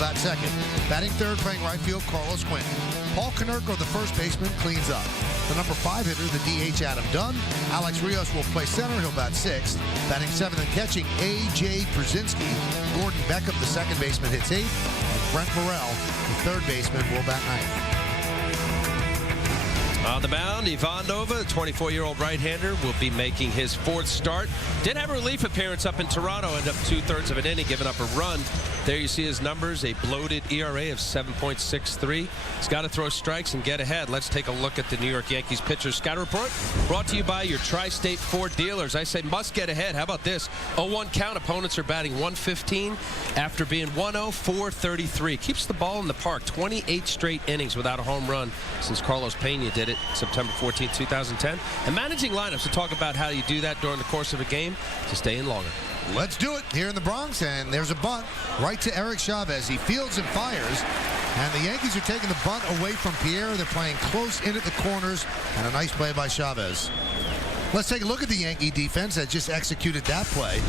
bat second. Batting third, playing right field, Carlos Quentin. Paul Konerko, the first baseman, cleans up. The number 5 hitter, the DH Adam Dunn. Alex Rios will play center. He'll bat sixth. Batting seventh and catching, A.J. Brzezinski. Gordon Beckham, the second baseman, hits eighth. And Brent Morrell, the third baseman, will bat ninth. On the mound, Ivan Nova, the 24-year-old right-hander, will be making his 4th start. Did have a relief appearance up in Toronto, ended up 2/3 of an inning, giving up a run. There you see his numbers, a bloated ERA of 7.63. He's got to throw strikes and get ahead. Let's take a look at the New York Yankees pitcher's scout report, brought to you by your Tri-State Ford dealers. I say must get ahead. How about this? 0-1 count. Opponents are batting 115 after being 1-0, 433. Keeps the ball in the park. 28 straight innings without a home run since Carlos Pena did it September 14, 2010. And managing lineups, to talk about how you do that during the course of a game to stay in longer. Let's do it here in the Bronx, and there's a bunt right to Eric Chavez. He fields and fires, and the Yankees are taking the bunt away from Pierre. They're playing close in at the corners, and a nice play by Chavez. Let's take a look at the Yankee defense that just executed that play.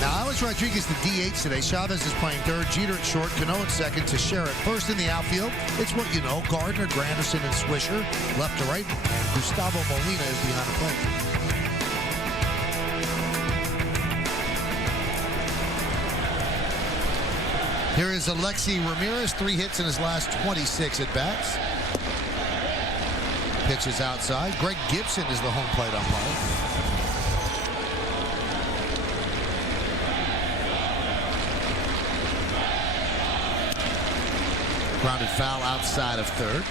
Now, Alex Rodriguez, the DH today. Chavez is playing third, Jeter at short, Cano at second, Teixeira at first. In the outfield, it's what you know, Gardner, Granderson, and Swisher, left to right, and Gustavo Molina is behind the plate. Here is Alexi Ramirez, 3 hits in his last 26 at-bats. Pitches outside. Greg Gibson is the home plate umpire. Grounded foul outside of third.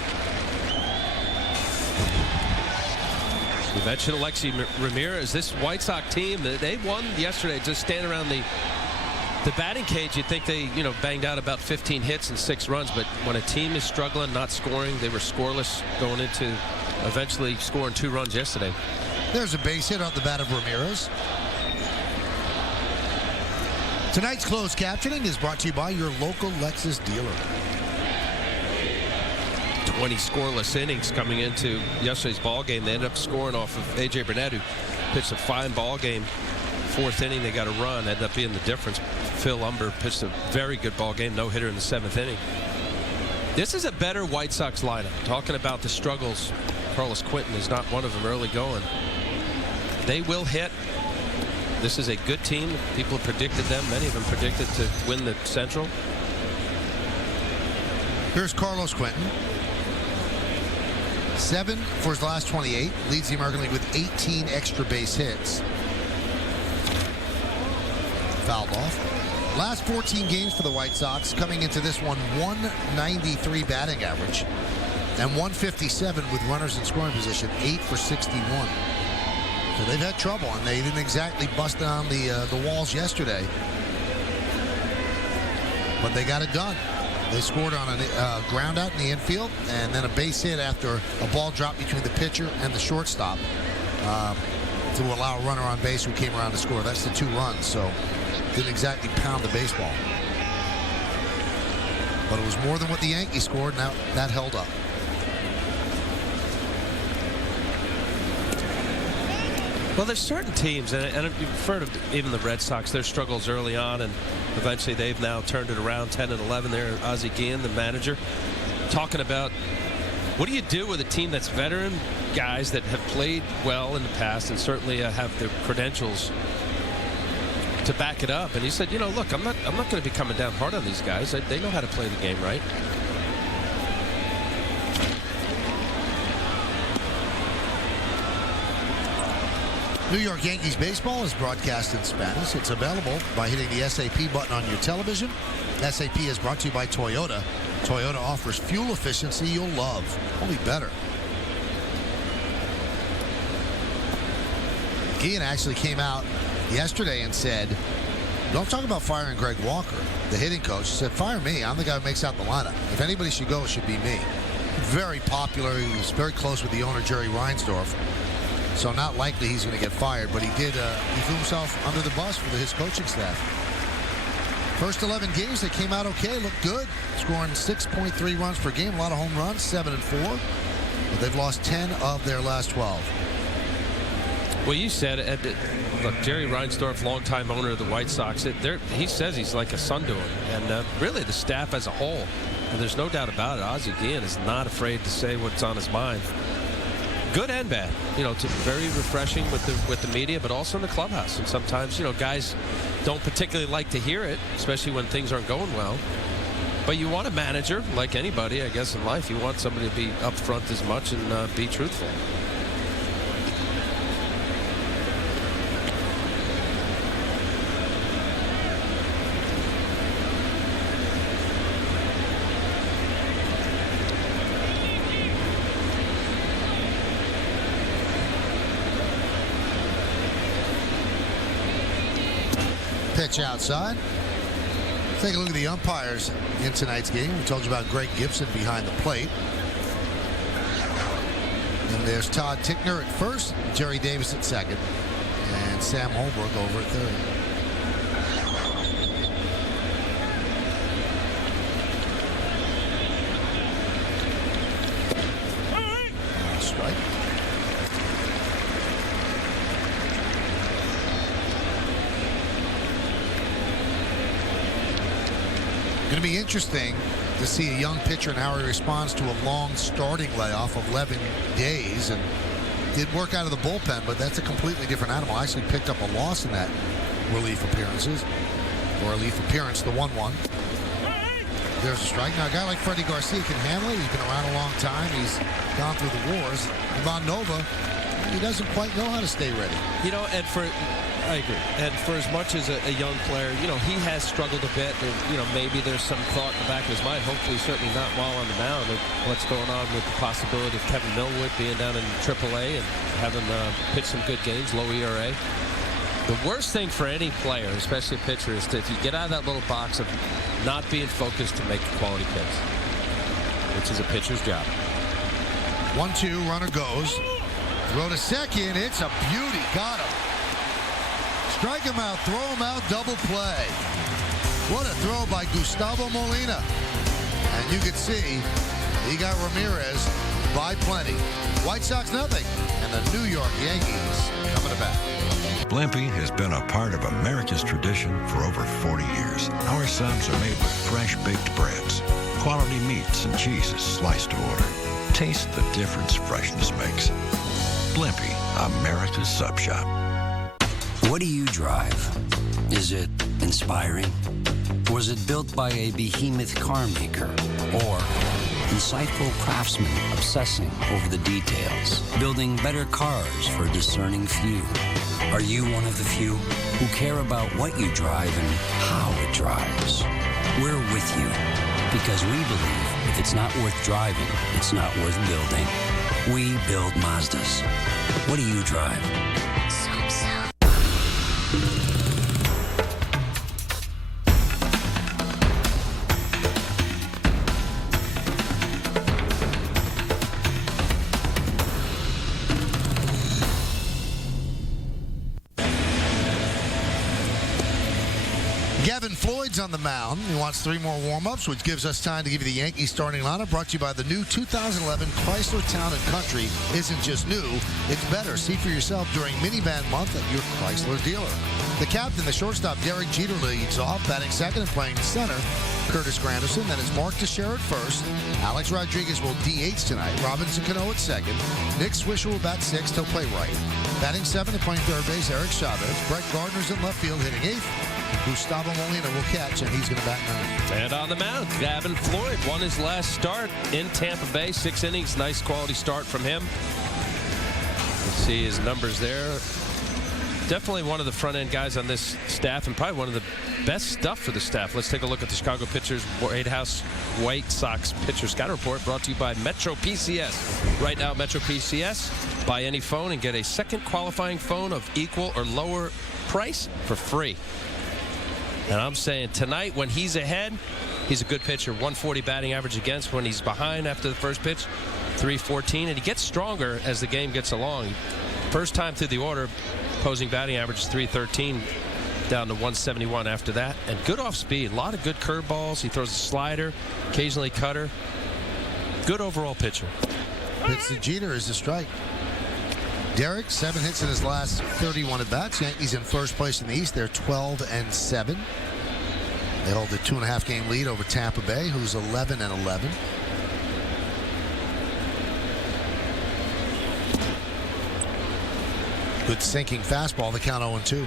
You mentioned Alexi Ramirez. This White Sox team, they won yesterday. Just standing around the batting cage, you'd think they, banged out about 15 hits and 6 runs. But when a team is struggling, not scoring, they were scoreless going into eventually scoring 2 runs yesterday. There's a base hit on the bat of Ramirez. Tonight's closed captioning is brought to you by your local Lexus dealer. 20 scoreless innings coming into yesterday's ball game. They ended up scoring off of A.J. Burnett, who pitched a fine ball game. 4th inning, they got a run, ended up being the difference. Phil Umber pitched a very good ball game, no hitter in the 7th inning. This is a better White Sox lineup. Talking about the struggles, Carlos Quentin is not one of them early going. They will hit. This is a good team. People predicted them. Many of them predicted to win the Central. Here's Carlos Quentin. 7 for his last 28. Leads the American League with 18 extra base hits. Fouled off. Last 14 games for the White Sox, coming into this one, 193 batting average and 157 with runners in scoring position, 8 for 61. So they've had trouble, and they didn't exactly bust down the walls yesterday. But they got it done. They scored on a ground out in the infield, and then a base hit after a ball dropped between the pitcher and the shortstop to allow a runner on base who came around to score. That's the 2 runs, so didn't exactly pound the baseball. But it was more than what the Yankees scored, and that held up. Well, there's certain teams, and you've heard of even the Red Sox, their struggles early on, and eventually they've now turned it around. 10 and 11 there. Ozzie Guillen, the manager, talking about what do you do with a team that's veteran guys that have played well in the past and certainly have the credentials to back it up. And he said, look, I'm not going to be coming down hard on these guys. They know how to play the game right. New York Yankees baseball is broadcast in Spanish. It's available by hitting the SAP button on your television. SAP is brought to you by Toyota. Toyota offers fuel efficiency you'll love, only better. Guillen actually came out yesterday and said, don't talk about firing Greg Walker, the hitting coach. He said, fire me. I'm the guy who makes out the lineup. If anybody should go, it should be me. Very popular. He was very close with the owner, Jerry Reinsdorf. So not likely he's going to get fired, but he threw himself under the bus for his coaching staff. First 11 games, they came out okay, looked good, scoring 6.3 runs per game, a lot of home runs, 7 and 4. But they've lost 10 of their last 12. Well, you said it. Look, Jerry Reinsdorf, longtime owner of the White Sox, he says he's like a son to him. And really, the staff as a whole, and there's no doubt about it, Ozzie Guillen is not afraid to say what's on his mind. Good and bad. It's very refreshing with the media, but also in the clubhouse. And sometimes, guys don't particularly like to hear it, especially when things aren't going well. But you want a manager, like anybody, I guess, in life. You want somebody to be upfront as much and be truthful. Pitch outside. Take a look at the umpires in tonight's game. We told you about Greg Gibson behind the plate. And there's Todd Tickner at first, Jerry Davis at second, and Sam Holbrook over at third. Strike. Going to be interesting to see a young pitcher and how he responds to a long starting layoff of 11 days. And did work out of the bullpen, but that's a completely different animal. I actually picked up a loss in that relief appearance, the 1-1. There's a strike. Now, a guy like Freddie Garcia can handle it. He's been around a long time. He's gone through the wars. Ivan Nova, he doesn't quite know how to stay ready. I agree. And for as much as a young player, he has struggled a bit. And, maybe there's some thought in the back of his mind, hopefully certainly not while on the mound, of what's going on with the possibility of Kevin Millwood being down in AAA and having pitched some good games, low ERA. The worst thing for any player, especially a pitcher, is that if you get out of that little box of not being focused to make quality picks, which is a pitcher's job. 1-2, runner goes. Throw to second. It's a beauty. Got him. Strike him out, throw him out, double play. What a throw by Gustavo Molina. And you can see he got Ramirez by plenty. White Sox nothing, and the New York Yankees coming to bat. Blimpie has been a part of America's tradition for over 40 years. Our subs are made with fresh-baked breads, quality meats and cheeses sliced to order. Taste the difference freshness makes. Blimpie, America's sub shop. What do you drive? Is it inspiring? Was it built by a behemoth car maker? Or insightful craftsmen obsessing over the details, building better cars for a discerning few? Are you one of the few who care about what you drive and how it drives? We're with you because we believe if it's not worth driving, it's not worth building. We build Mazdas. What do you drive? Gavin Floyd's on the mound. He wants 3 more warm-ups, which gives us time to give you the Yankees starting lineup, brought to you by the new 2011 Chrysler Town & Country. Isn't just new, it's better. See for yourself during Minivan Month at your Chrysler dealer. The captain, the shortstop, Derek Jeter, leads off, batting second and playing center. Curtis Granderson, then is Mark Teixeira at first. Alex Rodriguez will DH tonight. Robinson Cano at second. Nick Swisher will bat sixth. He'll play right. Batting seventh and playing third base, Eric Chavez. Brett Gardner's in left field, hitting eighth. Gustavo Molina will catch, and he's going to bat ninth. And on the mound, Gavin Floyd won his last start in Tampa Bay. 6 innings, nice quality start from him. Let's see his numbers there. Definitely one of the front-end guys on this staff, and probably one of the best stuff for the staff. Let's take a look at the Chicago pitchers, White Sox pitcher scout report, brought to you by Metro PCS. Right now, Metro PCS, buy any phone and get a second qualifying phone of equal or lower price for free. And I'm saying tonight, when he's ahead, he's a good pitcher. 140 batting average against. When he's behind after the first pitch, 314. And he gets stronger as the game gets along. First time through the order, opposing batting average is 313, down to 171 after that. And good off speed. A lot of good curveballs. He throws a slider, occasionally cutter. Good overall pitcher. Pitch to Jeter is a strike. Derek, 7 hits in his last 31 at-bats. Yankees in first place in the East. They're 12-7. They hold a 2.5-game lead over Tampa Bay, who's 11-11. Good sinking fastball, the count 0-2.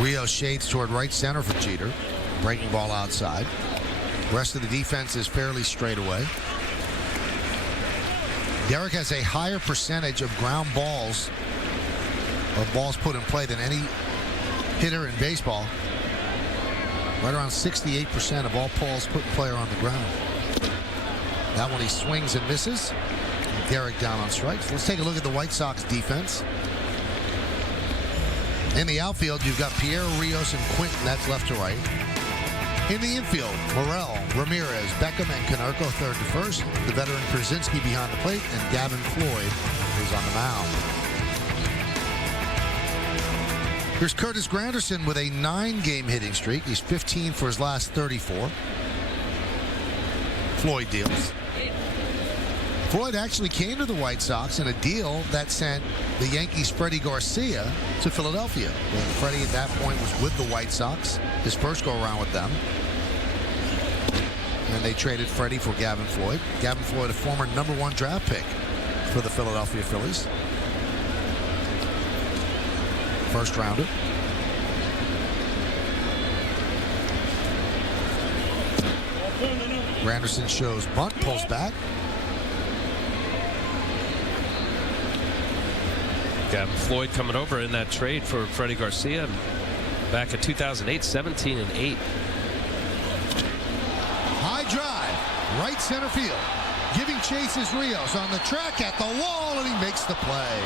Rio shades toward right center for Jeter. Breaking ball outside. Rest of the defense is fairly straight away. Derek has a higher percentage of ground balls, of balls put in play, than any hitter in baseball. Right around 68% of all balls put in play are on the ground. That one he swings and misses. Derek down on strikes. Let's take a look at the White Sox defense. In the outfield, you've got Pierre, Rios, and Quinton. That's left to right. In the infield, Morel, Ramirez, Beckham, and Konerko third to first. The veteran Przinsky behind the plate, and Gavin Floyd is on the mound. Here's Curtis Granderson with a 9-game hitting streak. He's 15 for his last 34. Floyd deals. Floyd actually came to the White Sox in a deal that sent the Yankees' Freddie Garcia to Philadelphia. When Freddie at that point was with the White Sox, his first go-around with them. And they traded Freddie for Gavin Floyd. Gavin Floyd, a former #1 draft pick for the Philadelphia Phillies. First rounder. Granderson shows bunt, pulls back. Gavin Floyd coming over in that trade for Freddie Garcia back in 2008, 17-8. High drive, right center field. Giving chase is Rios on the track at the wall, and he makes the play.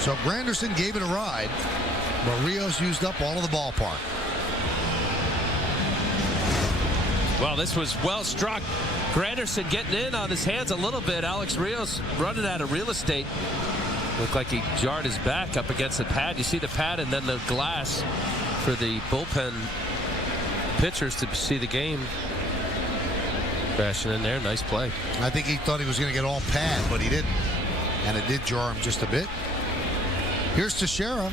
So Granderson gave it a ride, but Rios used up all of the ballpark. Well, this was well struck. Granderson getting in on his hands a little bit. Alex Rios running out of real estate. Looked like he jarred his back up against the pad. You see the pad and then the glass for the bullpen pitchers to see the game. Crashing in there. Nice play. I think he thought he was going to get all pad, but he didn't. And it did jar him just a bit. Here's Teixeira.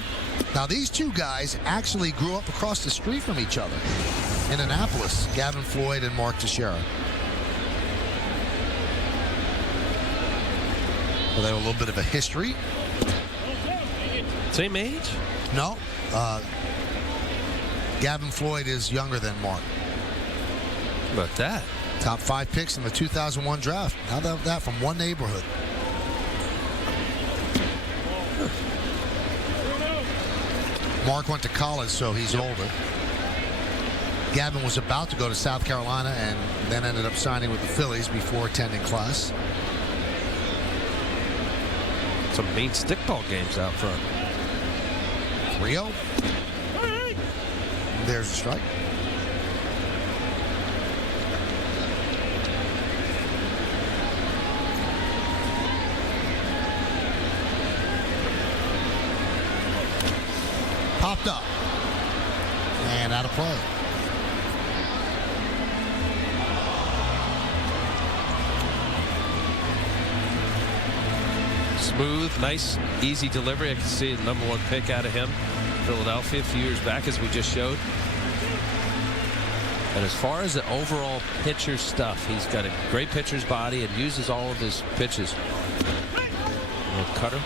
Now, these two guys actually grew up across the street from each other in Annapolis. Gavin Floyd and Mark Teixeira. Well, they have a little bit of a history. Same age? No. Gavin Floyd is younger than Mark. How about that? Top 5 picks in the 2001 draft. How about that from one neighborhood? Mark went to college, so he's older. Gavin was about to go to South Carolina and then ended up signing with the Phillies before attending class. Some mean stickball games out front. Rio. There's a strike. Popped up. And out of play. Smooth, nice, easy delivery. I can see the #1 pick out of him. Philadelphia a few years back, as we just showed. And as far as the overall pitcher stuff, he's got a great pitcher's body and uses all of his pitches. Little cutter.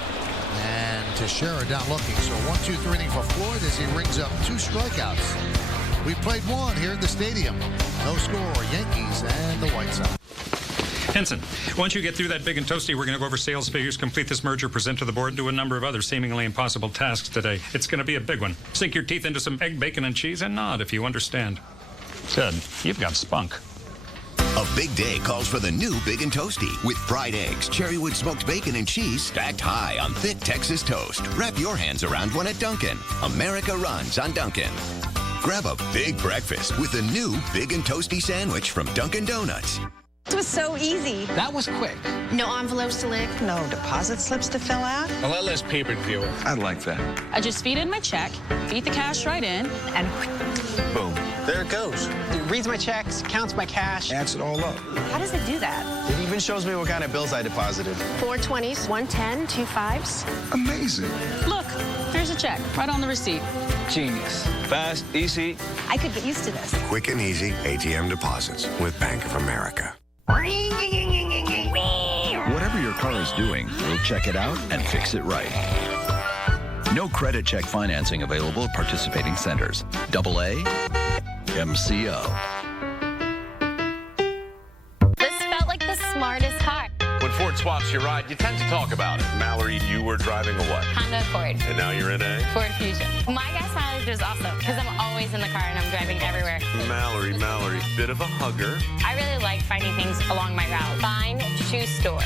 And Teixeira down looking. So 1-2-3 inning for Floyd as he rings up 2 strikeouts. We played one here in the stadium. No score, Yankees and the White Sox. Henson, once you get through that big and toasty, we're going to go over sales figures, complete this merger, present to the board, and do a number of other seemingly impossible tasks today. It's going to be a big one. Sink your teeth into some egg, bacon, and cheese, and nod if you understand. Good. You've got spunk. A big day calls for the new Big and Toasty with fried eggs, cherrywood smoked bacon, and cheese stacked high on thick Texas toast. Wrap your hands around one at Dunkin'. America runs on Dunkin'. Grab a big breakfast with the new Big and Toasty sandwich from Dunkin' Donuts. This was so easy. That was quick. No envelopes to lick. No deposit slips to fill out. A lot less paper to deal with. I like that. I just feed in my check, feed the cash right in, and Boom. There it goes. It reads my checks, counts my cash. Adds it all up. How does it do that? It even shows me what kind of bills I deposited. 4 20s, 1 10, 2 5s. Amazing. look, there's a check right on the receipt. Genius. Fast, easy. I could get used to this. Quick and easy ATM deposits with Bank of America. Whatever your car is doing, we'll check it out and fix it right. No credit check financing available at participating centers. AA MCO. This felt like the smartest car. When Ford swaps your ride, you tend to talk about it. Mallory, you were driving a what? Honda Accord. And now you're in a? Ford Fusion. My gas mileage was awesome because I'm always in the car and I'm driving everywhere. Mallory, bit of a hugger. I really like finding things along my route. Find shoe stores.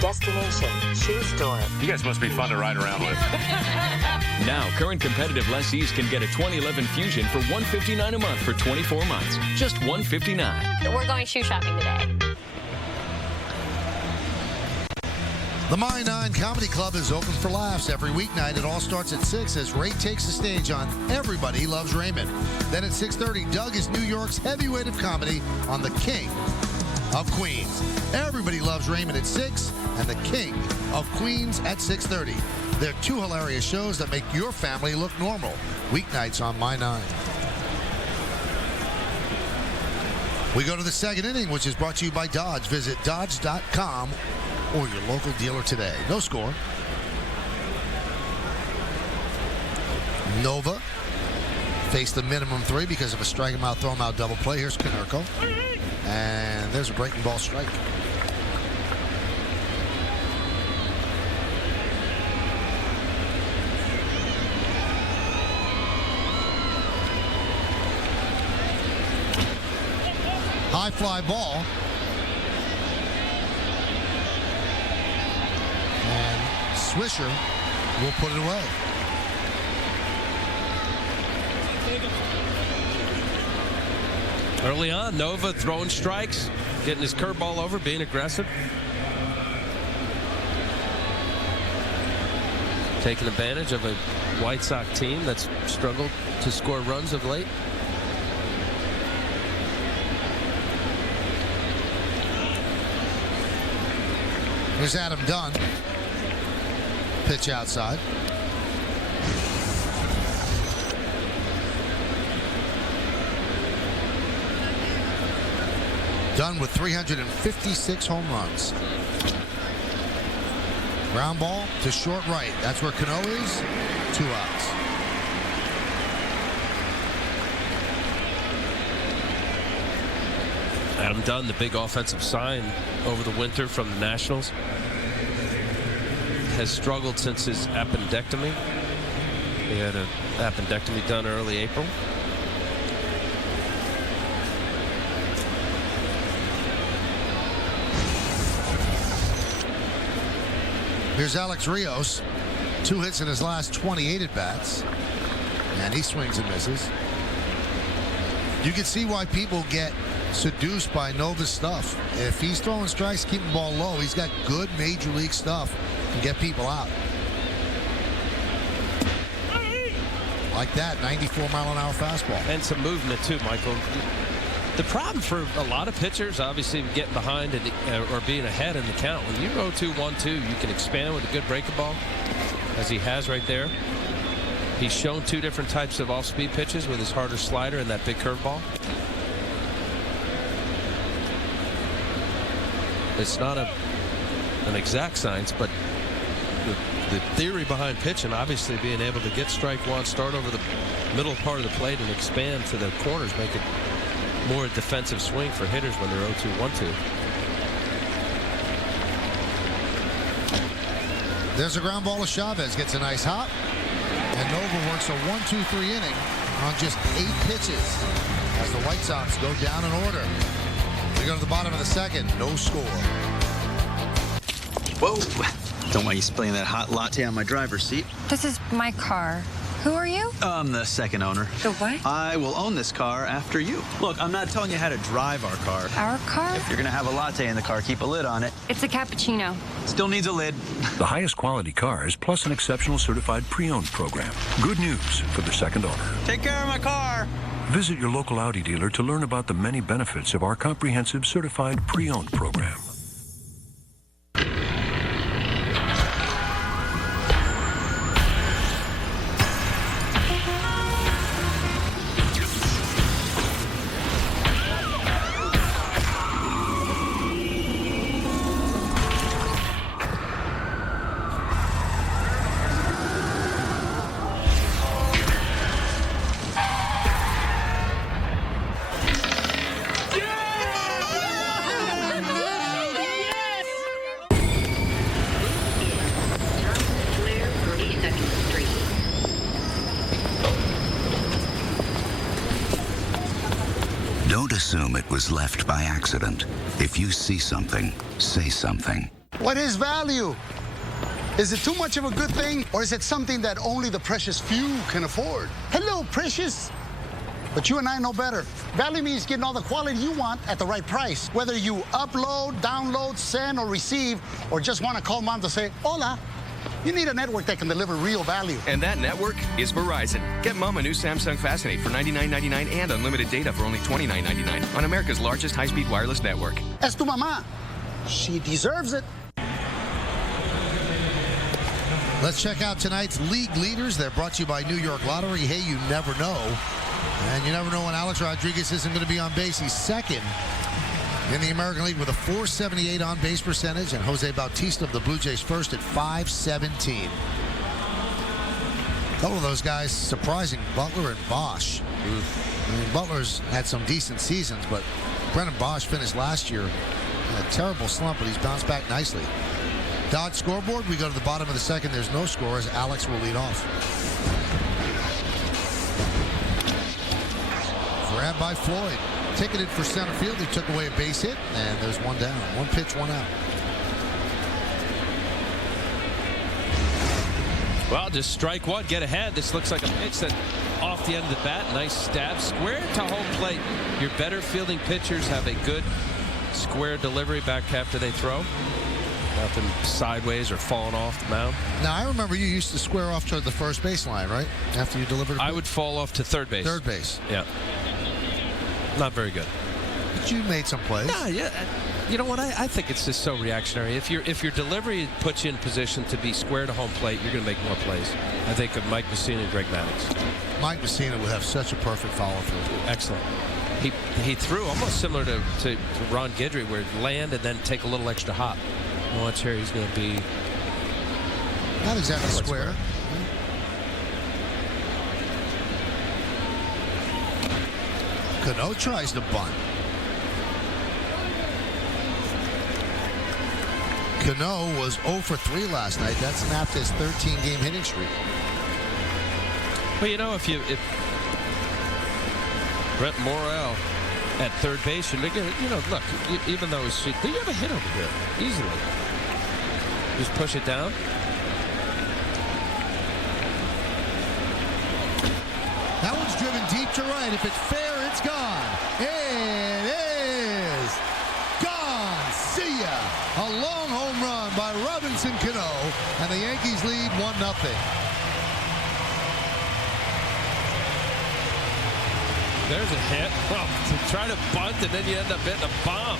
Destination shoe store. You guys must be fun to ride around with. Now, current competitive lessees can get a 2011 Fusion for $159 a month for 24 months. Just $159. We're going shoe shopping today. The My 9 Comedy Club is open for laughs every weeknight. It all starts at 6 as Ray takes the stage on Everybody Loves Raymond. Then at 6:30, Doug is New York's heavyweight of comedy on The King of Queens. Everybody Loves Raymond at 6 and The King of Queens at 6:30. They're two hilarious shows that make your family look normal. Weeknights on My 9. We go to the second inning, which is brought to you by Dodge. Visit Dodge.com or your local dealer today. No score. Nova faced the minimum 3 because of a strike him out, throw him out double play. Here's Konerko. And there's a breaking ball strike. High fly ball. And Swisher will put it away. Early on, Nova throwing strikes, getting his curveball over, being aggressive. Taking advantage of a White Sox team that's struggled to score runs of late. Here's Adam Dunn. Pitch outside. Dunn with 356 home runs. Ground ball to short right. That's where Cano is. 2 outs. Adam Dunn, the big offensive sign over the winter from the Nationals, has struggled since his appendectomy. He had an appendectomy done early April. Here's Alex Rios. 2 hits in his last 28 at-bats. And he swings and misses. You can see why people get seduced by Nova's stuff. If he's throwing strikes, keeping the ball low, he's got good major league stuff to get people out. Like that, 94-mile-an-hour fastball. And some movement, too, Michael. The problem for a lot of pitchers, obviously, getting behind or being ahead in the count. When you go 2-1-2, you can expand with a good breaking ball, as he has right there. He's shown 2 different types of off-speed pitches with his harder slider and that big curveball. It's not an exact science, but the theory behind pitching, obviously being able to get strike one, start over the middle part of the plate and expand to the corners, make it more defensive swing for hitters when they're 0-2-1-2. There's a ground ball to Chavez. Gets a nice hop. And Nova works a 1-2-3 inning on just 8 pitches as the White Sox go down in order. We go to the bottom of the second. No score. Whoa. Don't want you spilling that hot latte on my driver's seat. This is my car. Who are you? I'm the second owner. The what? I will own this car after you. Look, I'm not telling you how to drive our car. Our car? If you're going to have a latte in the car, keep a lid on it. It's a cappuccino. Still needs a lid. The highest quality cars plus an exceptional certified pre-owned program. Good news for the second owner. Take care of my car. Visit your local Audi dealer to learn about the many benefits of our comprehensive certified pre-owned program. Don't assume it was left by accident. If you see something, say something. What is value? Is it too much of a good thing, or is it something that only the precious few can afford? Hello, precious. But you and I know better. Value means getting all the quality you want at the right price. Whether you upload, download, send, or receive, or just want to call mom to say, hola. You need a network that can deliver real value. And that network is Verizon. Get Mom a new Samsung Fascinate for $99.99 and unlimited data for only $29.99 on America's largest high-speed wireless network. Es tu mamá. She deserves it. Let's check out tonight's league leaders. They're brought to you by New York Lottery. Hey, you never know. And you never know when Alex Rodriguez isn't going to be on base. He's second in the American League with a .478 on-base percentage, and Jose Bautista of the Blue Jays first at .517. A couple of those guys surprising, Butler and Bosch. I mean, Butler's had some decent seasons, but Brennan Bosch finished last year in a terrible slump, but he's bounced back nicely. Dodge scoreboard, we go to the bottom of the second. There's no score as Alex will lead off. Grab by Floyd. Ticketed for center field. He took away a base hit, and there's one down. One pitch, one out. Well, just strike one, get ahead. This looks like a pitch that off the end of the bat. Nice stab. Square to home plate. Your better fielding pitchers have a good square delivery back after they throw. Nothing sideways or falling off the mound. Now, I remember you used to square off toward the first baseline, right? After you delivered I would fall off to third base. Third base. Yeah. Not very good. But you made some plays. Yeah. You know what? I think it's just so reactionary. If your delivery puts you in position to be square to home plate, you're going to make more plays. I think of Mike Messina and Greg Maddux. Mike Messina would have such a perfect follow-through. Excellent. He threw almost similar to Ron Guidry, where he'd land and then take a little extra hop. Watch here, he's going to be not exactly square. Cano tries to bunt. Cano was 0 for 3 last night. That snapped his 13-game hitting streak. Well, you know, if Brett Morrell at third base, you know, look, even though he's, do you have a hit over here easily? Just push it down. That one's driven deep to right. If it's fair, it's gone. It is gone. See ya. A long home run by Robinson Cano, and the Yankees lead 1-0. There's a hit. Well, to try to bunt, and then you end up hitting a bomb.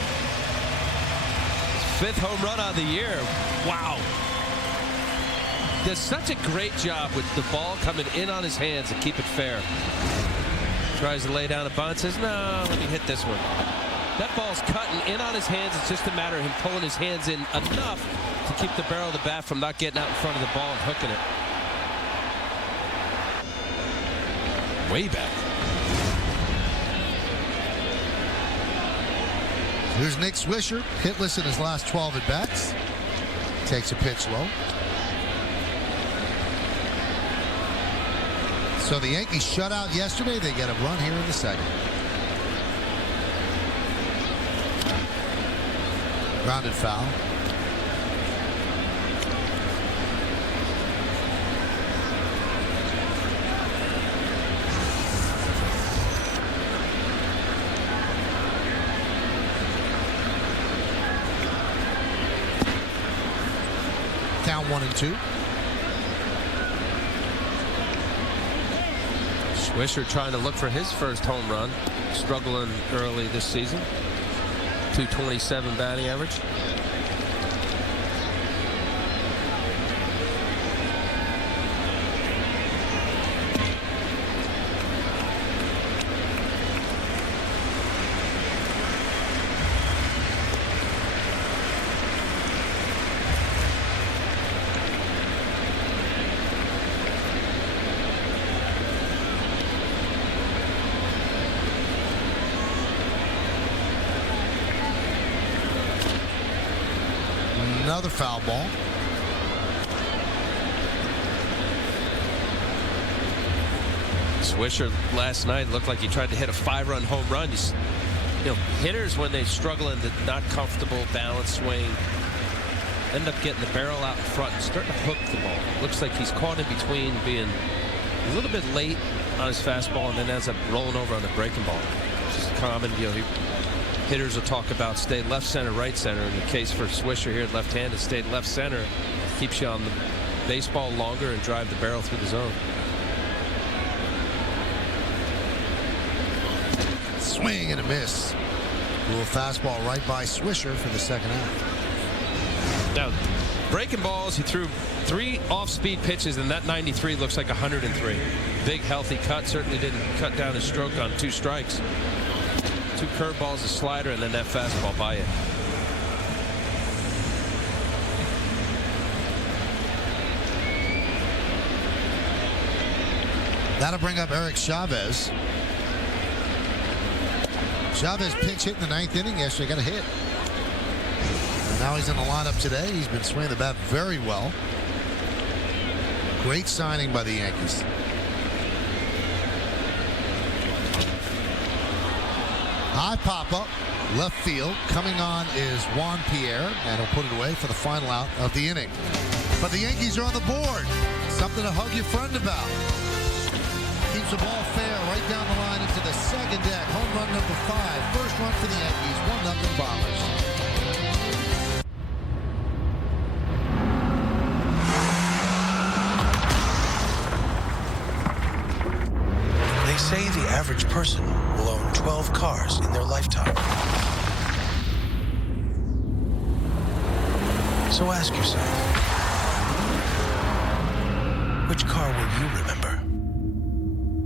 5th home run on the year. Wow. Does such a great job with the ball coming in on his hands to keep it fair. Tries to lay down a bunt, says, no, let me hit this one. That ball's cutting in on his hands. It's just a matter of him pulling his hands in enough to keep the barrel of the bat from not getting out in front of the ball and hooking it. Way back. Here's Nick Swisher, hitless in his last 12 at-bats. Takes a pitch low. So the Yankees shut out yesterday. They get a run here in the second. Grounded foul. Count 1-2. Swisher trying to look for his first home run. Struggling early this season. .227 batting average. Another foul ball. Swisher last night looked like he tried to hit a 5-run home run. You know, hitters when they struggle in the not comfortable balance swing end up getting the barrel out in front and starting to hook the ball. Looks like he's caught in between being a little bit late on his fastball and then ends up rolling over on the breaking ball. It's just common, you know, hitters will talk about stay left center, right center. In the case for Swisher here, left-handed, stayed left center, keeps you on the baseball longer and drive the barrel through the zone. Swing and a miss. A little fastball right by Swisher for the second out. Now, breaking balls, he threw 3 off-speed pitches, and that 93 looks like 103. Big, healthy cut. Certainly didn't cut down his stroke on 2 strikes. 2 curveballs, a slider, and then that fastball by you. That'll bring up Eric Chavez. Chavez pinch hit in the 9th inning yesterday, got a hit. And now he's in the lineup today. He's been swinging the bat very well. Great signing by the Yankees. High pop-up, left field. Coming on is Juan Pierre, and he'll put it away for the final out of the inning. But the Yankees are on the board. Something to hug your friend about. Keeps the ball fair right down the line into the second deck. Home run number 5. First run for the Yankees. 1-0 Bombers. They say the average person will own 12 cars in their lifetime. So ask yourself, which car will you remember?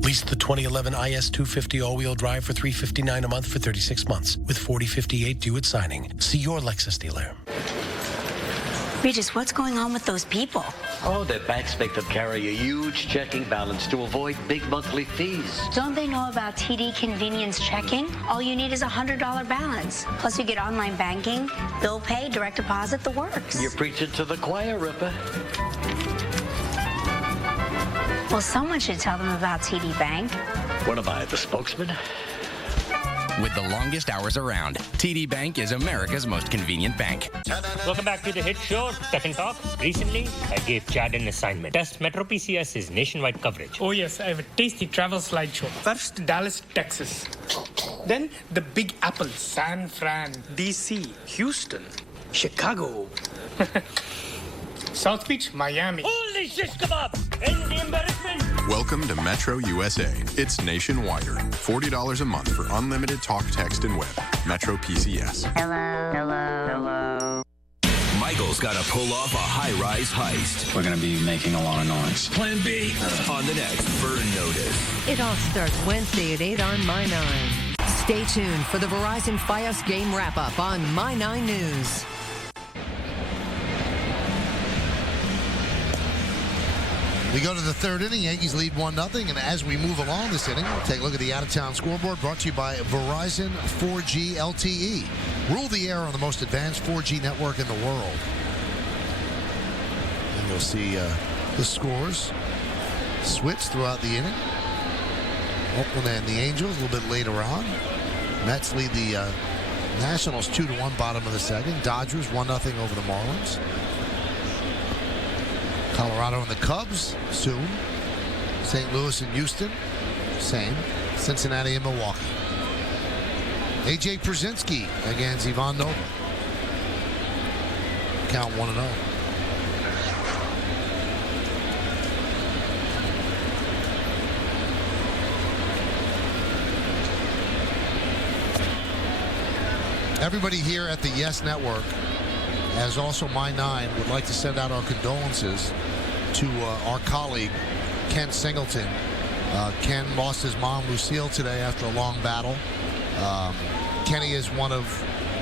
Lease the 2011 IS250 all-wheel drive for $359 a month for 36 months with $40.58 due at signing. See your Lexus dealer. Regis, what's going on with those people? Oh, their banks make them carry a huge checking balance to avoid big monthly fees. Don't they know about TD Convenience Checking? All you need is a $100 balance. Plus you get online banking, bill pay, direct deposit, the works. You're preaching to the choir, Ripper. Well, someone should tell them about TD Bank. What am I, the spokesman? With the longest hours around, TD Bank is America's most convenient bank. Welcome back to the hit show, Tech and Talk. Recently, I gave Chad an assignment. Test Metro PCS's nationwide coverage. Oh yes, I have a tasty travel slideshow. First, Dallas, Texas. Then, the Big Apple, San Fran, DC, Houston, Chicago. South Beach, Miami. Holy shish kebab! End the embarrassment! Welcome to Metro USA. It's nationwider. $40 a month for unlimited talk, text, and web. Metro PCS. Hello. Michael's got to pull off a high-rise heist. We're going to be making a lot of noise. Plan B on the next Burn Notice. It all starts Wednesday at 8 on My 9. Stay tuned for the Verizon Fios game wrap-up on My 9 News. We go to the 3rd inning. Yankees lead 1-0. And as we move along this inning, we'll take a look at the out-of-town scoreboard brought to you by Verizon 4G LTE. Rule the air on the most advanced 4G network in the world. And you'll see the scores switch throughout the inning. Oakland and the Angels a little bit later on. Mets lead the Nationals 2-1 bottom of the second. Dodgers 1-0 over the Marlins. Colorado and the Cubs soon. St. Louis and Houston, same. Cincinnati and Milwaukee. A.J. Przinsky against Ivan Nova. Count 1-0. Everybody here at the Yes Network, as also My 9, would like to send out our condolences to our colleague, Ken Singleton. Ken lost his mom, Lucille, today after a long battle. Kenny is one of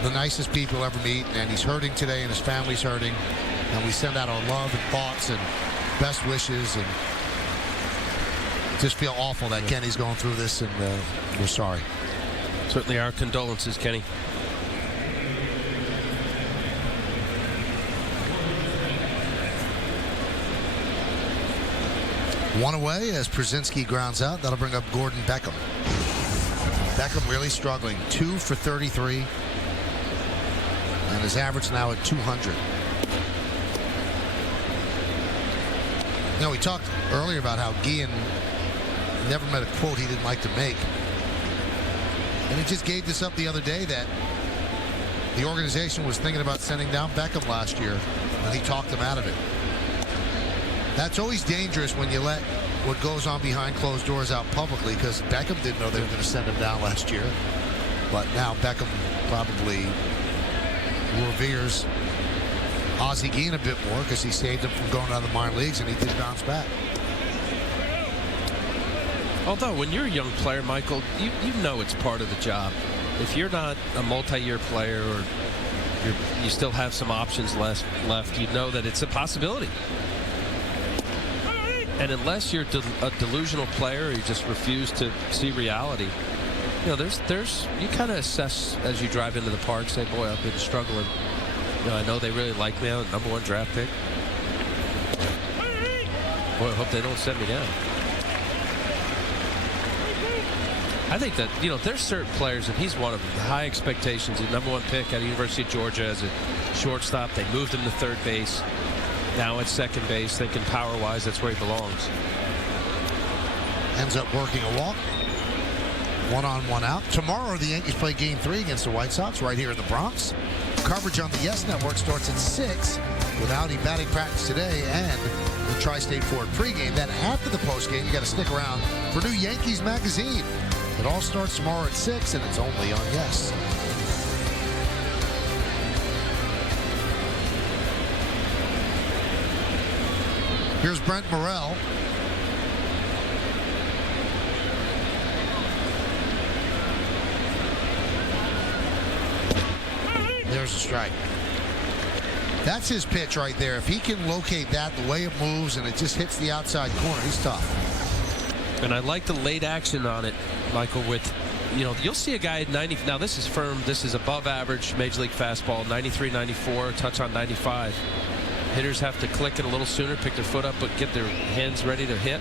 the nicest people you'll ever meet, and he's hurting today, and his family's hurting. And we send out our love and thoughts and best wishes, and just feel awful that Kenny's going through this, and we're sorry. Certainly our condolences, Kenny. One away as Przinski grounds out. That'll bring up Gordon Beckham. Beckham really struggling. 2 for 33. And his average now at 200. You know, we talked earlier about how Guillen never met a quote he didn't like to make. And he just gave this up the other day that the organization was thinking about sending down Beckham last year, and he talked them out of it. That's always dangerous when you let what goes on behind closed doors out publicly, because Beckham didn't know they were going to send him down last year. But now Beckham probably reveres Ozzie Guillen a bit more because he saved him from going out of the minor leagues, and he did bounce back. Although, when you're a young player, Michael, you know it's part of the job. If you're not a multi-year player or you still have some options left, you know that it's a possibility. And unless you're a delusional player or you just refuse to see reality, you know, there's you kind of assess as you drive into the park, say, boy, I've been struggling. You know, I know they really like me. I'm the #1 draft pick. Boy, I hope they don't send me down. I think that, you know, there's certain players, and he's one of them, the high expectations, the #1 pick at the University of Georgia as a shortstop. They moved him to third base. Now at second base, thinking power-wise, that's where he belongs. Ends up working a walk. 1 on, 1 out. Tomorrow, the Yankees play Game 3 against the White Sox right here in the Bronx. Coverage on the Yes Network starts at 6 with Audi batting practice today and the Tri-State Ford pregame. Then after the postgame, you got to stick around for new Yankees magazine. It all starts tomorrow at 6, and it's only on Yes. Here's Brent Morrell. There's a strike. That's his pitch right there. If he can locate that, the way it moves, and it just hits the outside corner, he's tough. And I like the late action on it, Michael, with, you know, you'll see a guy at 90. Now, this is firm. This is above average Major League fastball, 93, 94, touch on 95. Hitters have to click it a little sooner, pick their foot up, but get their hands ready to hit.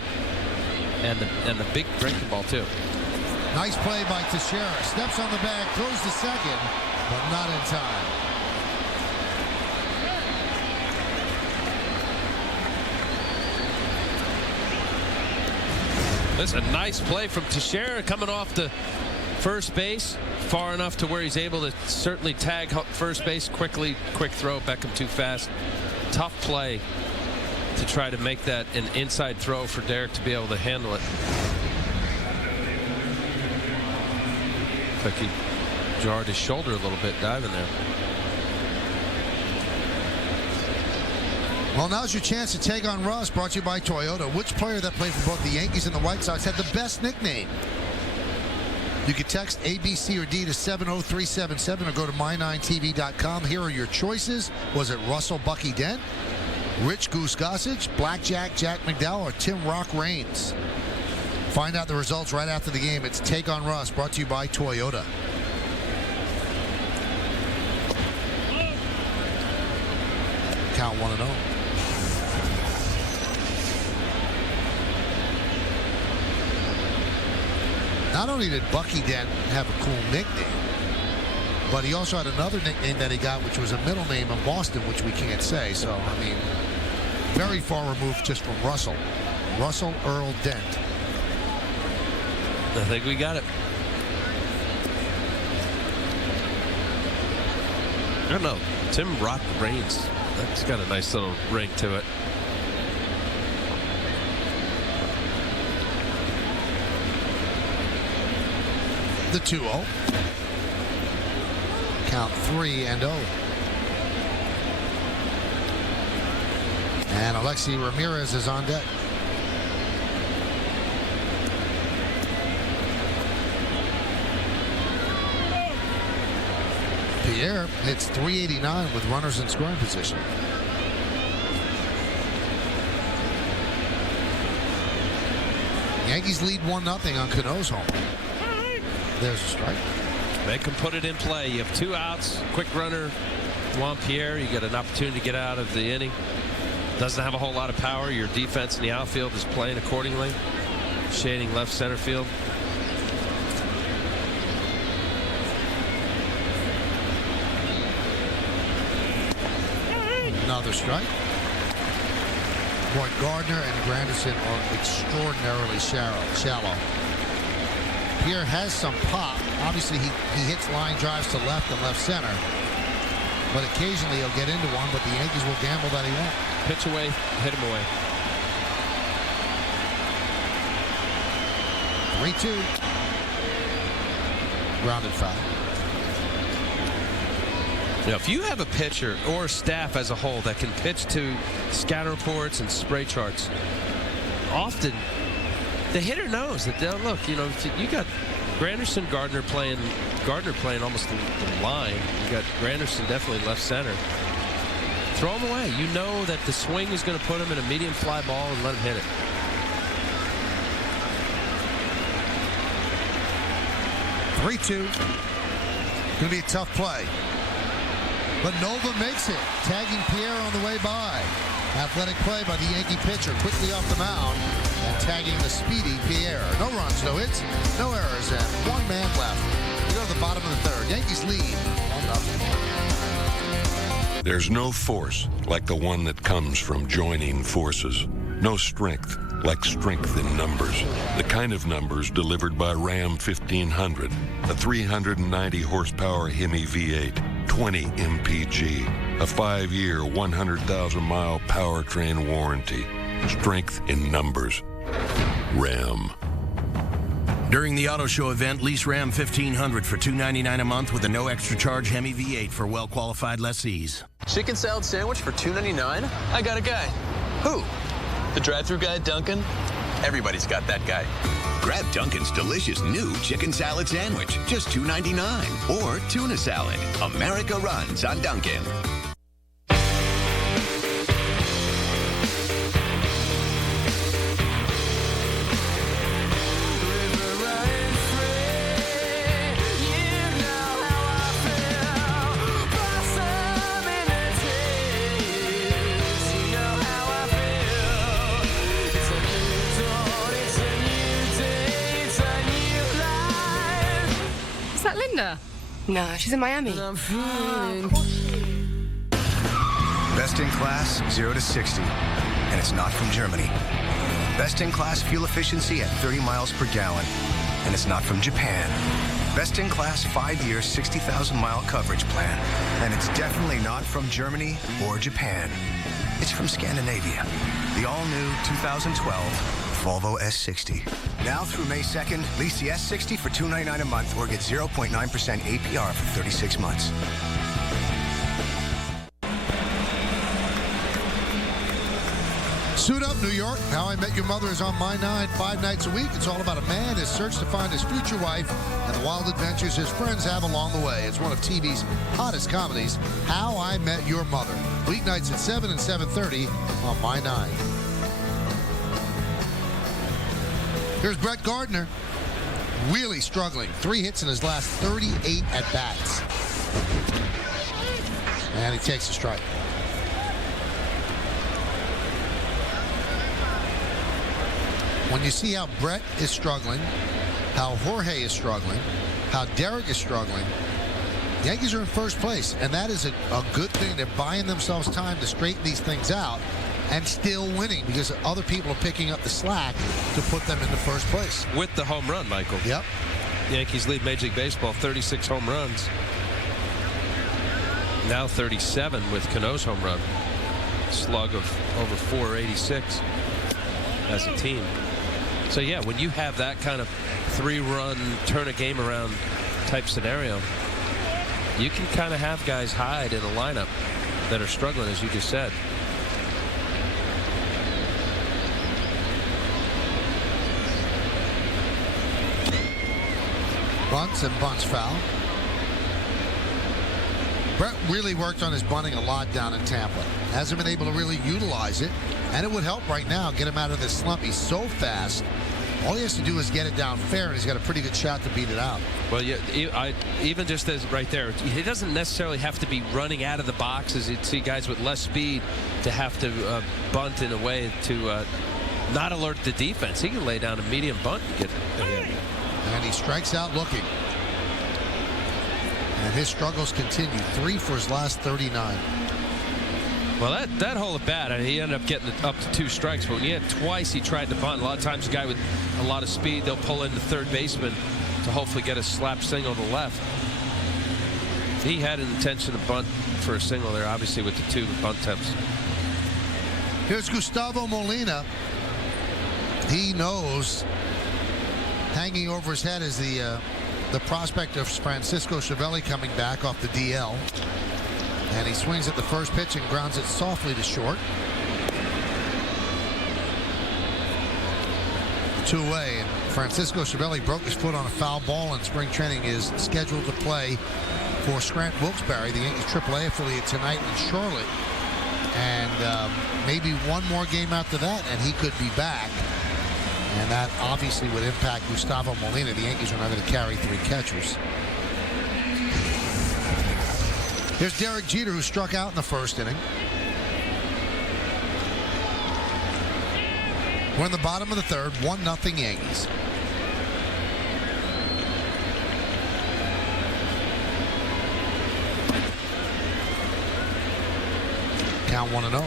And the big breaking ball, too. Nice play by Teixeira. Steps on the bag, throws to second, but not in time. This is a nice play from Teixeira coming off the first base, far enough to where he's able to certainly tag first base quickly. Quick throw, Beckham too fast. Tough play to try to make that an inside throw for Derek to be able to handle it. Looks like he jarred his shoulder a little bit diving there. Well, now's your chance to take on Russ, brought to you by Toyota. Which player that played for both the Yankees and the White Sox had the best nickname? You can text A, B, C, or D to 70377 or go to my9tv.com. Here are your choices. Was it Russell Bucky Dent, Rich Goose Gossage, Blackjack Jack McDowell, or Tim Rock Raines? Find out the results right after the game. It's Take on Russ, brought to you by Toyota. Count 1-0. Not only did Bucky Dent have a cool nickname, but he also had another nickname that he got, which was a middle name in Boston, which we can't say. So, I mean, very far removed just from Russell. Russell Earl Dent. I think we got it. I don't know. Tim Rock Raines. That's got a nice little ring to it. The 2-0. count 3-0. And Alexi Ramirez is on deck. Pierre hits .389 with runners in scoring position. Yankees lead 1-0 on Cano's home. There's a strike. They can put it in play. You have 2 outs, quick runner, Juan Pierre. You get an opportunity to get out of the inning. Doesn't have a whole lot of power. Your defense in the outfield is playing accordingly. Shading left center field. Another strike. Boy, Gardner and Granderson are extraordinarily shallow. Pierre has some pop. Obviously, he hits line drives to left and left center. But occasionally he'll get into one, but the Yankees will gamble that he won't. Pitch away, hit him away. 3-2. Grounded foul. Now, if you have a pitcher or staff as a whole that can pitch to scatter reports and spray charts, often the hitter knows that they'll look. You know, you got Granderson, Gardner playing almost the line. You got Granderson definitely left center. Throw him away. You know that the swing is going to put him in a medium fly ball and let him hit it. Going to be a tough play. But Nova makes it, tagging Pierre on the way by. Athletic play by the Yankee pitcher, quickly off the mound and tagging the speedy Pierre. No runs, no hits, no errors, and 1 man left. We go to the bottom of the 3rd. Yankees lead 1-0. There's no force like the one that comes from joining forces. No strength like strength in numbers. The kind of numbers delivered by Ram 1500, a 390 horsepower Hemi V8. 20 MPG, a 5-year, 100,000-mile powertrain warranty. Strength in numbers. Ram. During the auto show event, lease Ram 1500 for $299 a month with a no extra charge Hemi V8 for well-qualified lessees. Chicken salad sandwich for $2.99? I got a guy. Who? The drive-thru guy at Dunkin'? Everybody's got that guy. Grab Dunkin's delicious new chicken salad sandwich, just $2.99. Or tuna salad. America runs on Dunkin'. No, she's in Miami. Best in class, 0 to 60. And it's not from Germany. Best in class fuel efficiency at 30 miles per gallon. And it's not from Japan. Best in class 5-year, 60,000-mile coverage plan. And it's definitely not from Germany or Japan. It's from Scandinavia. The all-new 2012 Volvo S60. Now through May 2nd, lease the S60 for $299 a month or get 0.9% APR for 36 months. Suit Up, New York. How I Met Your Mother is on My 9 5 nights a week. It's all about a man, his search to find his future wife, and the wild adventures his friends have along the way. It's one of TV's hottest comedies, How I Met Your Mother. Weeknights at 7 and 7:30 on My 9. Here's Brett Gardner, really struggling. 3 hits in his last 38 at-bats. And he takes a strike. When you see how Brett is struggling, how Jorge is struggling, how Derek is struggling, the Yankees are in first place, and that is a good thing. They're buying themselves time to straighten these things out and still winning because other people are picking up the slack to put them into first place. With the home run, Michael. Yep. Yankees lead Major League Baseball 36 home runs. Now 37 with Cano's home run. Slug of over 486 as a team. So yeah, when you have that kind of 3-run turn a game around type scenario, you can kind of have guys hide in a lineup that are struggling, as you just said. Bunts and bunts foul. Brett really worked on his bunting a lot down in Tampa. Hasn't been able to really utilize it, and it would help right now get him out of this slump. He's so fast. All he has to do is get it down fair, and he's got a pretty good shot to beat it out. Well, yeah, even just as right there, he doesn't necessarily have to be running out of the boxes. You'd see guys with less speed to have to bunt in a way to not alert the defense. He can lay down a medium bunt and get ahead. And he strikes out looking. And his struggles continue. 3 for his last 39. Well, that whole at bat, he ended up getting up to 2 strikes. But when he had twice, he tried to bunt. A lot of times, a guy with a lot of speed, they'll pull in the third baseman to hopefully get a slap single to left. He had an intention to bunt for a single there, obviously, with the 2 bunt attempts. Here's Gustavo Molina. He knows hanging over his head is the prospect of Francisco Cervelli coming back off the DL. And he swings at the first pitch and grounds it softly to short. 2 away, and Francisco Cervelli broke his foot on a foul ball in spring training. Is scheduled to play for Scranton Wilkes-Barre, the Yankees AAA affiliate, tonight in Charlotte. And maybe one more game after that, and he could be back. And that obviously would impact Gustavo Molina. The Yankees are not going to carry 3 catchers. Here's Derek Jeter, who struck out in the first inning. We're in the bottom of the third, 1-0 Yankees. Count 1-0.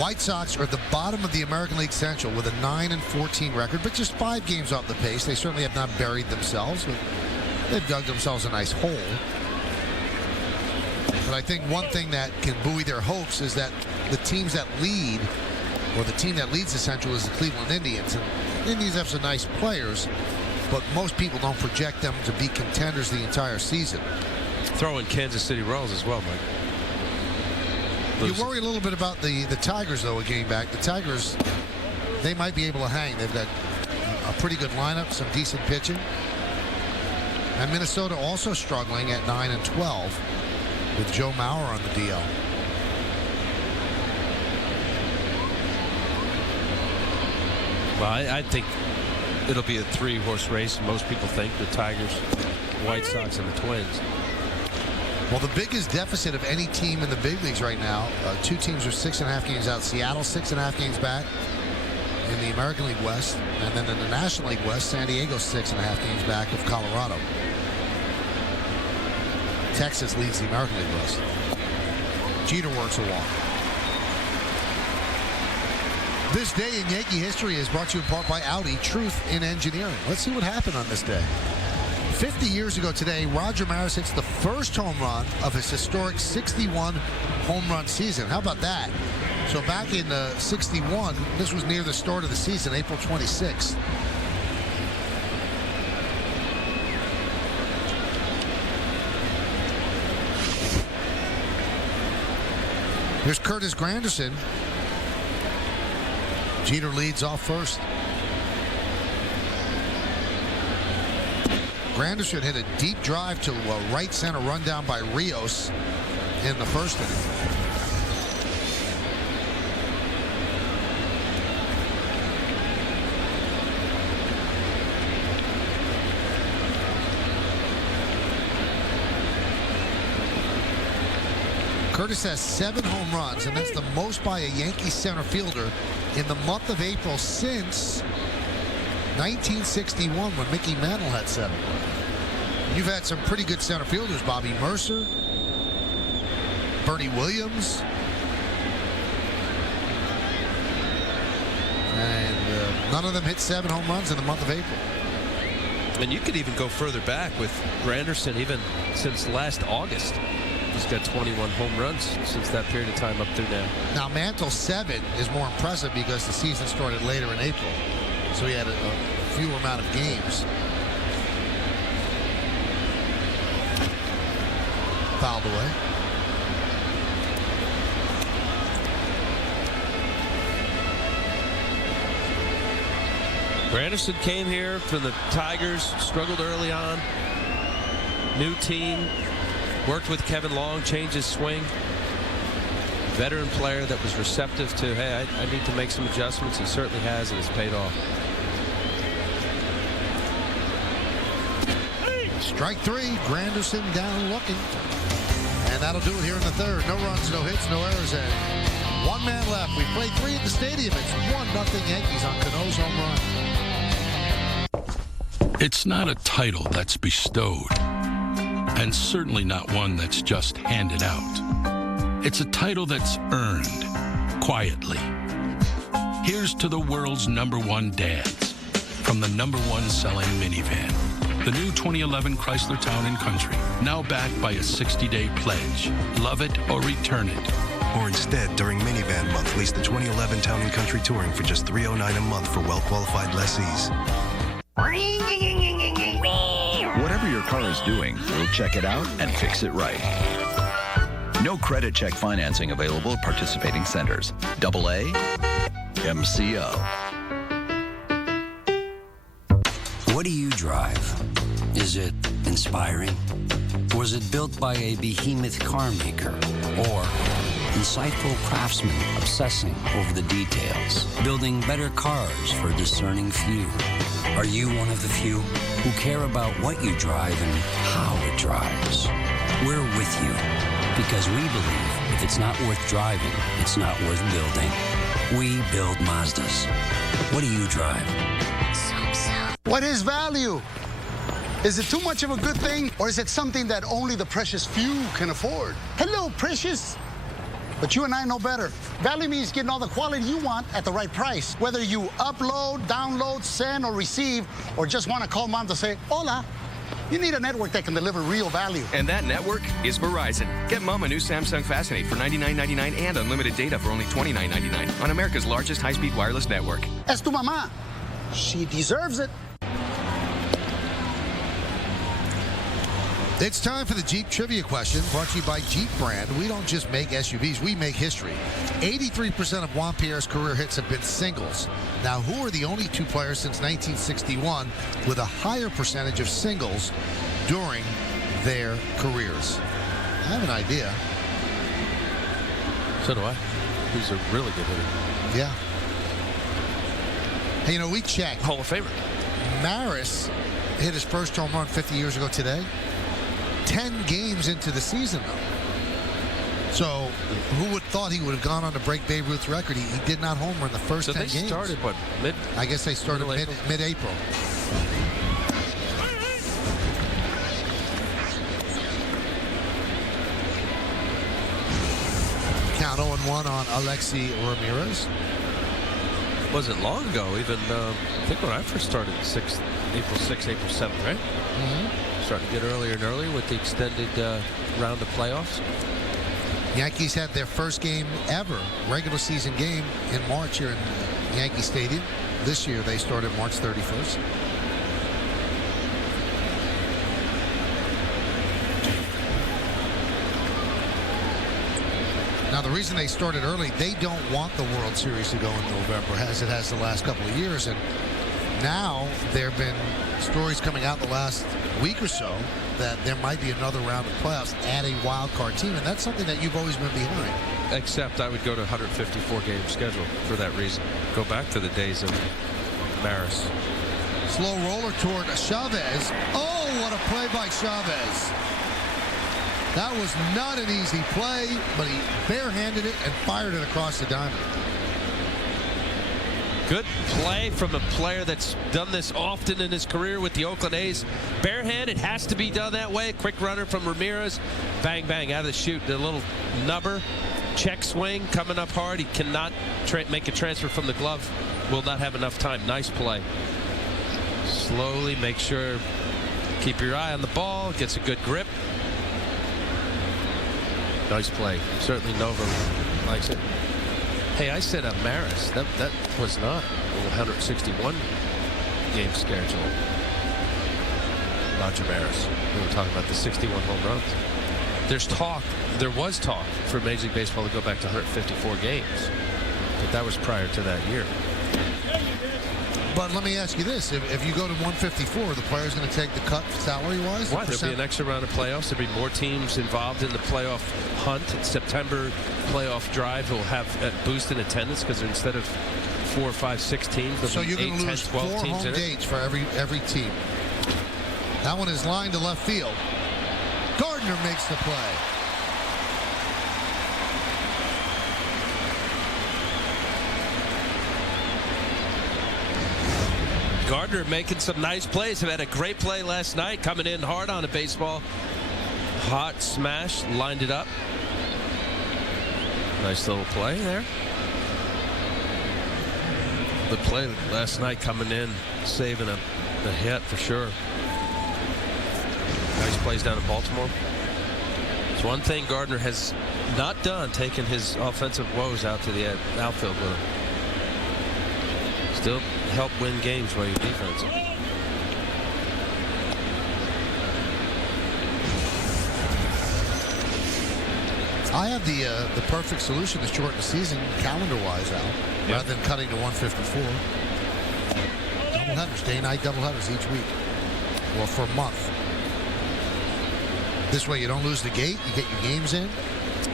White Sox are at the bottom of the American League Central with a 9-14 record, but just 5 games off the pace. They certainly have not buried themselves, but they've dug themselves a nice hole. But I think one thing that can buoy their hopes is that the teams that lead, or the team that leads the Central, is the Cleveland Indians. And the Indians have some nice players, but most people don't project them to be contenders the entire season. Throw in Kansas City Royals as well, Mike. You worry a little bit about the Tigers, though, getting back. The Tigers, they might be able to hang. They've got a pretty good lineup, some decent pitching. And Minnesota also struggling at 9-12 with Joe Mauer on the DL. Well, I think it'll be a 3-horse race. Most people think the Tigers, White Sox, and the Twins. Well, the biggest deficit of any team in the big leagues right now, 2 teams are 6.5 games out. Seattle 6.5 games back in the American League West, and then in the National League West, San Diego 6.5 games back of Colorado. Texas leads the American League West. Jeter works a walk. This day in Yankee history is brought to you in part by Audi, truth in engineering. Let's see what happened on this day. 50 years ago today, Roger Maris hits the first home run of his historic 61 home run season. How about that? So back in 61, this was near the start of the season, April 26th. Here's Curtis Granderson. Jeter leads off first. Granderson hit a deep drive to a right center run down by Rios in the first inning. Curtis has 7 home runs, and that's the most by a Yankee center fielder in the month of April since 1961, when Mickey Mantle had 7. You've had some pretty good center fielders, Bobby Mercer, Bernie Williams, and none of them hit 7 home runs in the month of April. And you could even go further back with Granderson, even since last August. He's got 21 home runs since that period of time up through now. Now, Mantle's 7 is more impressive because the season started later in April. So he had a fewer amount of games. fouled away. Granderson came here for the Tigers, struggled early on. New team, worked with Kevin Long, changed his swing. Veteran player that was receptive to, hey, I need to make some adjustments. He certainly has, and it's paid off. Strike three, Granderson down looking. And that'll do it here in the third. No runs, no hits, no errors, and one man left. We played three at the stadium. It's 1-0 Yankees on Cano's home run. It's not a title that's bestowed, and certainly not one that's just handed out. It's a title that's earned quietly. Here's to the world's #1 dads from the #1 selling minivan. The new 2011 Chrysler Town & Country, now backed by a 60-day pledge. Love it or return it. Or instead, during Minivan Month, lease the 2011 Town & Country Touring for just $309 a month for well-qualified lessees. Whatever your car is doing, we'll check it out and fix it right. No credit check financing available at participating centers. AA, MCO. What do you drive? Is it inspiring? Was it built by a behemoth car maker? Or insightful craftsmen obsessing over the details, building better cars for a discerning few? Are you one of the few who care about what you drive and how it drives? We're with you because we believe if it's not worth driving, it's not worth building. We build Mazdas. What do you drive? What is value? Is it too much of a good thing, or is it something that only the precious few can afford? Hello, precious. But you and I know better. Value means getting all the quality you want at the right price. Whether you upload, download, send, or receive, or just want to call mom to say, hola, you need a network that can deliver real value. And that network is Verizon. Get mom a new Samsung Fascinate for $99.99 and unlimited data for only $29.99 on America's largest high-speed wireless network. Es tu mamá. She deserves it. It's time for the Jeep Trivia question, brought to you by Jeep brand. We don't just make SUVs, we make history. 83% of Juan Pierre's career hits have been singles. Now, who are the only two players since 1961 with a higher percentage of singles during their careers? I have an idea. So do I. He's a really good hitter. Yeah. Hey, you know, we checked. Hall of Famer. Maris hit his first home run 50 years ago today. 10 games into the season, though. So, who would thought he would have gone on to break Babe Ruth's record? He did not homer in the first 10 games. So they started, what, mid? I guess they started mid-April. Count 0-1 on Alexi Ramirez. Wasn't long ago, even, I think when I first started, April 6th, April 7th, right? Mm-hmm. Starting to get earlier and earlier with the extended round of playoffs. Yankees had their first game ever, regular season game, in March here in Yankee Stadium. This year they started March 31st. Now, the reason they started early, they don't want the World Series to go in November, as it has the last couple of years. And now there have been stories coming out the last week or so that there might be another round of playoffs, add a wild card team, and that's something that you've always been behind. Except I would go to 154-game schedule for that reason. Go back to the days of Maris. Slow roller toward Chavez. Oh, what a play by Chavez. That was not an easy play, but he barehanded it and fired it across the diamond. Good play from a player that's done this often in his career with the Oakland A's. Barehand, it has to be done that way. Quick runner from Ramirez. Bang, bang, out of the chute. The little nubber. Check swing coming up hard. He cannot make a transfer from the glove. Will not have enough time. Nice play. Slowly make sure. Keep your eye on the ball. Gets a good grip. Nice play. Certainly Nova likes it. Hey, I said Maris. That was not a 161 game schedule. Roger Maris. We were talking about the 61 home runs. There was talk for Major League Baseball to go back to 154 games, but that was prior to that year. But let me ask you this. If you go to 154, the player's going to take the cut salary-wise? Why? There'll be an extra round of playoffs. There'll be more teams involved in the playoff hunt. September playoff drive will have a boost in attendance because instead of 4, 5, 6 teams, so there'll be you're going to lose 8, 10, 12 4 teams home games for every team. That one is lined to left field. Gardner makes the play. Gardner making some nice plays. He had a great play last night, coming in hard on a baseball. Hot smash, lined it up. Nice little play there. The play last night coming in, saving a hit for sure. Nice plays down in Baltimore. It's one thing Gardner has not done, taking his offensive woes out to the outfield with him. Still help win games by your defense. I have the perfect solution to shorten the season calendar-wise, Al, rather than cutting to 154. Doubleheaders, day-night doubleheaders each week, or for a month. This way you don't lose the gate, you get your games in.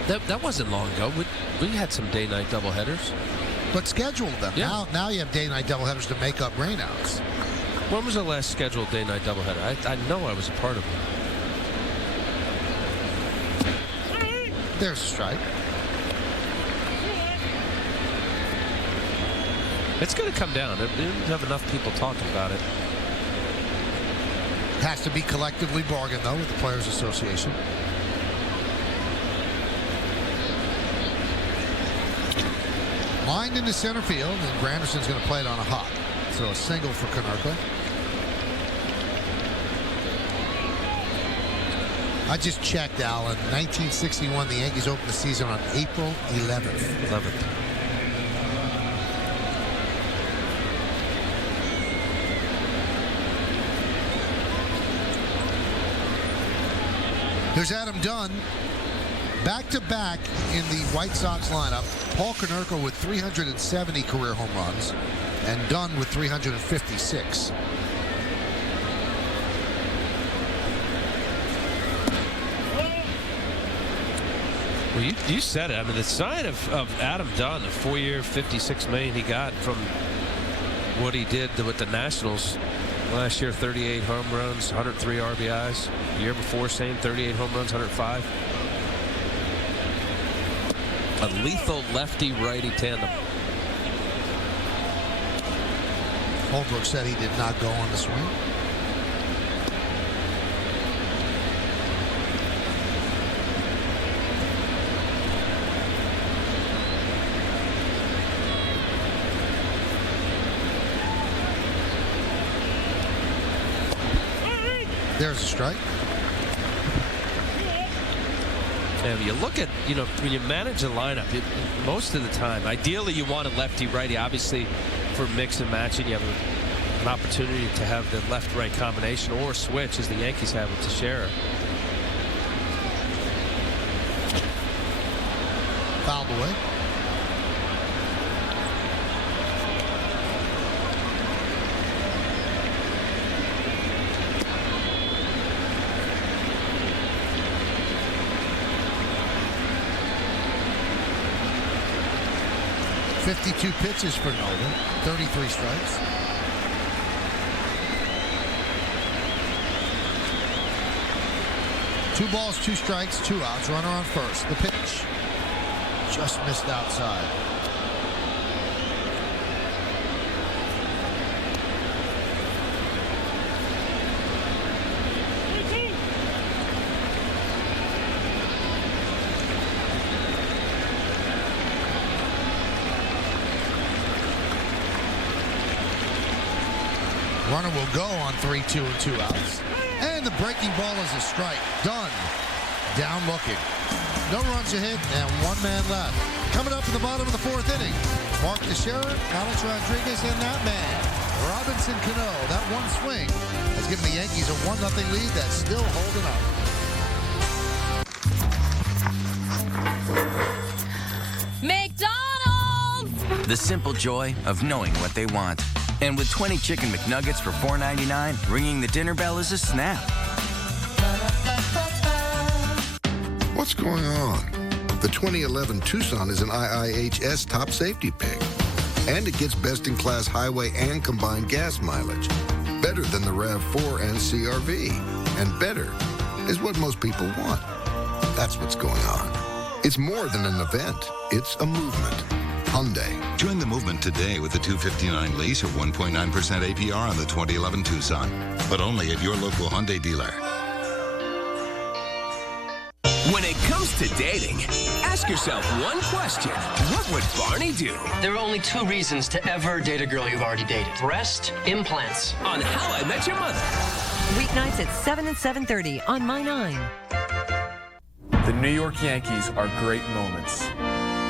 That wasn't long ago. We had some day-night doubleheaders. But scheduled them. Yeah. Now you have day-night doubleheaders to make up rainouts. When was the last scheduled day-night doubleheader? I know I was a part of it. There's a strike. It's going to come down. We didn't have enough people talking about it. Has to be collectively bargained, though, with the Players Association. Lined into center field, and Granderson's going to play it on a hop. So a single for Konerko. I just checked, Al. In 1961, the Yankees opened the season on April 11th. Here's Adam Dunn. Back-to-back in the White Sox lineup. Paul Konerko with 370 career home runs, and Dunn with 356. Well, you said it. I mean, the sign of Adam Dunn, the 4-year, $56 million he got from what he did with the Nationals last year, 38 home runs, 103 RBIs. The year before, same, 38 home runs, 105. A lethal lefty-righty tandem. Holbrook said he did not go on the swing. There's a strike. And you look at, when you manage a lineup, most of the time, ideally you want a lefty-righty. Obviously, for mix and matching, you have an opportunity to have the left-right combination or switch, as the Yankees have with Teixeira. Fouled away. .52 pitches for Nolan, 33 strikes. Two balls, 2 strikes, 2 outs. Runner on first. The pitch just missed outside. Runner will go on 3-2 and 2 outs. And the breaking ball is a strike. Done. Down looking. No runs a hit and 1 man left. Coming up in the bottom of the 4th inning, Mark Teixeira, Alex Rodriguez, and that man, Robinson Cano. That one swing has given the Yankees a 1-0 lead that's still holding up. The simple joy of knowing what they want. And with 20 Chicken McNuggets for $4.99, ringing the dinner bell is a snap. What's going on? The 2011 Tucson is an IIHS top safety pick. And it gets best-in-class highway and combined gas mileage. Better than the RAV4 and CR-V. And better is what most people want. That's what's going on. It's more than an event. It's a movement. Hyundai. Join the movement today with the $259 lease or 1.9% APR on the 2011 Tucson. But only at your local Hyundai dealer. When it comes to dating, ask yourself one question. What would Barney do? There are only two reasons to ever date a girl you've already dated. Breast implants. On How I Met Your Mother. Weeknights at 7 and 7:30 on My 9. The New York Yankees are great moments.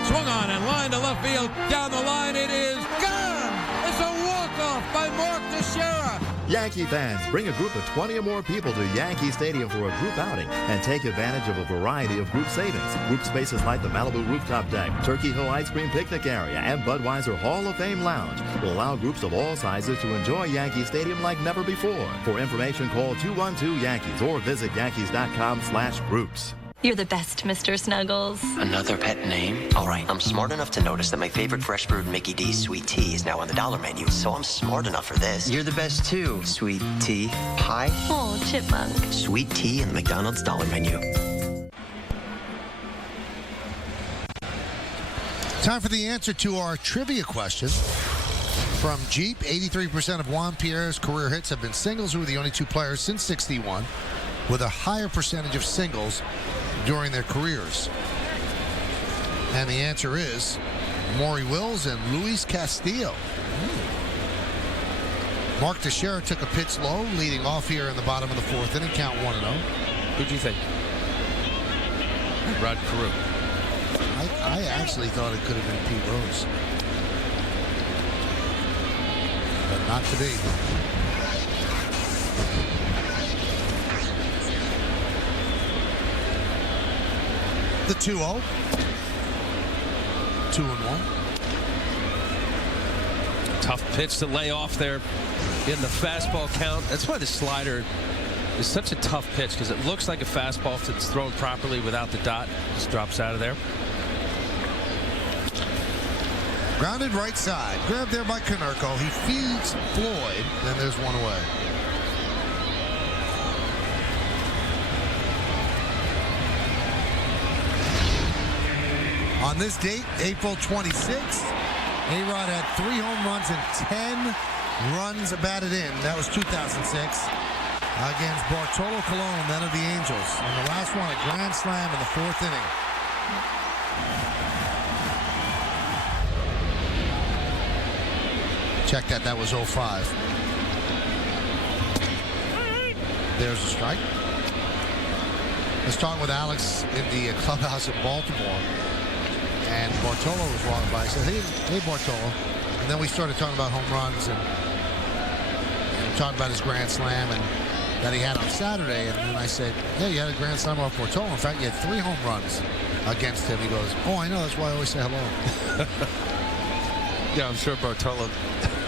Swung on and line to left field. Down the line, it is gone! It's a walk-off by Mark Teixeira. Yankee fans, bring a group of 20 or more people to Yankee Stadium for a group outing and take advantage of a variety of group savings. Group spaces like the Malibu Rooftop Deck, Turkey Hill Ice Cream Picnic Area, and Budweiser Hall of Fame Lounge will allow groups of all sizes to enjoy Yankee Stadium like never before. For information, call 212-YANKEES or visit yankees.com/groups. You're the best, Mr. Snuggles. Another pet name? All right, I'm smart enough to notice that my favorite fresh brewed Mickey D's sweet tea is now on the dollar menu, so I'm smart enough for this. You're the best too, sweet tea. Pie? Oh, chipmunk. Sweet tea in the McDonald's dollar menu. Time for the answer to our trivia question. From Jeep, 83% of Juan Pierre's career hits have been singles, who are the only two players since '61 with a higher percentage of singles during their careers. And the answer is Maury Wills and Luis Castillo. Mark Teixeira took a pitch low, leading off here in the bottom of the fourth inning, count 1-0. Who'd you think? Rod Carew. I actually thought it could have been Pete Rose. But not to be. The 2-0. 2-1. Tough pitch to lay off there in the fastball count. That's why the slider is such a tough pitch, because it looks like a fastball if it's thrown properly without the dot. Just drops out of there. Grounded right side. Grabbed there by Konerko. He feeds Floyd. Then there's one away. On this date, April 26th, A-Rod had 3 home runs and 10 runs batted in. That was 2006 against Bartolo Colon, then of the Angels. And the last one, a grand slam in the 4th inning. Check that. That was 05. There's a strike. I was talking with Alex in the clubhouse in Baltimore. And Bartolo was walking by. I said, hey, Bartolo. And then we started talking about home runs and talking about his grand slam and that he had on Saturday. And then I said, yeah, you had a grand slam off Bartolo. In fact, you had 3 home runs against him. He goes, oh, I know. That's why I always say hello. Yeah, I'm sure Bartolo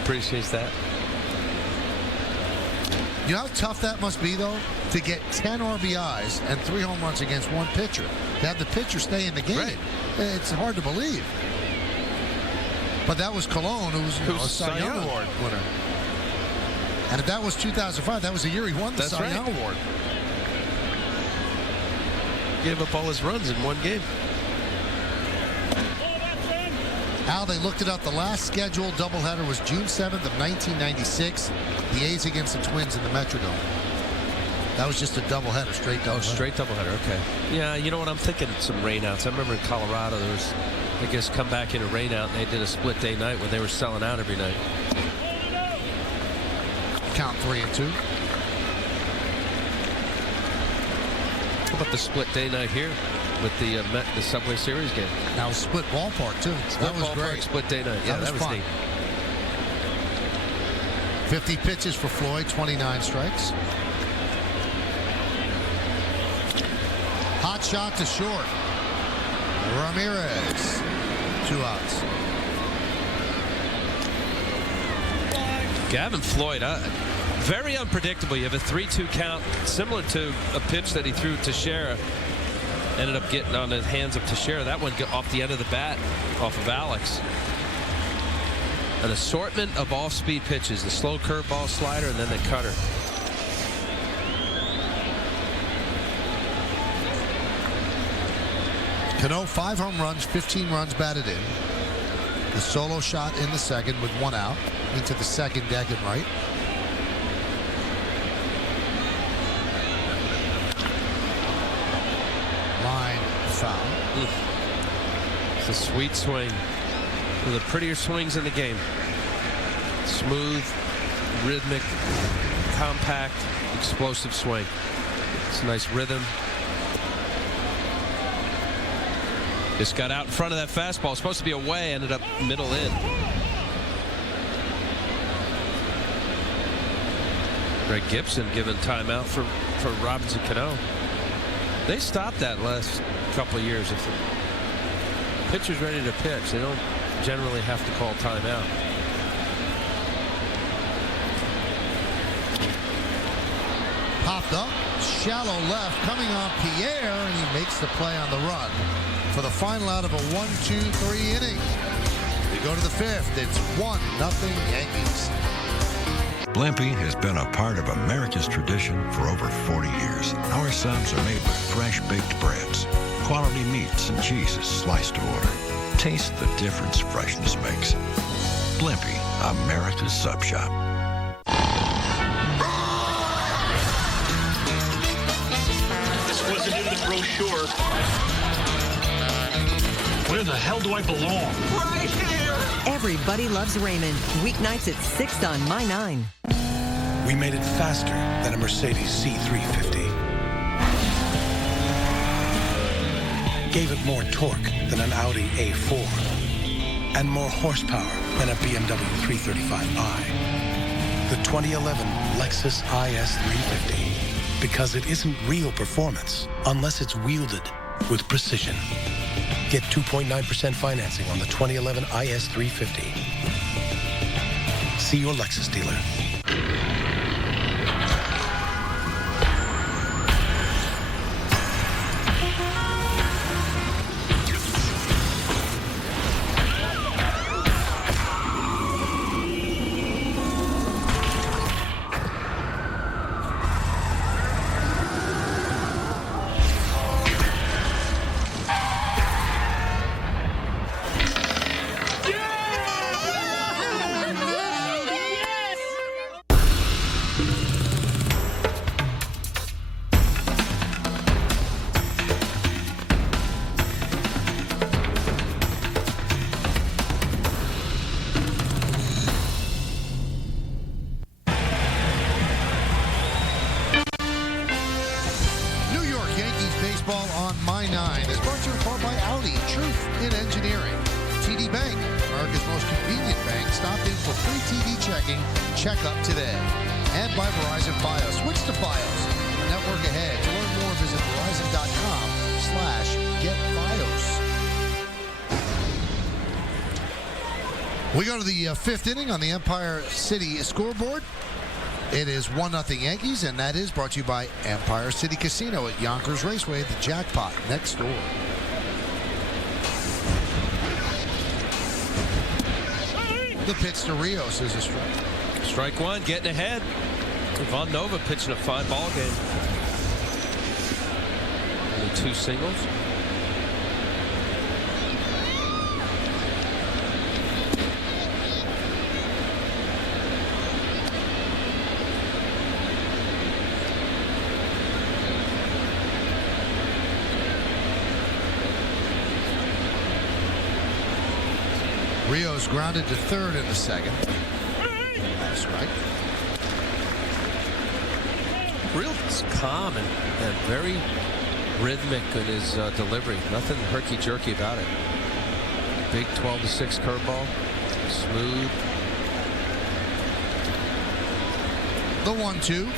appreciates that. You know how tough that must be, though, to get 10 RBIs and 3 home runs against one pitcher. To have the pitcher stay in the game. Right. It's hard to believe. But that was Colon, who was a Cy Young Award winner. And if that was 2005, that was the year he won the Cy Young Award. Gave up all his runs in one game. Al, they looked it up. The last scheduled doubleheader was June 7th of 1996. The A's against the Twins in the Metrodome. That was just a doubleheader, straight doubleheader. Oh, straight doubleheader, okay. Yeah, you know what, I'm thinking some rainouts. I remember in Colorado there was, I guess, come back in a rainout, and they did a split day night when they were selling out every night. Count 3-2. How about the split day night here with the Subway Series game? That was split ballpark, too. That was great. Split day night. Yeah, that was neat. 50 pitches for Floyd, 29 strikes. Hot shot to short. Ramirez. 2 outs. Gavin Floyd, very unpredictable. You have a 3-2 count, similar to a pitch that he threw to Teixeira. Ended up getting on the hands of Teixeira. That one got off the end of the bat, off of Alex. An assortment of off-speed pitches, the slow curveball, slider, and then the cutter. Cano, 5 home runs, 15 runs batted in. The solo shot in the second with 1 out. Into the second deck and right. Line foul. It's a sweet swing. One of the prettier swings in the game. Smooth, rhythmic, compact, explosive swing. It's a nice rhythm. Just got out in front of that fastball. Supposed to be away, ended up middle in. Greg Gibson given timeout for Robinson Cano. They stopped that last couple of years. If the pitcher's ready to pitch, they don't generally have to call timeout. Popped up, shallow left, coming on Pierre, and he makes the play on the run for the final out of a 1-2-3 inning. We go to the 5th. It's 1-0 Yankees. Blimpie has been a part of America's tradition for over 40 years. Our subs are made with fresh baked breads, quality meats and cheeses sliced to order. Taste the difference freshness makes. Blimpie, America's sub shop. This wasn't in the brochure. Where the hell do I belong? Right here! Everybody Loves Raymond. Weeknights at 6 on My 9. We made it faster than a Mercedes C350. Gave it more torque than an Audi A4. And more horsepower than a BMW 335i. The 2011 Lexus IS 350. Because it isn't real performance unless it's wielded with precision. Get 2.9% financing on the 2011 IS 350. See your Lexus dealer. Check up today. And by Verizon Fios. Switch to Fios. A network ahead. To learn more, visit verizon.com/getFios. We go to the 5th inning on the Empire City scoreboard. It is 1-0 Yankees, and that is brought to you by Empire City Casino at Yonkers Raceway, the jackpot next door. The pitch to Rios is a strike. Strike one, getting ahead. Von Nova pitching a fine ball game. Only 2 singles. Rios grounded to third in the second. Strike. Real calm and very rhythmic in his delivery. Nothing herky-jerky about it. Big 12-6 curveball. Smooth. The 1-2.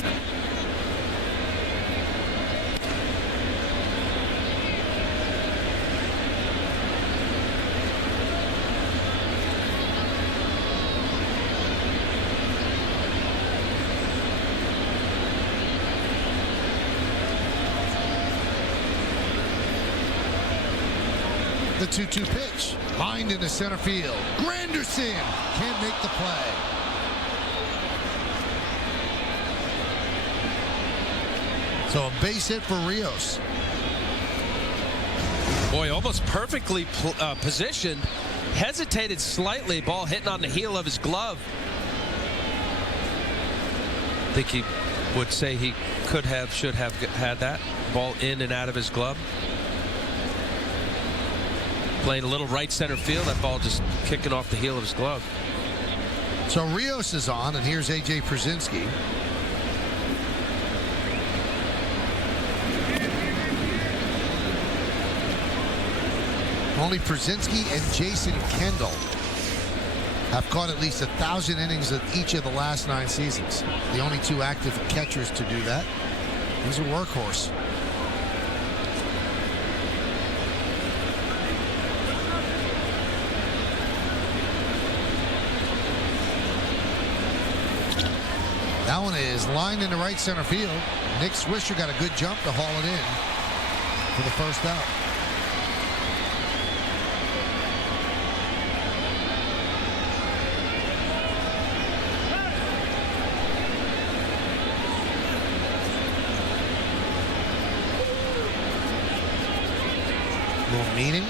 The 2-2 pitch. Lined into center field. Granderson can't make the play. So a base hit for Rios. Boy, almost perfectly positioned. Hesitated slightly. Ball hitting on the heel of his glove. I think he would say he should have had that ball in and out of his glove. Playing a little right center field. That ball just kicking off the heel of his glove. So Rios is on, and here's A.J. Przinsky. Only Przinsky and Jason Kendall have caught at least 1,000 innings of each of the last 9 seasons. The only 2 active catchers to do that. He's a workhorse. That one is lined into right center field. Nick Swisher got a good jump to haul it in for the first out. Little meaning.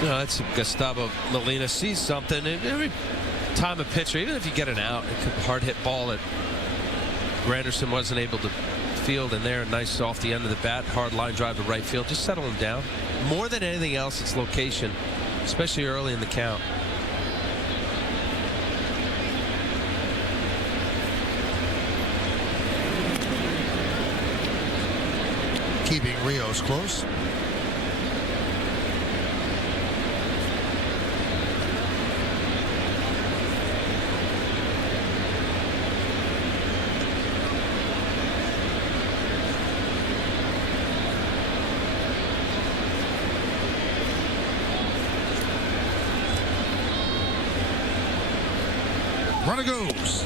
You know, that's Gustavo Molina sees something, and every time a pitcher, even if you get an out, a hard hit ball that Granderson wasn't able to field in there, nice off the end of the bat, hard line drive to right field, just settle him down. More than anything else, it's location, especially early in the count. Keeping Rios close. Runner goes.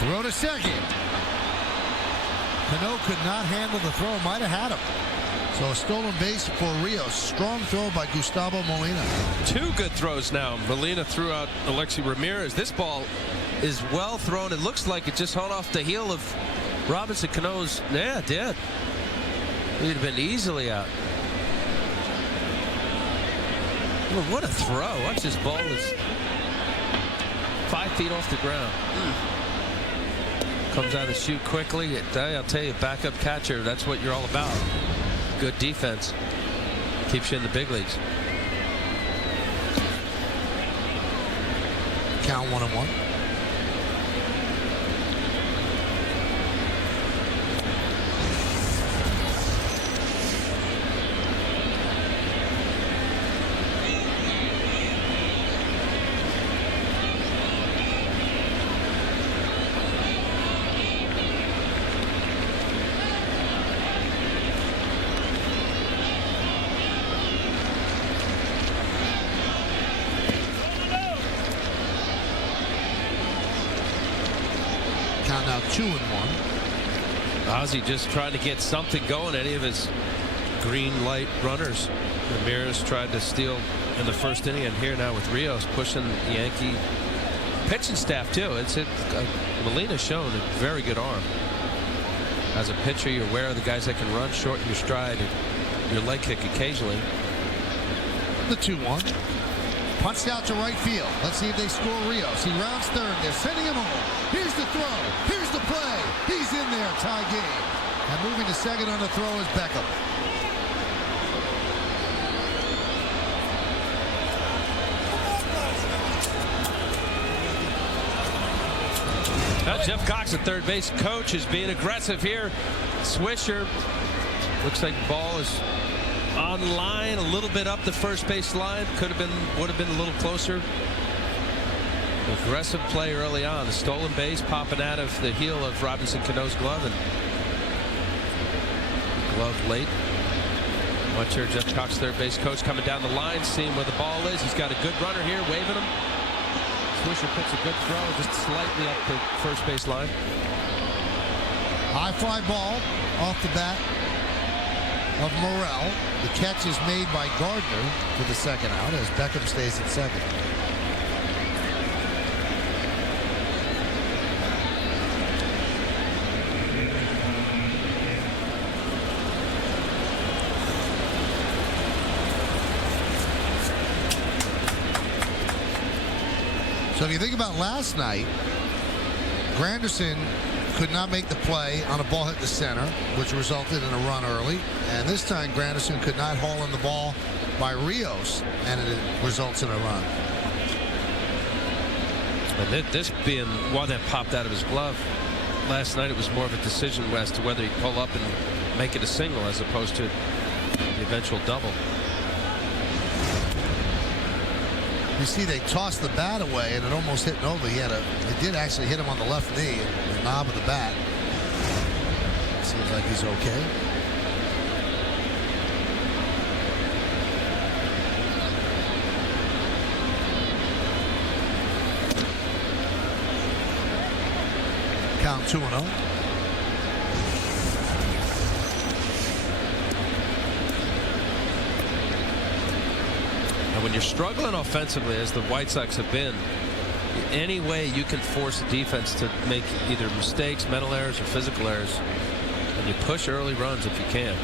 Throw to second. Cano could not handle the throw. Might have had him. So a stolen base for Rios. Strong throw by Gustavo Molina. 2 good throws now. Molina threw out Alexi Ramirez. This ball is well thrown. It looks like it just hung off the heel of Robinson Cano's. Yeah, it did. He'd have been easily out. Well, what a throw. Watch this ball is 5 feet off the ground. Comes out of the chute quickly. I'll tell you, backup catcher, that's what you're all about. Good defense. Keeps you in the big leagues. Count 1-1. Now 2-1. Ozzie just trying to get something going. Any of his green light runners. Ramirez tried to steal in the first inning, and here now with Rios pushing the Yankee pitching staff too. Molina's shown a very good arm. As a pitcher, you're aware of the guys that can run, shorten your stride, and your leg kick occasionally. The 2-1. Punched out to right field. Let's see if they score Rios. He rounds third. They're sending him home. Here's the throw. Here's the play. He's in there. Tie game. And moving to second on the throw is Beckham. Now Jeff Cox, at third base coach, is being aggressive here. Swisher looks like the ball is on line, a little bit up the first base line. Would have been a little closer. Aggressive play early on. The stolen base popping out of the heel of Robinson Cano's glove, and glove late. Watch here, Jeff Cox, third base coach, coming down the line, seeing where the ball is. He's got a good runner here, waving him. Swisher puts a good throw, just slightly up the first base line. High fly ball off the bat. of Morrell. The catch is made by Gardner for the second out as Beckham stays at second. So if you think about last night, Granderson could not make the play on a ball hit the center, which resulted in a run early. And this time, Granderson could not haul in the ball by Rios, and it results in a run. And this being one that popped out of his glove, last night it was more of a decision as to whether he'd pull up and make it a single as opposed to the eventual double. You see, they tossed the bat away, and it almost hit Nova. It did actually hit him on the left knee, the knob of the bat. Seems like he's okay. Count 2-0. When you're struggling offensively, as the White Sox have been, any way you can force the defense to make either mistakes, mental errors, or physical errors, and you push early runs if you can.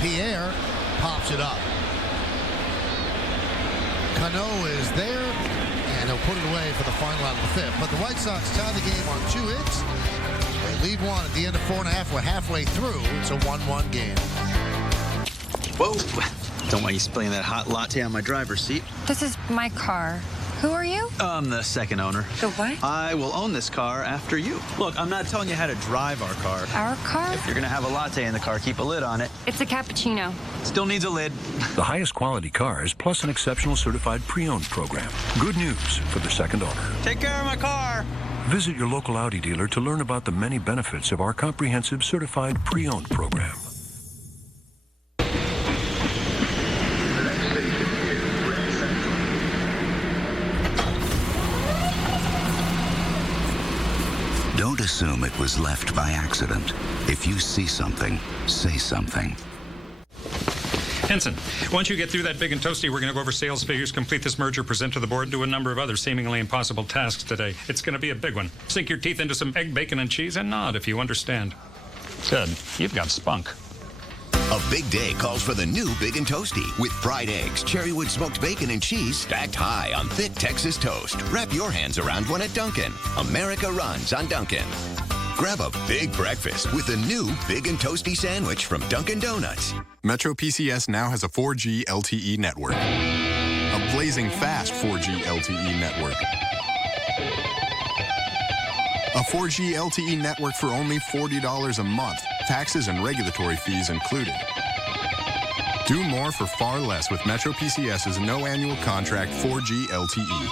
Pierre pops it up. Cano is there, and he'll put it away for the final out of the fifth. But the White Sox tie the game on 2 hits. They lead one at the end of 4.5. We're halfway through. It's a 1-1 game. Whoa! Don't want you spilling that hot latte on my driver's seat. This is my car. Who are you? I'm the second owner. The what? I will own this car after you. Look, I'm not telling you how to drive our car. Our car? If you're gonna have a latte in the car, keep a lid on it. It's a cappuccino. Still needs a lid. The highest quality cars plus an exceptional certified pre-owned program. Good news for the second owner. Take care of my car. Visit your local Audi dealer to learn about the many benefits of our comprehensive certified pre-owned program. Don't assume it was left by accident. If you see something, say something. Henson, once you get through that big and toasty, we're going to go over sales figures, complete this merger, present to the board, and do a number of other seemingly impossible tasks today. It's going to be a big one. Sink your teeth into some egg, bacon, and cheese, and nod if you understand. Good. You've got spunk. A big day calls for the new Big and Toasty with fried eggs, cherrywood smoked bacon, and cheese stacked high on thick Texas toast. Wrap your hands around one at Dunkin'. America runs on Dunkin'. Grab a big breakfast with the new Big and Toasty sandwich from Dunkin' Donuts. Metro PCS now has a 4G LTE network. A blazing fast 4G LTE network. A 4G LTE network for only $40 a month. Taxes and regulatory fees included. Do more for far less with Metro PCS's no annual contract 4G LTE.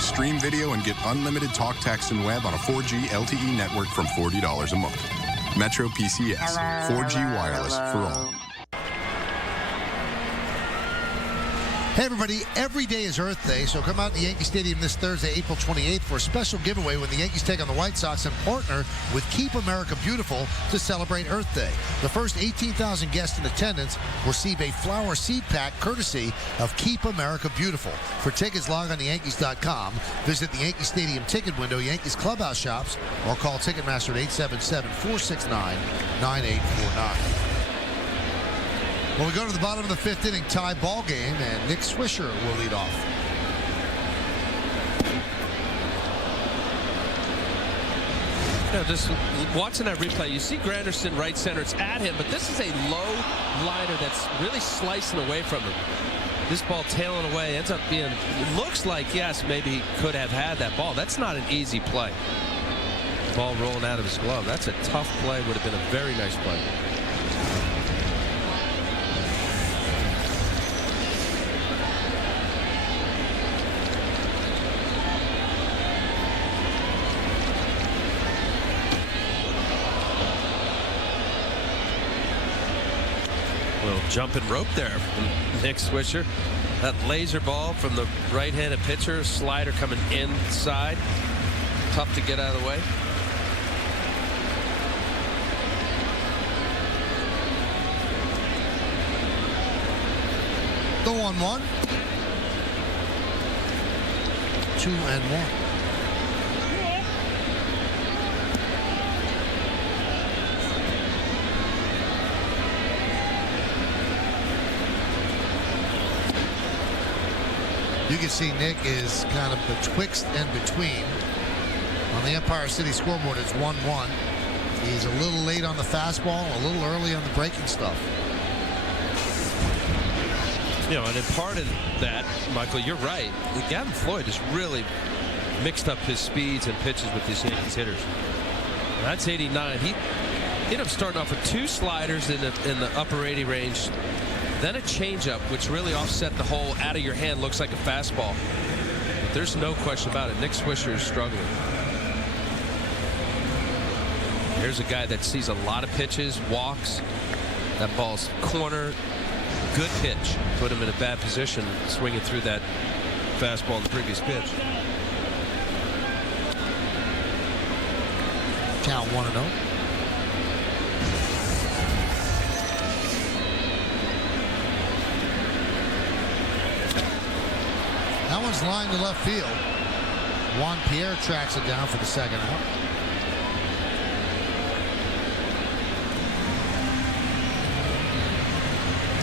Stream video and get unlimited talk, text, and web on a 4G LTE network from $40 a month. Metro PCS, 4G wireless for all. Hey everybody, every day is Earth Day, so come out to Yankee Stadium this Thursday, April 28th for a special giveaway when the Yankees take on the White Sox and partner with Keep America Beautiful to celebrate Earth Day. The first 18,000 guests in attendance will receive a flower seed pack courtesy of Keep America Beautiful. For tickets, log on to Yankees.com, visit the Yankee Stadium ticket window, Yankees clubhouse shops, or call Ticketmaster at 877-469-9849. Well, we go to the bottom of the fifth inning, tie ball game, and Nick Swisher will lead off. Just watching that replay, you see Granderson right center. It's at him, but this is a low liner that's really slicing away from him. This ball tailing away ends up being, looks like, yes, maybe he could have had that ball. That's not an easy play. Ball rolling out of his glove. That's a tough play. Would have been a very nice play. Jumping rope there from Nick Swisher. That laser ball from the right-handed pitcher. Slider coming inside. Tough to get out of the way. The 1-1. 2-1. You can see Nick is kind of betwixt and between. On the Empire City scoreboard, it's 1-1. He's a little late on the fastball, a little early on the breaking stuff. You know, and in part of that, Michael, you're right. Gavin Floyd has really mixed up his speeds and pitches with these Yankees hitters. That's 89. He ended up starting off with 2 sliders in the upper 80 range, then a changeup, which really offset the whole out of your hand, looks like a fastball. But there's no question about it. Nick Swisher is struggling. Here's a guy that sees a lot of pitches, walks. That ball's corner. Good pitch. Put him in a bad position, swinging through that fastball in the previous pitch. Count 1-0. That one's lined to left field. Juan Pierre tracks it down for the second out.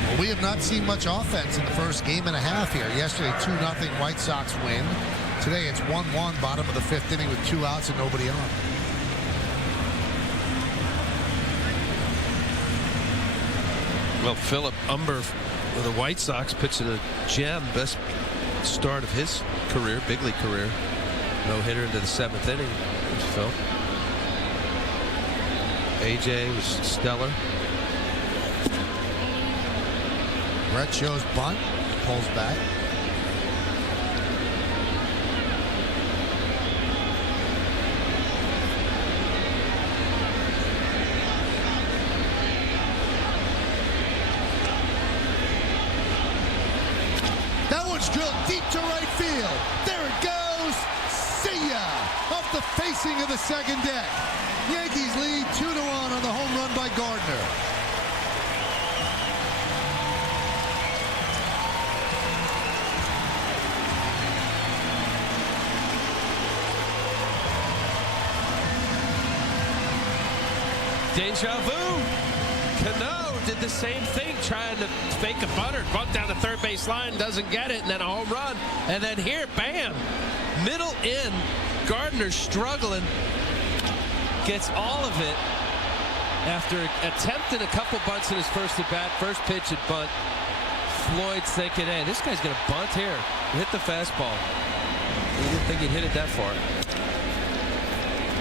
Well, we have not seen much offense in the first game and a half here. Yesterday, 2-0 White Sox win. Today, it's 1-1, bottom of the 5th inning with 2 outs and nobody on. Well, Philip Umber with the White Sox pitching a gem, best start of his career, big league career. No hitter into the 7th inning. There's Phil. AJ was stellar. Brett shows bunt, pulls back. Drilled deep to right field. There it goes. See ya! Off the facing of the second deck. Yankees lead 2-1 on the home run by Gardner. Deja vu. Cano did the same thing, trying to fake a bunt down the third base line, doesn't get it, and then a home run. And then here, bam, middle in. Gardner struggling, gets all of it after attempting a couple bunts in his first at bat, first pitch at bunt. Floyd's thinking, hey, this guy's going to bunt here. Hit the fastball. He didn't think he'd hit it that far.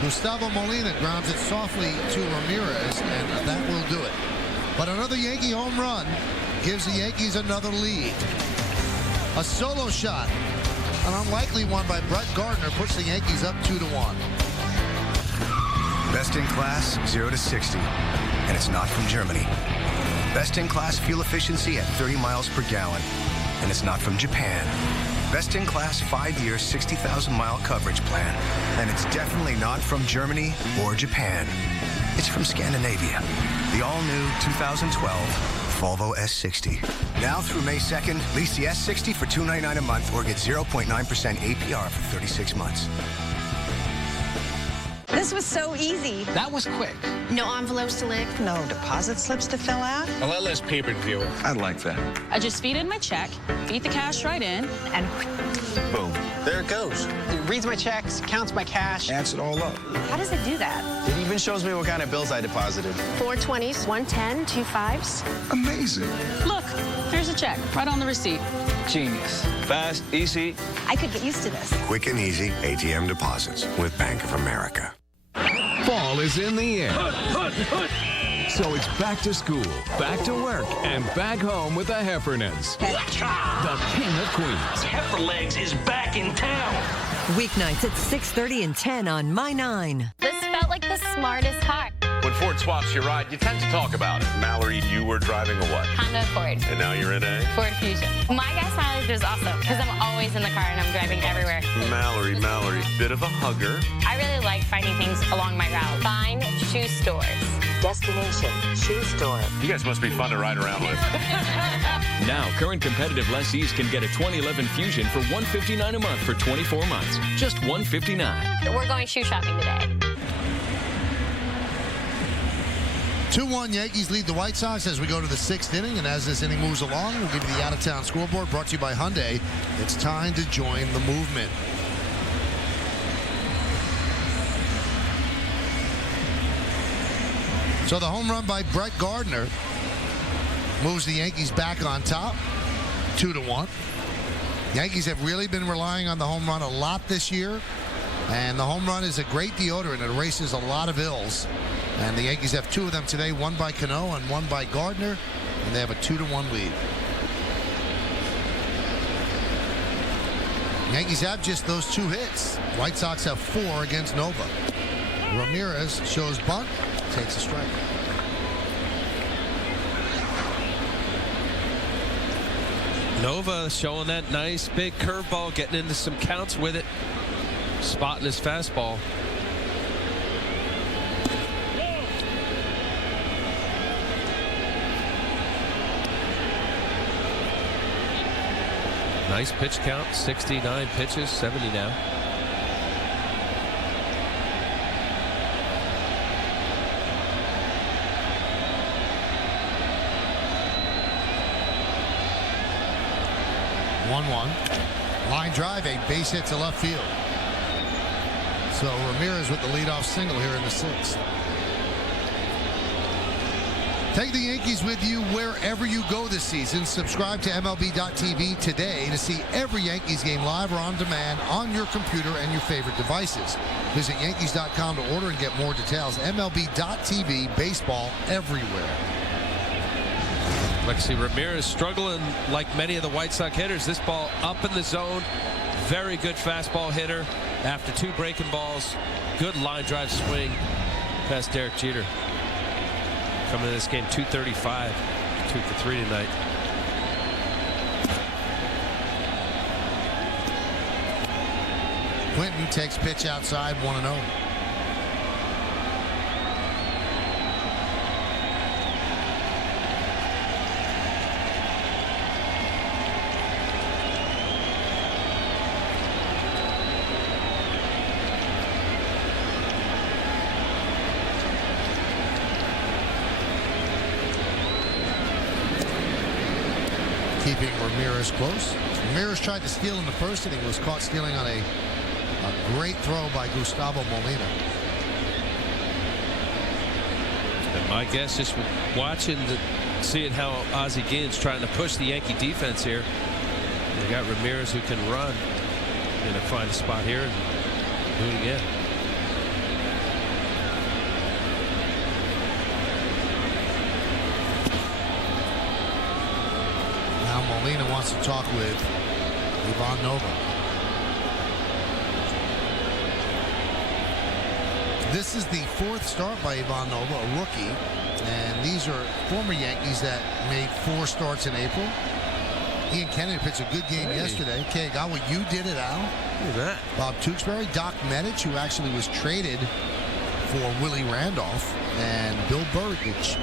Gustavo Molina grounds it softly to Ramirez, and that will do it. But another Yankee home run gives the Yankees another lead. A solo shot, an unlikely one by Brett Gardner, puts the Yankees up 2-1. Best in class, 0 to 60, and it's not from Germany. Best in class fuel efficiency at 30 miles per gallon, and it's not from Japan. Best in class 5-year, 60,000-mile coverage plan, and it's definitely not from Germany or Japan. It's from Scandinavia. The all-new 2012 Volvo S60. Now through May 2nd, lease the S60 for $299 a month or get 0.9% APR for 36 months. This was so easy. That was quick. No envelopes to lick, no deposit slips to fill out. A lot less paper to deal with. I'd like that. I just feed in my check, feed the cash right in, and boom. There it goes. It reads my checks, counts my cash. Adds it all up. how does it do that? It even shows me what kind of bills I deposited. 4 20s, 110, 2 5s. Amazing. Look, here's a check, right on the receipt. Genius. Fast, easy. I could get used to this. Quick and easy ATM deposits with Bank of America. Fall is in the air. So it's back to school, back to work, and back home with the Heffernans. The King of Queens. Heiferlegs is back in town. Weeknights at 6:30 and 10 on My 9. This felt like the smartest car. When Ford swaps your ride, you tend to talk about it. Mallory, you were driving a what? Honda Accord. And now you're in a? Ford Fusion. My gas mileage is awesome because I'm always in the car and I'm driving everywhere. Mallory, bit of a hugger. I really like finding things along my route. Find shoe stores. Destination Shoe Store. You guys must be fun to ride around with. Now, current competitive lessees can get a 2011 Fusion for $159 a month for 24 months. Just $159. We're going shoe shopping today. 2-1 Yankees lead the White Sox as we go to the 6th inning. And as this inning moves along, we'll give you the out-of-town scoreboard brought to you by Hyundai. It's time to join the movement. So the home run by Brett Gardner moves the Yankees back on top, 2-1. Yankees have really been relying on the home run a lot this year, and the home run is a great deodorant. It erases a lot of ills, and the Yankees have 2 of them today, one by Cano and one by Gardner, and they have a 2-1 lead. Yankees have just those 2 hits. White Sox have 4 against Nova. Ramirez shows bunt, takes a strike. Nova showing that nice big curveball, getting into some counts with it, spotting his fastball. Nice pitch count, 69 pitches, 70 now. Line drive, a base hit to left field. So Ramirez with the leadoff single here in the 6th. Take the Yankees with you wherever you go this season. Subscribe to MLB.tv today to see every Yankees game live or on demand on your computer and your favorite devices. Visit Yankees.com to order and get more details. MLB.tv, baseball everywhere. Like I see Ramirez struggling like many of the White Sox hitters. This ball up in the zone. Very good fastball hitter. After 2 breaking balls. Good line drive swing past Derek Jeter. Coming to this game 235. 2 for 3 tonight. Quinton takes pitch outside, 1-0. Keeping Ramirez close. Ramirez tried to steal in the 1st inning, was caught stealing on a great throw by Gustavo Molina. And my guess is watching, seeing how Ozzie Guillen's trying to push the Yankee defense here. They got Ramirez who can run. Going to find a spot here and do it again. Molina wants to talk with Ivan Nova. This is the 4th start by Ivan Nova, a rookie, and these are former Yankees that made 4 starts in April. Ian Kennedy pitched a good game yesterday. Kagawa, you did it, Al. Look at that. Bob Tewksbury, Doc Medich, who actually was traded for Willie Randolph, and Bill Burbage.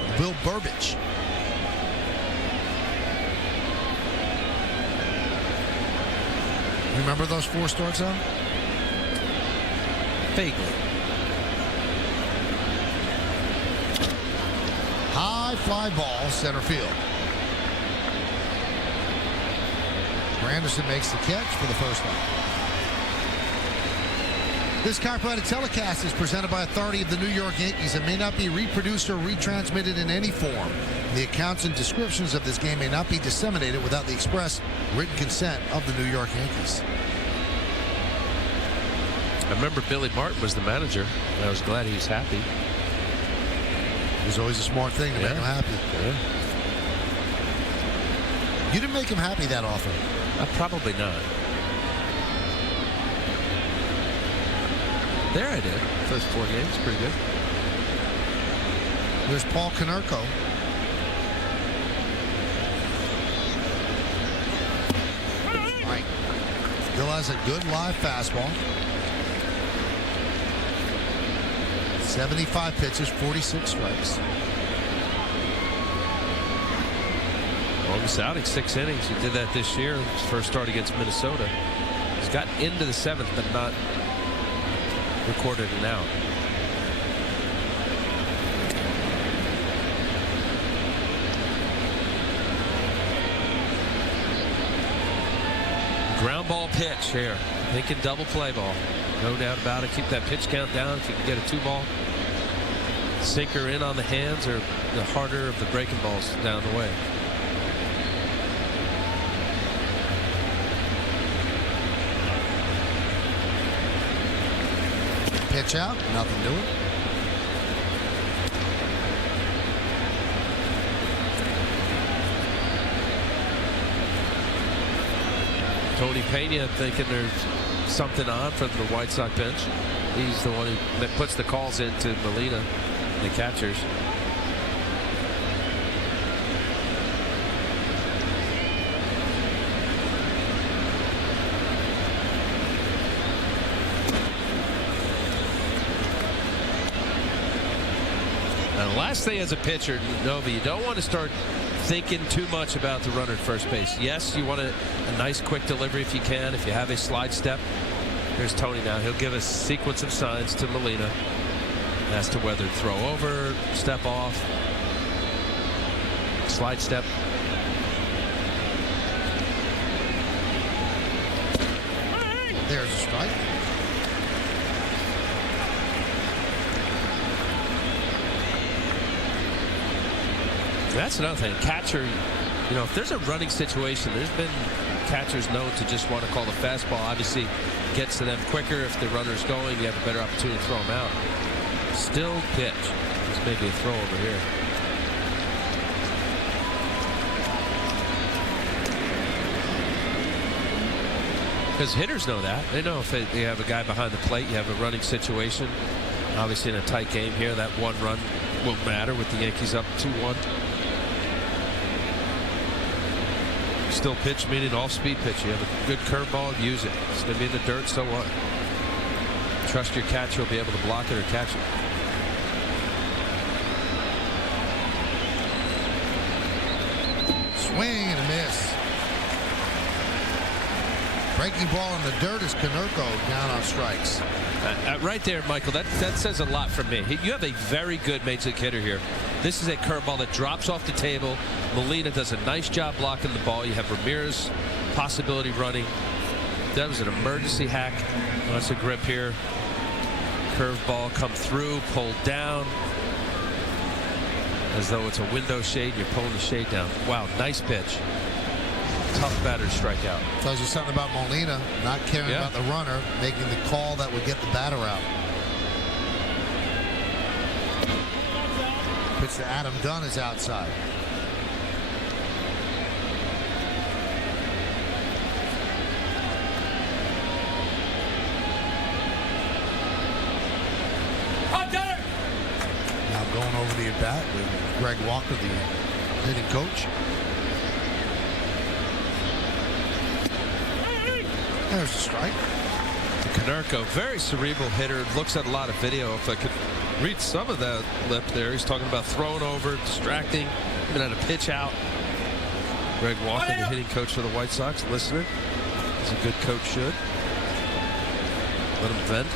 Remember those 4 starts, Al? Vaguely. High fly ball, center field. Granderson makes the catch for the first time. This copyrighted telecast is presented by authority of the New York Yankees and may not be reproduced or retransmitted in any form. The accounts and descriptions of this game may not be disseminated without the express written consent of the New York Yankees. I remember Billy Martin was the manager, and I was glad he was happy. It was always a smart thing to make him happy. Yeah. You didn't make him happy that often. Probably not. There I did. First 4 games, pretty good. There's Paul Konerko. Right. Still has a good live fastball. 75 pitches, 46 strikes. Longest outing, 6 innings. He did that this year. His first start against Minnesota. He's gotten into the 7th, but not recorded an out. Ground ball pitch here. Thinking double play ball. No doubt about it. Keep that pitch count down if you can get a 2-ball. Sinker in on the hands, or the harder of the breaking balls down the way. Pitch out, nothing doing. Tony Pena thinking there's something on from the White Sox bench. He's the one that puts the calls into Molina, the catchers. Now, the last thing as a pitcher, Nova, you don't want to start thinking too much about the runner at first base. Yes, you want a nice quick delivery if you can, if you have a slide step. Here's Tony now. He'll give a sequence of signs to Molina as to whether throw over, step off, slide step. There's a strike. That's another thing. Catcher, you know, if there's a running situation, there's been catchers known to just want to call the fastball. Obviously, gets to them quicker. If the runner's going, you have a better opportunity to throw them out. Still pitch. This may be a throw over here. Because hitters know that. They know if they have a guy behind the plate, you have a running situation. Obviously, in a tight game here, that one run will matter with the Yankees up 2-1. Still pitch, meaning off-speed pitch. You have a good curveball, use it. It's going to be in the dirt, so what? Trust your catcher will be able to block it or catch it. Swing and a miss. Breaking ball in the dirt is Konerko down on strikes. Right there, Michael, that says a lot for me. You have a very good major league hitter here. This is a curveball that drops off the table. Molina does a nice job blocking the ball. You have Ramirez possibility running. That was an emergency hack. That's a grip here. Curveball come through, pulled down. As though it's a window shade, you're pulling the shade down. Wow, nice pitch. Tough batter to strike out. Tells you something about Molina, not caring about the runner, making the call that would get the batter out. Pitch to Adam Dunn is outside. Now going over the at-bat with Greg Walker, the hitting coach. There's a strike. Konerko, very cerebral hitter, looks at a lot of video. If I could read some of that lip there, he's talking about throwing over, distracting, even had a pitch out. Greg Walker, the hitting coach for the White Sox, listening, as a good coach should. Let him vent.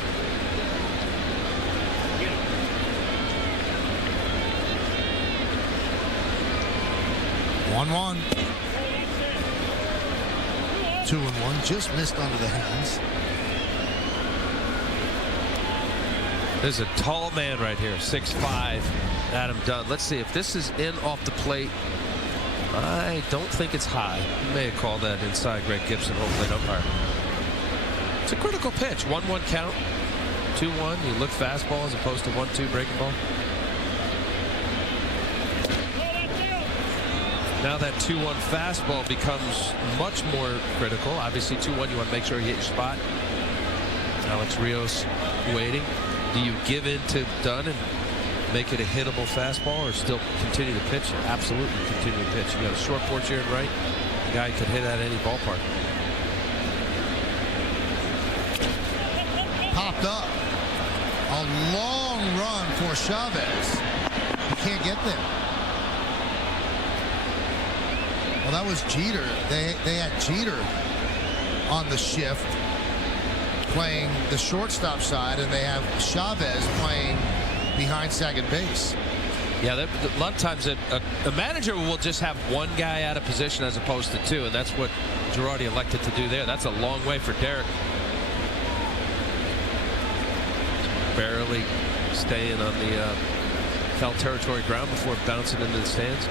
One. 2-1, just missed under the hands. There's a tall man right here, 6'5", Adam Dunn. Let's see if this is in off the plate. I don't think it's high. You may have called that inside. Greg Gibson, home plate umpire. It's a critical pitch. 1-1 count. 2-1. You look fastball as opposed to 1-2 breaking ball. Now that 2-1 fastball becomes much more critical. Obviously 2-1, you want to make sure you hit your spot. Alex Rios waiting. Do you give in to Dunn and make it a hittable fastball, or still continue to pitch? Absolutely continue to pitch. You got a short porch here and right. The guy could hit at any ballpark. Popped up. A long long run for Chavez. He can't get there. Well, that was Jeter. They had Jeter on the shift playing the shortstop side, and they have Chavez playing behind second base. Yeah, a lot of times a manager will just have one guy out of position as opposed to two, and that's what Girardi elected to do there. That's a long way for Derek. Barely staying on the foul territory ground before bouncing into the stands.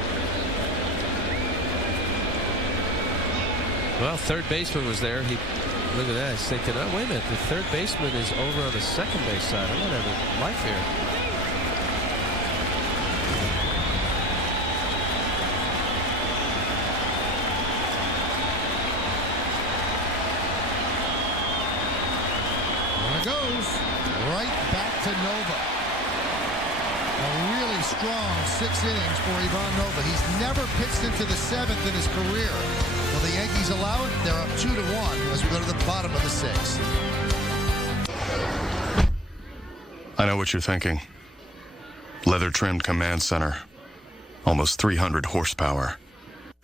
Well, third baseman was there. Look at that. He's thinking, oh, wait a minute. The third baseman is over on the second base side. I'm going to have a life here. There it goes. Right back to Nova. A really strong 6 innings for Ivan Nova. He's never pitched into the 7th in his career. Will the Yankees allow it? They're up 2-1 as we go to the bottom of the 6th. I know what you're thinking. Leather-trimmed command center. Almost 300 horsepower.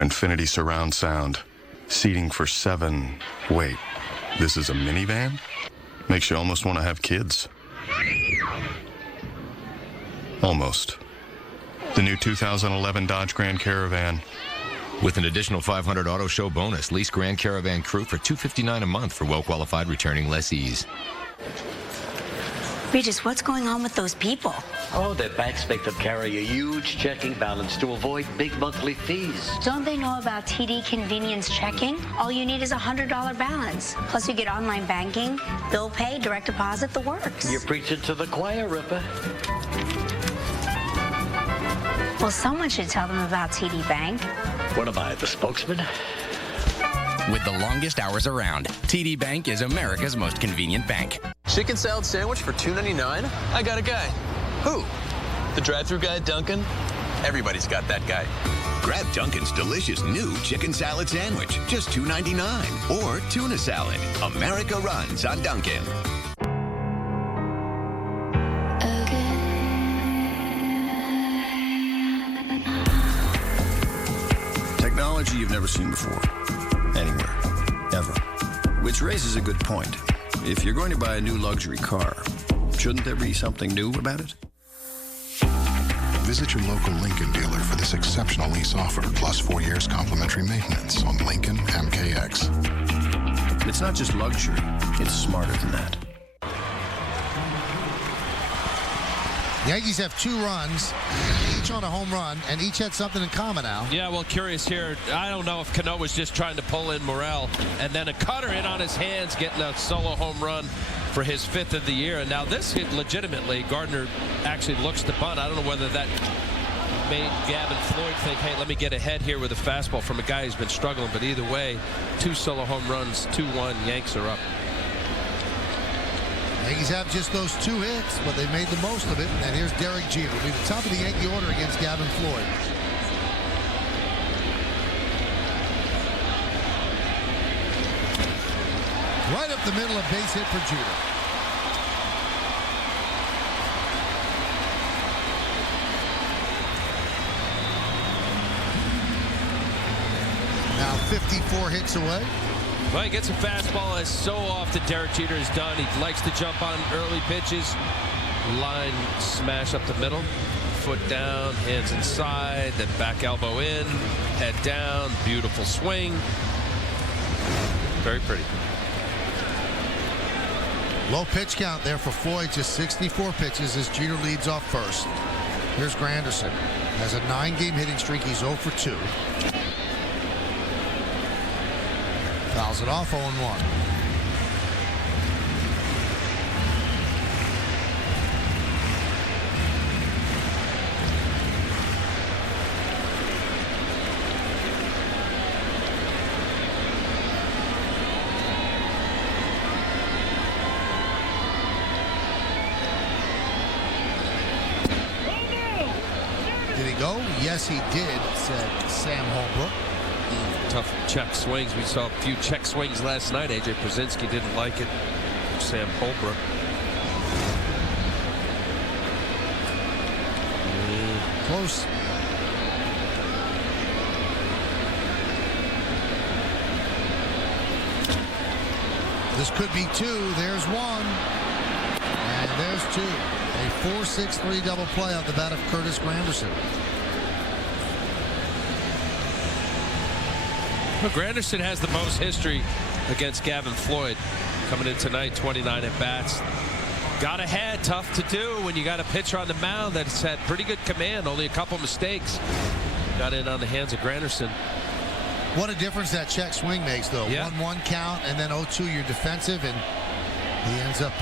Infinity surround sound. Seating for 7. Wait, this is a minivan? Makes you almost want to have kids. Almost. The new 2011 Dodge Grand Caravan. With an additional $500 auto show bonus, lease Grand Caravan Crew for $259 a month for well-qualified returning lessees. Regis, what's going on with those people? Oh, their banks make them carry a huge checking balance to avoid big monthly fees. Don't they know about TD Convenience Checking? All you need is a $100 balance. Plus, you get online banking, bill pay, direct deposit, the works. You're preaching to the choir, Ripper. Well, someone should tell them about TD Bank. What am I, the spokesman? With the longest hours around, TD Bank is America's most convenient bank. Chicken salad sandwich for $2.99? I got a guy. Who? The drive-thru guy at Dunkin'? Everybody's got that guy. Grab Dunkin's delicious new chicken salad sandwich, just $2.99. Or tuna salad. America runs on Dunkin'. Technology you've never seen before. Anywhere. Ever. Which raises a good point. If you're going to buy a new luxury car, shouldn't there be something new about it? Visit your local Lincoln dealer for this exceptional lease offer, plus 4 years complimentary maintenance on Lincoln MKX. It's not just luxury, it's smarter than that. The Yankees have 2 runs, each on a home run, and each had something in common now. Yeah, well, curious here. I don't know if Cano was just trying to pull in Morel, and then a cutter in on his hands, getting a solo home run for his 5th of the year. And now this hit legitimately, Gardner actually looks to bunt. I don't know whether that made Gavin Floyd think, hey, let me get ahead here with a fastball from a guy who's been struggling. But either way, 2 solo home runs, 2-1, Yanks are up. Yankees have just those 2 hits, but they made the most of it. And here's Derek Jeter. Will be the top of the Yankee order against Gavin Floyd. Right up the middle, a base hit for Jeter. Now 54 hits away. Well, he gets a fastball, as so often Derek Jeter has done. He likes to jump on early pitches. Line smash up the middle. Foot down, hands inside, then back elbow in, head down, beautiful swing. Very pretty. Low pitch count there for Floyd, just 64 pitches as Jeter leads off first. Here's Granderson. Has a 9-game hitting streak. He's 0 for 2. Fouls it off, 0-1. Did he go? Yes, he did, said Sam Holbrook. Tough check swings. We saw a few check swings last night. A.J. Przinsky didn't like it. Sam Holbrook. close. This could be two. There's one. And there's two. A 4-6-3 double play on the bat of Curtis Granderson. Well, Granderson has the most history against Gavin Floyd. Coming in tonight, 29 at bats. Got ahead, tough to do when you got a pitcher on the mound that's had pretty good command, only a couple mistakes. Got in on the hands of Granderson. What a difference that check swing makes, though. Yeah. 1-1 count, and then 0-2, you're defensive, and he ends up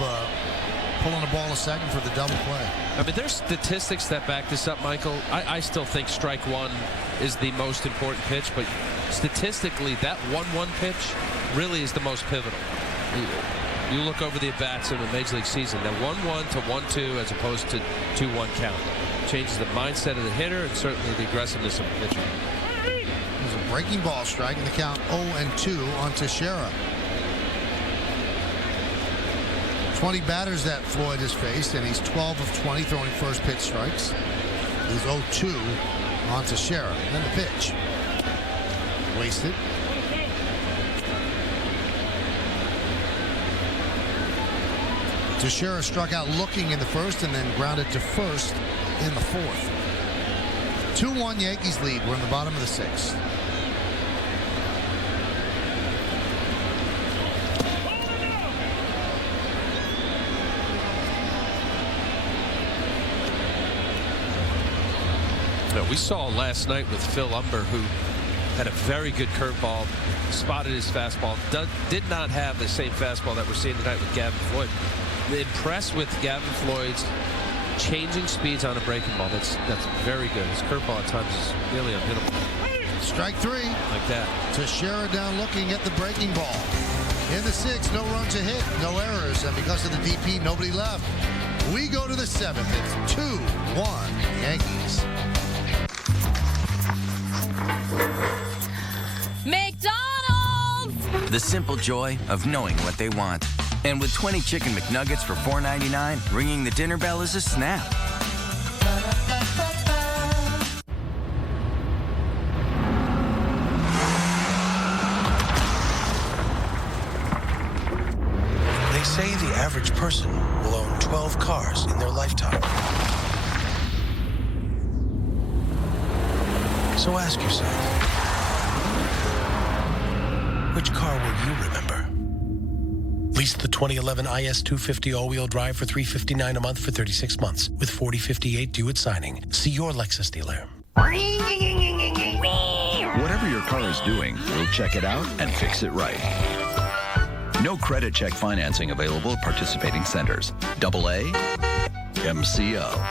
pulling the ball a second for the double play. I mean, there's statistics that back this up, Michael. I still think strike one is the most important pitch, but statistically, that 1-1 pitch really is the most pivotal. You look over the at-bats in the Major League season, that 1-1 to 1-2 as opposed to 2-1 count. Changes the mindset of the hitter and certainly the aggressiveness of the pitcher. There's a breaking ball strike in the count 0-2 on Teixeira. 20 batters that Floyd has faced, and he's 12 of 20 throwing first pitch strikes. He's 0-2 on Teixeira. Then the pitch. Wasted. Teixeira struck out looking in the first and then grounded to first in the fourth. 2-1 Yankees lead. We're in the bottom of the sixth. We saw last night with Phil Umber, who had a very good curveball, spotted his fastball, did not have the same fastball that we're seeing tonight with Gavin Floyd. Impressed with Gavin Floyd's changing speeds on a breaking ball. That's very good. His curveball at times is nearly unhittable. Strike three. Like that. Teixeira down looking at the breaking ball. In the sixth, no runs a hit, no errors, and because of the DP, nobody left. We go to the seventh. It's 2-1 Yankees. McDonald's! The simple joy of knowing what they want. And with 20 chicken McNuggets for $4.99, ringing the dinner bell is a snap. They say the average person will own 12 cars in their lifetime. So ask yourself, which car will you remember? Lease the 2011 IS250 all-wheel drive for $359 a month for 36 months with 4058 due at signing. See your Lexus dealer. Whatever your car is doing, we'll check it out and fix it right. No credit check financing available at participating centers. AA, MCO.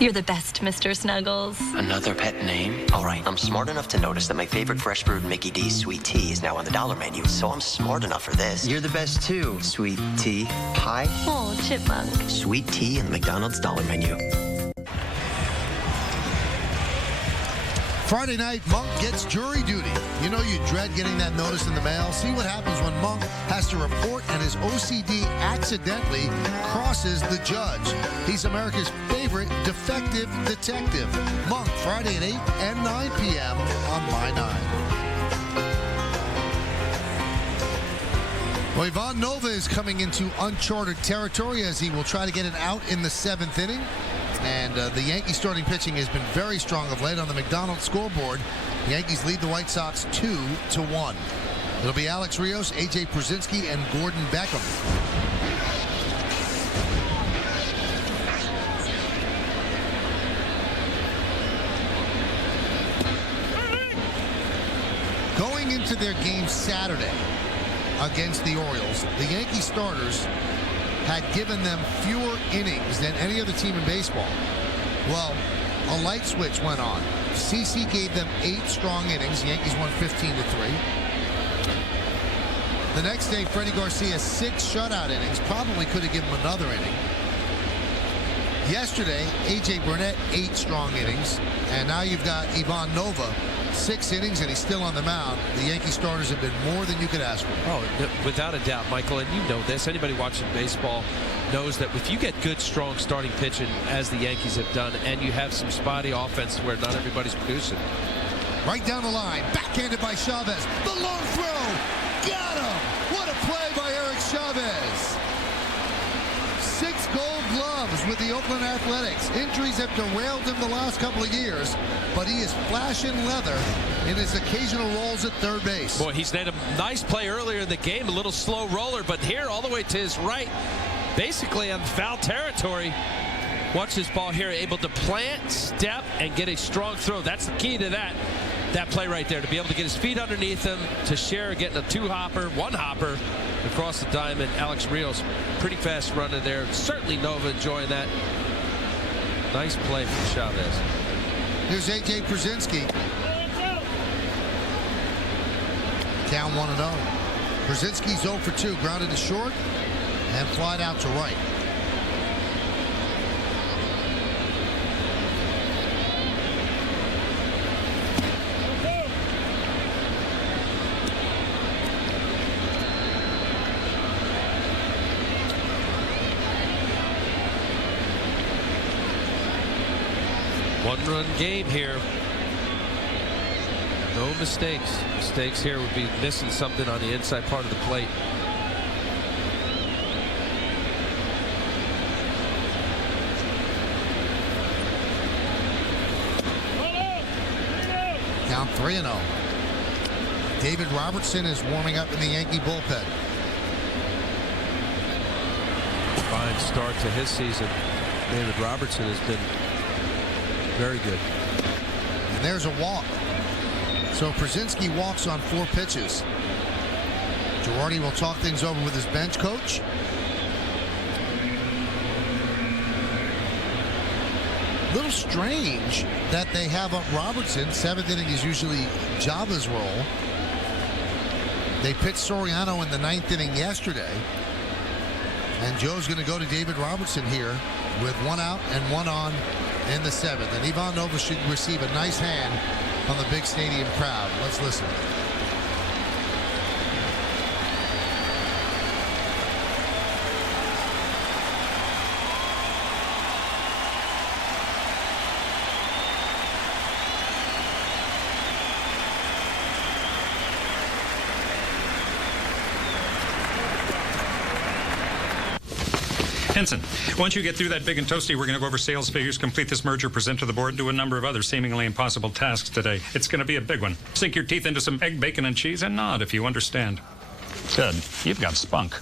You're the best, Mr. Snuggles. Another pet name? All right, I'm smart enough to notice that my favorite fresh brewed Mickey D's sweet tea is now on the dollar menu, so I'm smart enough for this. You're the best too, sweet tea. Hi. Oh, chipmunk. Sweet tea in the McDonald's dollar menu. Friday night, Monk gets jury duty. You know you dread getting that notice in the mail. See what happens when Monk has to report and his OCD accidentally crosses the judge. He's America's favorite defective detective. Monk, Friday at 8 and 9 p.m. on My 9. Well, Ivan Nova is coming into uncharted territory as he will try to get it out in the seventh inning. And the Yankees starting pitching has been very strong of late on the McDonald's scoreboard. The Yankees lead the White Sox 2-1. It'll be Alex Rios, A.J. Przinsky, and Gordon Beckham. Going into their game Saturday against the Orioles, the Yankee starters had given them fewer innings than any other team in baseball. Well, a light switch went on. CC gave them 8 strong innings. The Yankees won 15-3. The next day, Freddie Garcia 6 shutout innings. Probably could have given him another inning. Yesterday, A.J. Burnett 8 strong innings. And now you've got Ivan Nova 6 innings, and he's still on the mound. The Yankee starters have been more than you could ask for. Oh, without a doubt, Michael, and you know this. Anybody watching baseball knows that if you get good, strong starting pitching, as the Yankees have done, and you have some spotty offense where not everybody's producing. Right down the line, backhanded by Chavez. The long throw, got him! What a play by Eric Chavez. 6 gold gloves with the Oakland Athletics. Injuries have derailed him the last couple of years, but he is flashing leather in his occasional rolls at third base. Boy, he's made a nice play earlier in the game, a little slow roller, but here all the way to his right, basically on foul territory. Watch this ball here, able to plant, step, and get a strong throw. That's the key to that play right there, to be able to get his feet underneath him, to share getting a 2-hopper, 1-hopper across the diamond. Alex Rios, pretty fast runner there. Certainly Nova enjoying that. Nice play from Chavez. Here's A.J. Brzezinski. Count 1-0. Brzezinski's 0 for 2, grounded to short and flied out to right. One-run game here. No mistakes. Mistakes here would be missing something on the inside part of the plate. Count 3-0. David Robertson is warming up in the Yankee bullpen. Fine start to his season. David Robertson has been very good. And there's a walk. So Brzezinski walks on 4 pitches. Girardi will talk things over with his bench coach. Little strange that they have up Robertson. 7th inning is usually Java's role. They pitched Soriano in the 9th inning yesterday. And Joe's going to go to David Robertson here with 1 out and 1 on in the 7th. And Ivan Nova should receive a nice hand on the big stadium crowd. Let's listen. Henson, once you get through that big and toasty, we're going to go over sales figures, complete this merger, present to the board, do a number of other seemingly impossible tasks today. It's going to be a big one. Sink your teeth into some egg, bacon, and cheese and nod if you understand. Good. You've got spunk.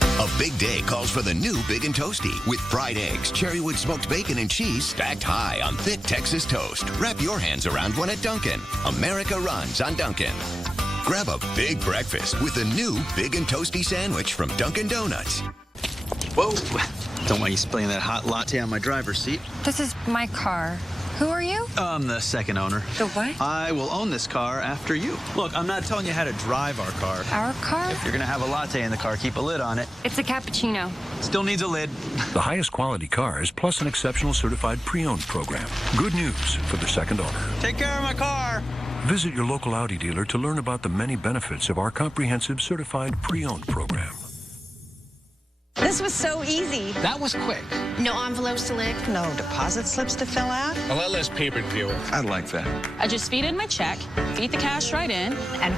A big day calls for the new Big and Toasty with fried eggs, cherrywood smoked bacon, and cheese stacked high on thick Texas toast. Wrap your hands around one at Dunkin'. America runs on Dunkin'. Grab a big breakfast with the new Big and Toasty sandwich from Dunkin' Donuts. Whoa! Don't want you spilling that hot latte on my driver's seat. This is my car. Who are you? I'm the second owner. The what? I will own this car after you. Look, I'm not telling you how to drive our car. Our car? If you're gonna have a latte in the car, keep a lid on it. It's a cappuccino. Still needs a lid. The highest quality cars plus an exceptional certified pre-owned program. Good news for the second owner. Take care of my car. Visit your local Audi dealer to learn about the many benefits of our comprehensive certified pre-owned program. This was so easy. That was quick. No envelopes to lick. No deposit slips to fill out. A lot less paper to deal with. I'd like that. I just feed in my check, feed the cash right in, and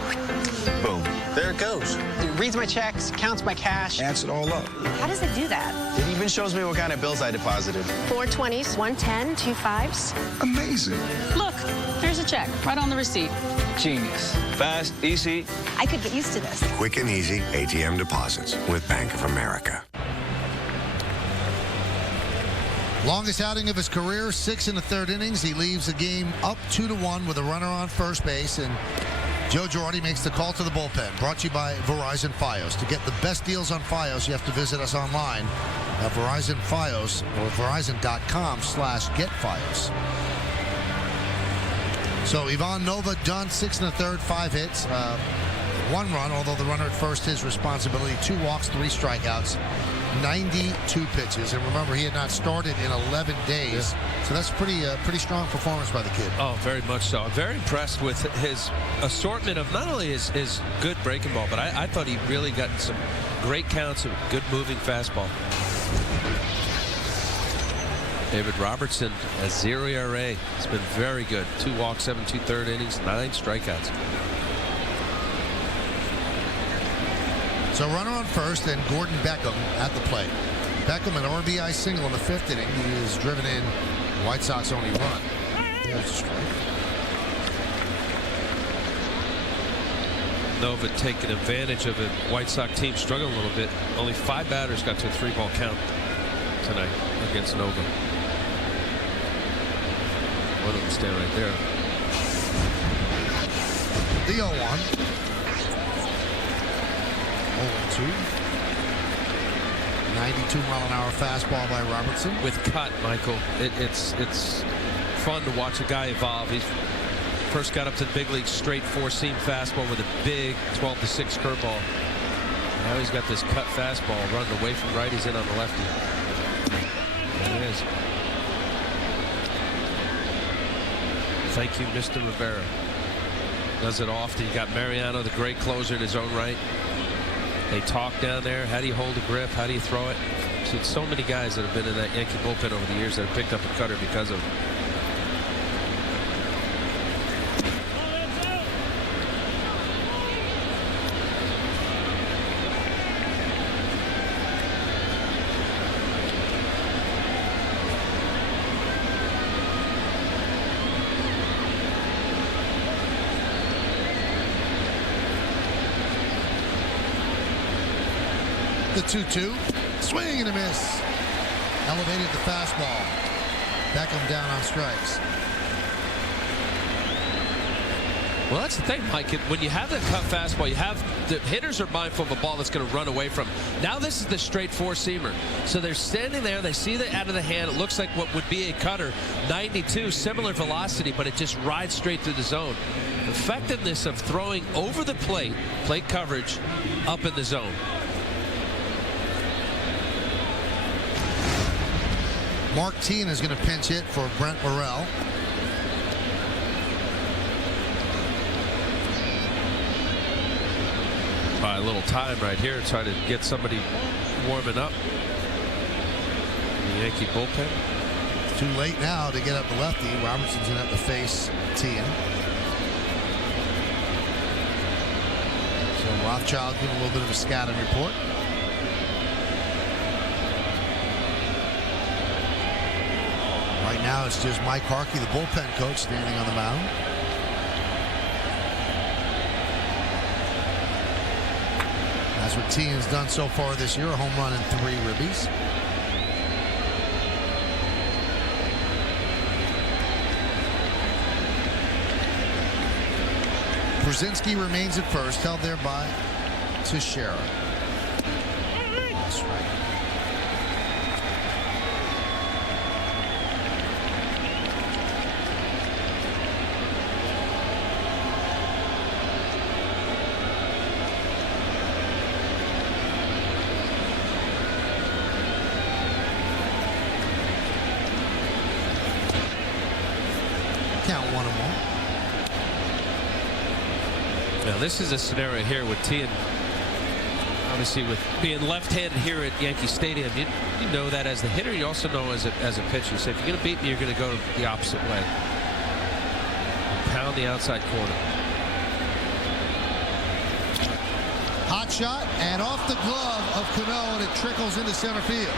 boom. There it goes. It reads my checks, counts my cash. Adds it all up. How does it do that? It even shows me what kind of bills I deposited. 4 20s, 1 10, 2 5s. Amazing. look, there's a check right on the receipt. Genius. Fast, easy. I could get used to this. Quick and easy ATM deposits with Bank of America. Longest outing of his career, 6 1/3 innings. He leaves the game up 2-1 with a runner on first base. And Joe Girardi makes the call to the bullpen. Brought to you by Verizon Fios. To get the best deals on Fios, you have to visit us online at Verizon Fios or Verizon.com/getFios. So Ivan Nova done 6 1/3, 5 hits, 1 run, although the runner at first his responsibility. 2 walks, 3 strikeouts, 92 pitches, and remember he had not started in 11 days. So that's pretty strong performance by the kid. Oh, very much so. I'm very impressed with his assortment of not only his good breaking ball, but I thought he really got some great counts of good moving fastball. David Robertson has 0 ERA. It's been very good. 2 walks, 7 2/3 innings, 9 strikeouts. So runner on first, and Gordon Beckham at the plate. Beckham an RBI single in the 5th inning. He is driven in White Sox only run. There's a strike. Nova taking advantage of a White Sox team struggling a little bit. Only 5 batters got to a 3-ball count tonight against Nova. One of them stand right there. The 0-1. 0-2. 92-mile-an-hour fastball by Robertson. With cut, Michael. It's fun to watch a guy evolve. He first got up to the big league straight 4-seam fastball with a big 12-6 curveball. Now he's got this cut fastball running away from righties in on the lefty. There it is. Thank you, Mr. Rivera. Does it often. You got Mariano, the great closer in his own right. They talk down there. How do you hold a grip? How do you throw it? I've seen so many guys that have been in that Yankee bullpen over the years that have picked up a cutter because of it. The 2-2. Swing and a miss. Elevated the fastball. Beckham down on strikes. Well, that's the thing, Mike. When you have that cut fastball, you have the hitters are mindful of a ball that's going to run away from. Now this is the straight 4-seamer. So they're standing there. They see that out of the hand. It looks like what would be a cutter. 92, similar velocity, but it just rides straight through the zone. Effectiveness of throwing over the plate coverage up in the zone. Mark Teen is going to pinch hit for Brent Morrell. By a little time right here, try to get somebody warming up. The Yankee bullpen. Too late now to get up the lefty. Robertson's going to have to face Teen. So Rothschild giving a little bit of a scouting report. Right now it's just Mike Harkey, the bullpen coach, standing on the mound. That's what Teen has done so far this year, a home run and 3 ribbies. Brzezinski remains at first, held there by Teixeira. That's right. Count 1-1. Now this is a scenario here with Teen. Obviously, with being left-handed here at Yankee Stadium, you know that as the hitter. You also know as a pitcher. So if you're going to beat me, you're going to go the opposite way. Pound the outside corner. Hot shot and off the glove of Cano, and it trickles into center field.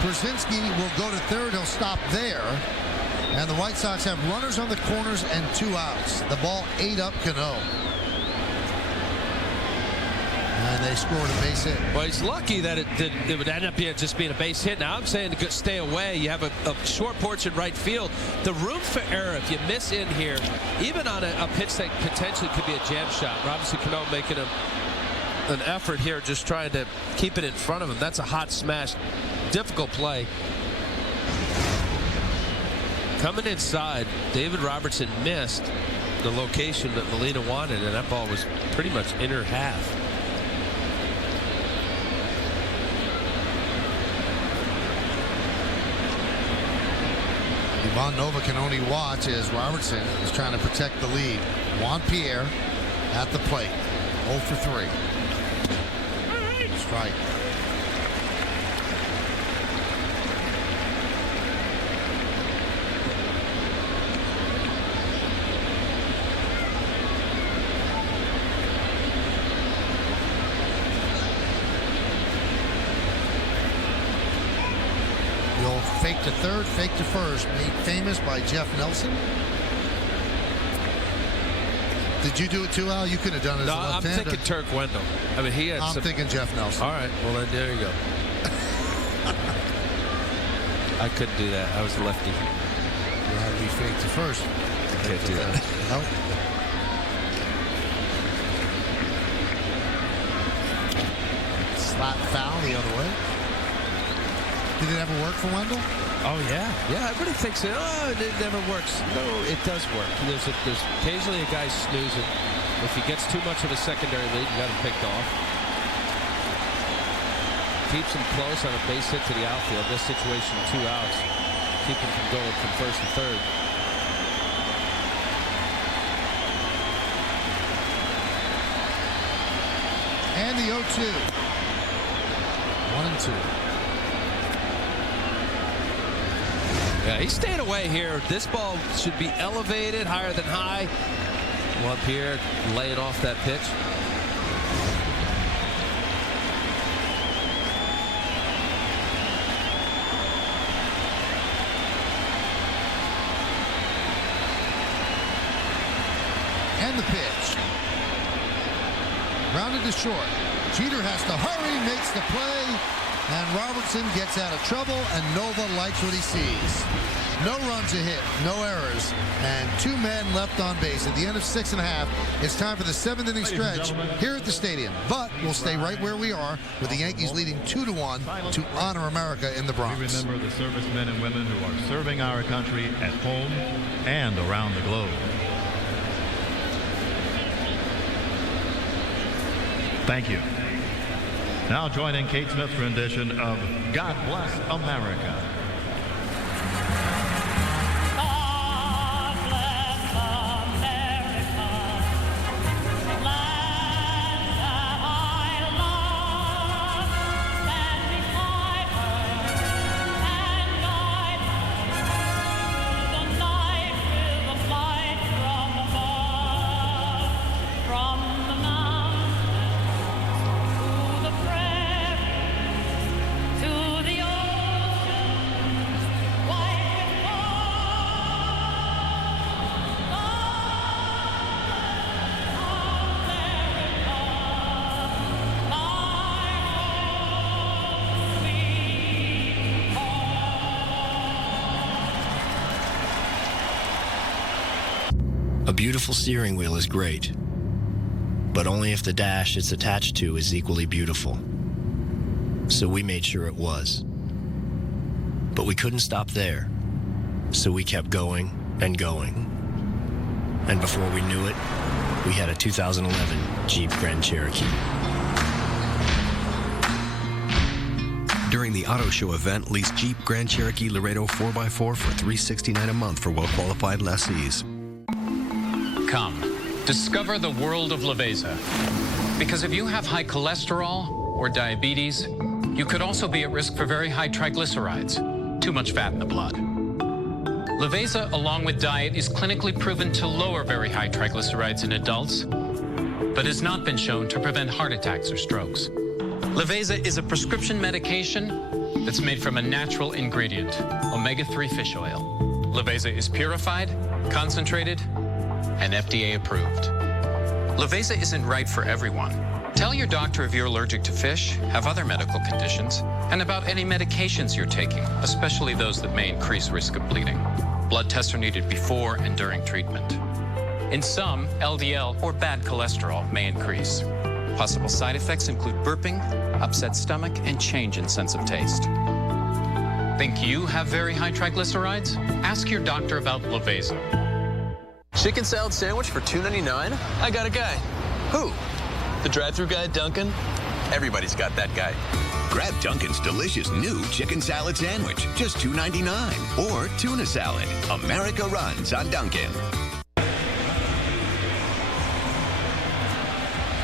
Brzezinski will go to third. He'll stop there. And the White Sox have runners on the corners and 2 outs. The ball ate up Cano. and they scored a base hit. Well, he's lucky that it would end up just being a base hit. Now I'm saying to stay away. You have a short porch in right field. The room for error, if you miss in here, even on a pitch that potentially could be a jam shot. Robinson Cano making an effort here, just trying to keep it in front of him. That's a hot smash. Difficult play. Coming inside, David Robertson missed the location that Molina wanted, and that ball was pretty much inner half. Ivan Nova can only watch as Robertson is trying to protect the lead. Juan Pierre at the plate. 0 for 3. Strike. The old fake to third, fake to first, made famous by Jeff Nelson. Did you do it too, Al? You could have done it as a left-hander. I'm thinking Turk Wendell. I mean, he had I'm thinking Jeff Nelson. All right, well, then there you go. I couldn't do that. I was a lefty. You had to be fake to first. I can't do that. Nope. Slap foul the other way. Did it ever work for Wendell? Oh, yeah. Yeah, everybody thinks that, it never works. No, it does work. There's occasionally a guy snoozing. If he gets too much of a secondary lead, you got him picked off. Keeps him close on a base hit to the outfield. This situation, 2 outs. Keep him from going from first to third. And the 0-2. 1 and 2. Yeah, he's staying away here. This ball should be elevated higher than high. Juan Pierre laying off that pitch. And the pitch. Rounded to short. Jeter has to hurry, makes the play, and Robertson gets out of trouble, and Nova likes what he sees. No runs a hit, no errors, and 2 men left on base. At the end of 6 1/2, it's time for the 7th inning stretch here at the stadium. But we'll stay right where we are with the Yankees leading 2-1 to honor America in the Bronx. We remember the servicemen and women who are serving our country at home and around the globe. Thank you. Now joining Kate Smith's rendition of God Bless America. A beautiful steering wheel is great, but only if the dash it's attached to is equally beautiful. So we made sure it was. But we couldn't stop there, so we kept going and going. And before we knew it, we had a 2011 Jeep Grand Cherokee. During the Auto Show event, lease Jeep Grand Cherokee Laredo 4x4 for $369 a month for well-qualified lessees. Come, discover the world of Leveza. Because if you have high cholesterol or diabetes, you could also be at risk for very high triglycerides, too much fat in the blood. Leveza, along with diet, is clinically proven to lower very high triglycerides in adults, but has not been shown to prevent heart attacks or strokes. Leveza is a prescription medication that's made from a natural ingredient, omega-3 fish oil. Leveza is purified, concentrated, and FDA approved. Leveza isn't right for everyone, Tell your doctor if you're allergic to fish, have other medical conditions, and about any medications you're taking, especially those that may increase risk of bleeding. Blood tests are needed before and during treatment. In some, LDL or bad cholesterol may increase. Possible side effects include burping, upset stomach, and change in sense of taste. Think you have very high triglycerides? Ask your doctor about Leveza. Chicken salad sandwich for $2.99? I got a guy. Who? The drive-thru guy at Dunkin'? Everybody's got that guy. Grab Dunkin's delicious new chicken salad sandwich, just $2.99. Or tuna salad. America runs on Dunkin'.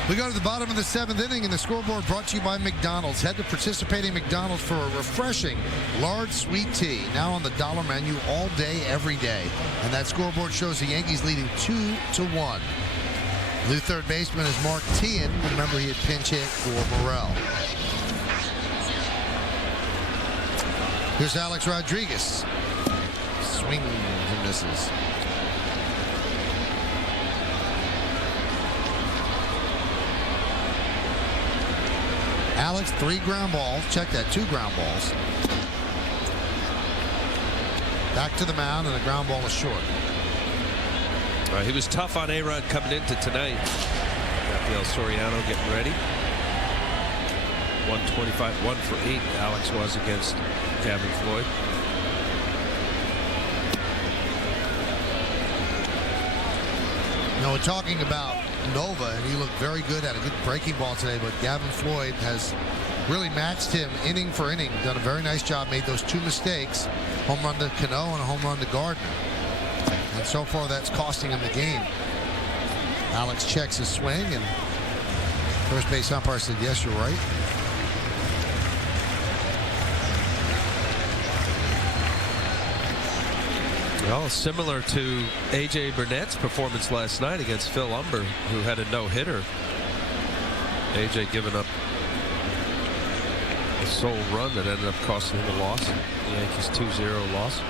We go to the bottom of the 7th inning, and the scoreboard brought to you by McDonald's. Head to participating McDonald's for a refreshing large sweet tea, now on the dollar menu all day, every day. And that scoreboard shows the Yankees leading 2-1. New third baseman is Mark Teahan. Remember, he had pinch hit for Morel. Here's Alex Rodriguez. Swings and misses. Alex, 3 ground balls. Check that, 2 ground balls. Back to the mound, and the ground ball is short. He was tough on A-Rod coming into tonight. Rafael Soriano getting ready. 125, 1 for 8. Alex was against Gavin Floyd. We're talking about Nova, and he looked very good, had a good breaking ball today, but Gavin Floyd has really matched him inning for inning. Done a very nice job, made those 2 mistakes, home run to Cano and a home run to Gardner. And so far, that's costing him the game. Alex checks his swing, and first base umpire said, yes, you're right. Well, similar to A.J. Burnett's performance last night against Phil Umber, who had a no-hitter. A.J. giving up a sole run that ended up costing him a loss. The Yankees 2-0 loss.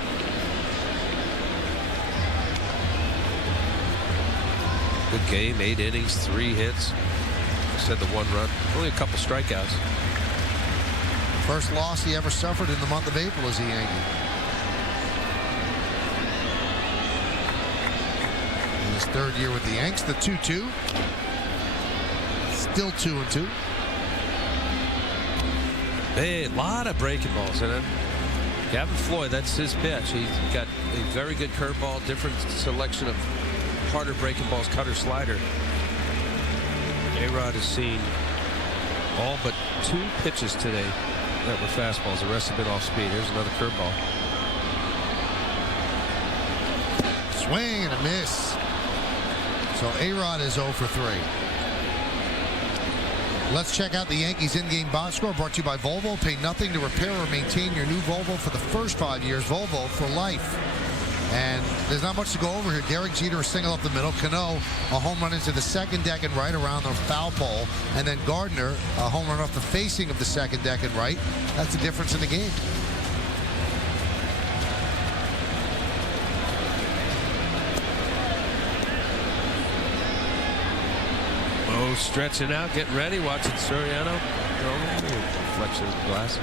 Good game, 8 innings, 3 hits. Said the 1 run, only a couple strikeouts. First loss he ever suffered in the month of April as a Yankee. In his 3rd year with the Yanks, the 2-2. Still 2-2. Hey, a lot of breaking balls in it. Gavin Floyd, that's his pitch. He's got a very good curveball, different selection of harder breaking balls, cutter, slider. A-Rod has seen all but 2 pitches today that were fastballs. The rest have been off speed. Here's another curveball. Swing and a miss. So A-Rod is 0 for 3. Let's check out the Yankees in-game box score, brought to you by Volvo. Pay nothing to repair or maintain your new Volvo for the first 5 years. Volvo for life. And there's not much to go over here. Derek Jeter, a single up the middle. Cano, a home run into the second deck and right around the foul pole. And then Gardner, a home run off the facing of the second deck and right. That's the difference in the game. Oh, stretching out, getting ready, watching Soriano. Reflection of the glass.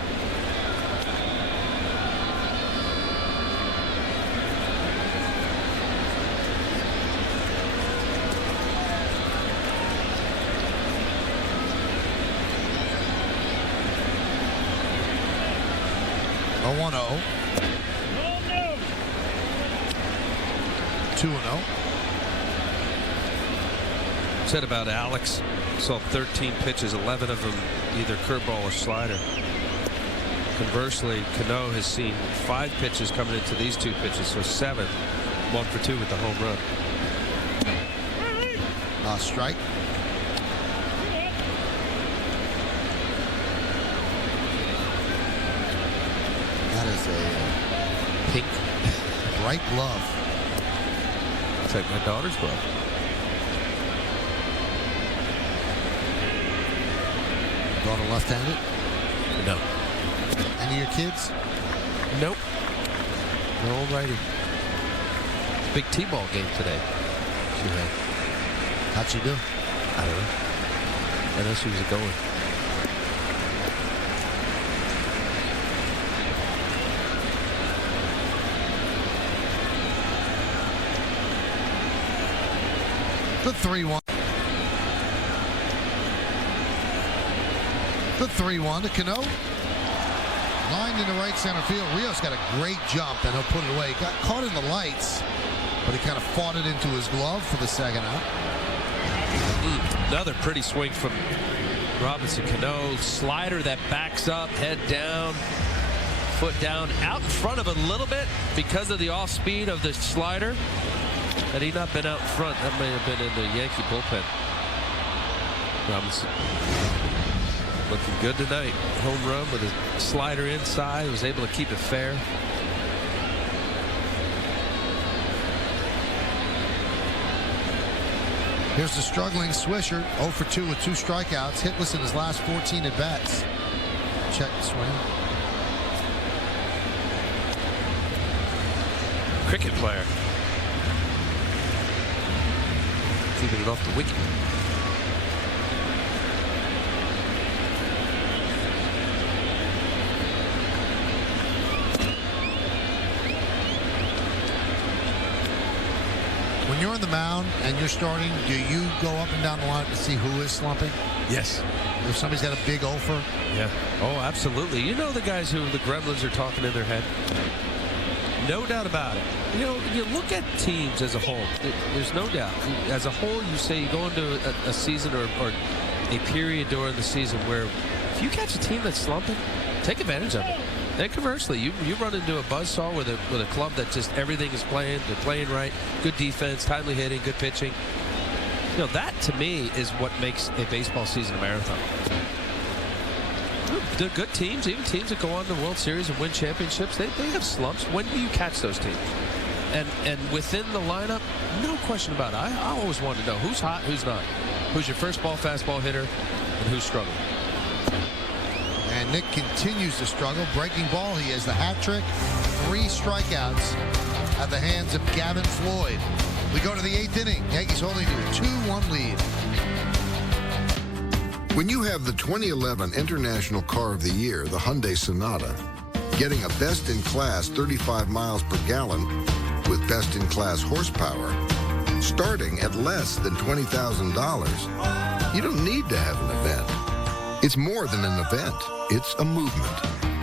A 1-0. 2-0. Said about Alex, saw 13 pitches, 11 of them either curveball or slider. Conversely, Cano has seen 5 pitches coming into these 2 pitches, so 7, 1 for 2 with the home run. Strike. That is a pink, bright glove. It's like my daughter's glove. Daughter left-handed? No. Any of your kids? Nope. No righty. Big T-ball game today. How'd she do? I don't know. I know she was going. The 3-1. The 3-1 to Cano. Lined into right center field. Rios got a great jump, and he'll put it away. Got caught in the lights, but he kind of fought it into his glove for the second out. Another pretty swing from Robinson Cano. Slider that backs up, head down, foot down, out in front of a little bit because of the off speed of the slider. Had he not been out front, that may have been in the Yankee bullpen. Robinson looking good tonight. Home run with a slider inside. Was able to keep it fair. Here's the struggling Swisher. 0 for 2 with 2 strikeouts. Hitless in his last 14 at-bats. Check the swing. Cricket player. Keeping it off the wicket. When you're on the mound and you're starting, do you go up and down the line to see who is slumping? Yes. If somebody's got a big offer? Yeah. Oh, absolutely. You know the guys who the Gremlins are talking in their head. No doubt about it. You know, you look at teams as a whole. There's no doubt. As a whole, you say you go into a season or a period during the season where if you catch a team that's slumping, take advantage of it. And conversely, you run into a buzzsaw with a club that just everything is playing. They're playing right. Good defense, timely hitting, good pitching. You know, that to me is what makes a baseball season a marathon. They're good teams, even teams that go on to the World Series and win championships. They have slumps. When do you catch those teams? And within the lineup, no question about it. I always want to know who's hot, who's not. Who's your first ball, fastball hitter, and who's struggling. And Nick continues to struggle. Breaking ball, he has the hat trick. 3 strikeouts at the hands of Gavin Floyd. We go to the 8th inning. Yankees holding to a 2-1 lead. When you have the 2011 International Car of the Year, the Hyundai Sonata, getting a best-in-class 35 miles per gallon with best-in-class horsepower, starting at less than $20,000, you don't need to have an event. It's more than an event. It's a movement.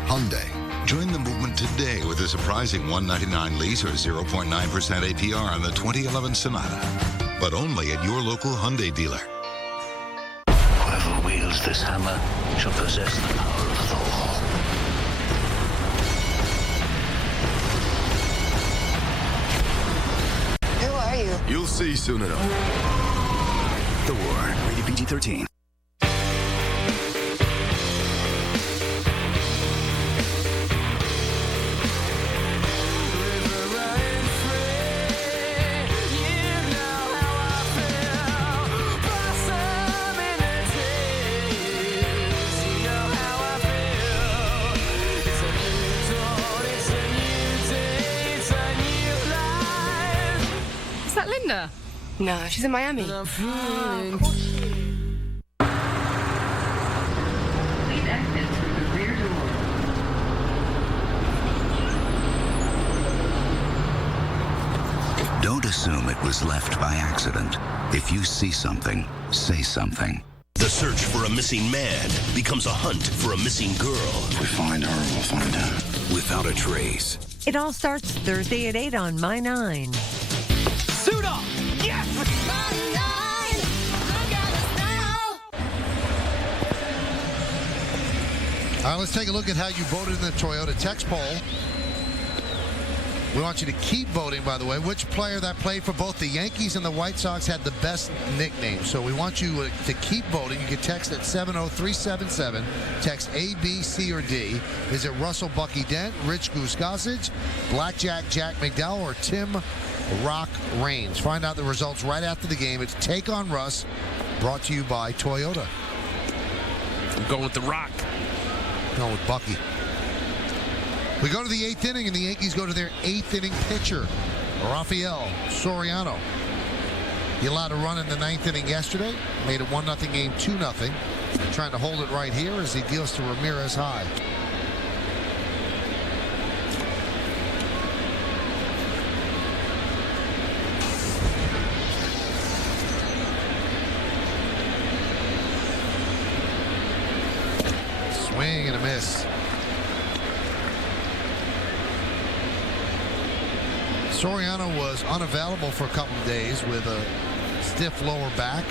Hyundai. Join the movement today with a surprising $199 lease or 0.9% APR on the 2011 Sonata. But only at your local Hyundai dealer. Whoever wields this hammer shall possess the power of Thor. Who are you? You'll see soon enough. Thor, rated PG-13. No, she's in Miami. Please exit through the rear door. Don't assume it was left by accident. If you see something, say something. The search for a missing man becomes a hunt for a missing girl. If we find her, we'll find him. Without a trace. It all starts Thursday at 8 on My 9. Suit up! Yes! All right, let's take a look at how you voted in the Toyota text poll. We want you to keep voting, by the way. Which player that played for both the Yankees and the White Sox had the best nickname? So we want you to keep voting. You can text at 70377. Text A, B, C, or D. Is it Russell Bucky Dent, Rich Goose Gossage, Blackjack Jack McDowell, or Tim Rock Reigns? Find out the results right after the game. It's Take on Russ, brought to you by Toyota. I'm going with the Rock. Going with Bucky. We go to the 8th inning, and the Yankees go to their 8th inning pitcher, Rafael Soriano. He allowed a run in the 9th inning yesterday. Made a 1-0 game 2-0. Trying to hold it right here as he deals to Ramirez high. Swing and a miss. Soriano was unavailable for a couple of days with a stiff lower back,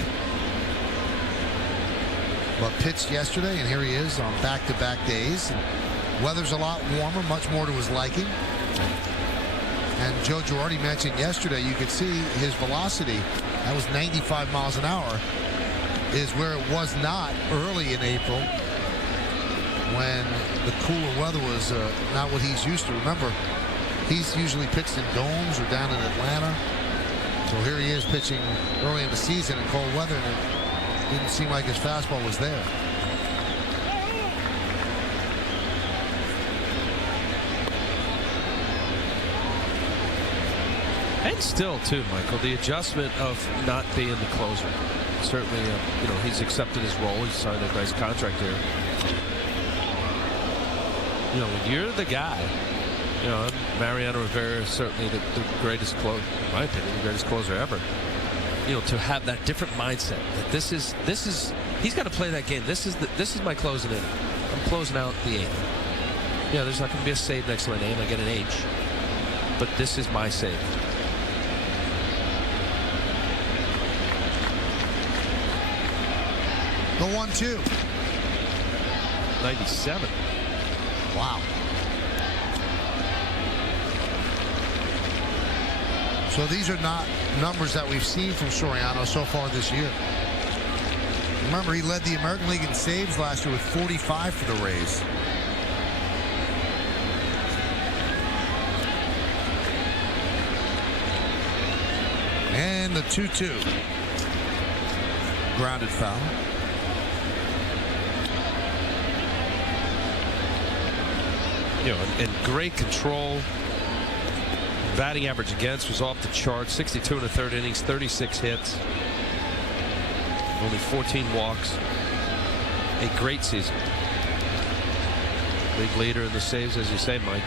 but pitched yesterday, and here he is on back-to-back days. Weather's a lot warmer, much more to his liking. And Joe Girardi mentioned yesterday, you could see his velocity, that was 95 miles an hour, is where it was not early in April when the cooler weather was not what he's used to. Remember, he's usually pitched in domes or down in Atlanta. So here he is pitching early in the season in cold weather, and it didn't seem like his fastball was there. And still, too, Michael, the adjustment of not being the closer. Certainly, he's accepted his role. He's signed a nice contract here. When you're the guy, Mariano Rivera is certainly the greatest closer, in my opinion, the greatest closer ever. To have that different mindset that this is he's got to play that game. This is my closing inning. I'm closing out the 8th. There's not going to be a save next to my name. I get an H, but this is my save. The 1-2. 97. Wow. So these are not numbers that we've seen from Soriano so far this year. Remember, he led the American League in saves last year with 45 for the Rays. And the 2-2. Grounded foul. And great control. Batting average against was off the chart. 62 in the 3rd innings, 36 hits. Only 14 walks. A great season. Big leader in the saves, as you say, Mike.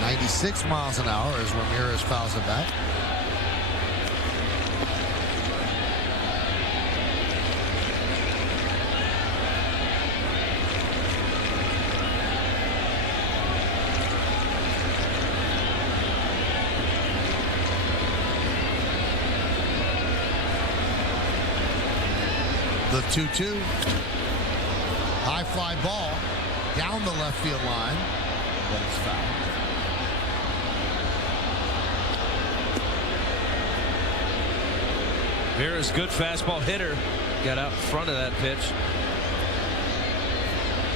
.96 miles an hour as Ramirez fouls it back. The 2-2. High fly ball down the left field line, but it's foul. Vera's good fastball hitter. Got out in front of that pitch.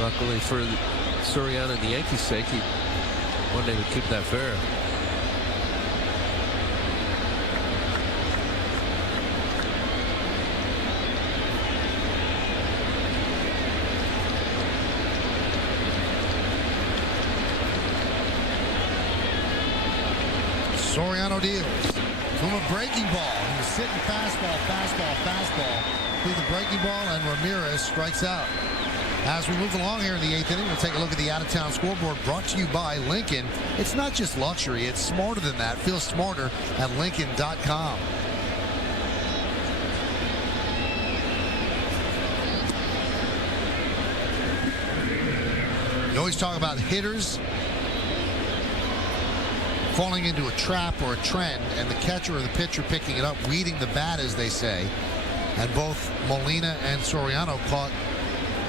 Luckily for Soriano and the Yankees' sake, he wanted to keep that Vera. Soriano deals from a breaking ball. He was sitting fastball through the breaking ball, and Ramirez strikes out. As we move along here in the 8th inning, we'll take a look at the out-of-town scoreboard brought to you by Lincoln. It's not just luxury, it's smarter than that. Feel smarter at Lincoln.com. You always talk about hitters falling into a trap or a trend, and the catcher or the pitcher picking it up, weeding the bat, as they say. And both Molina and Soriano caught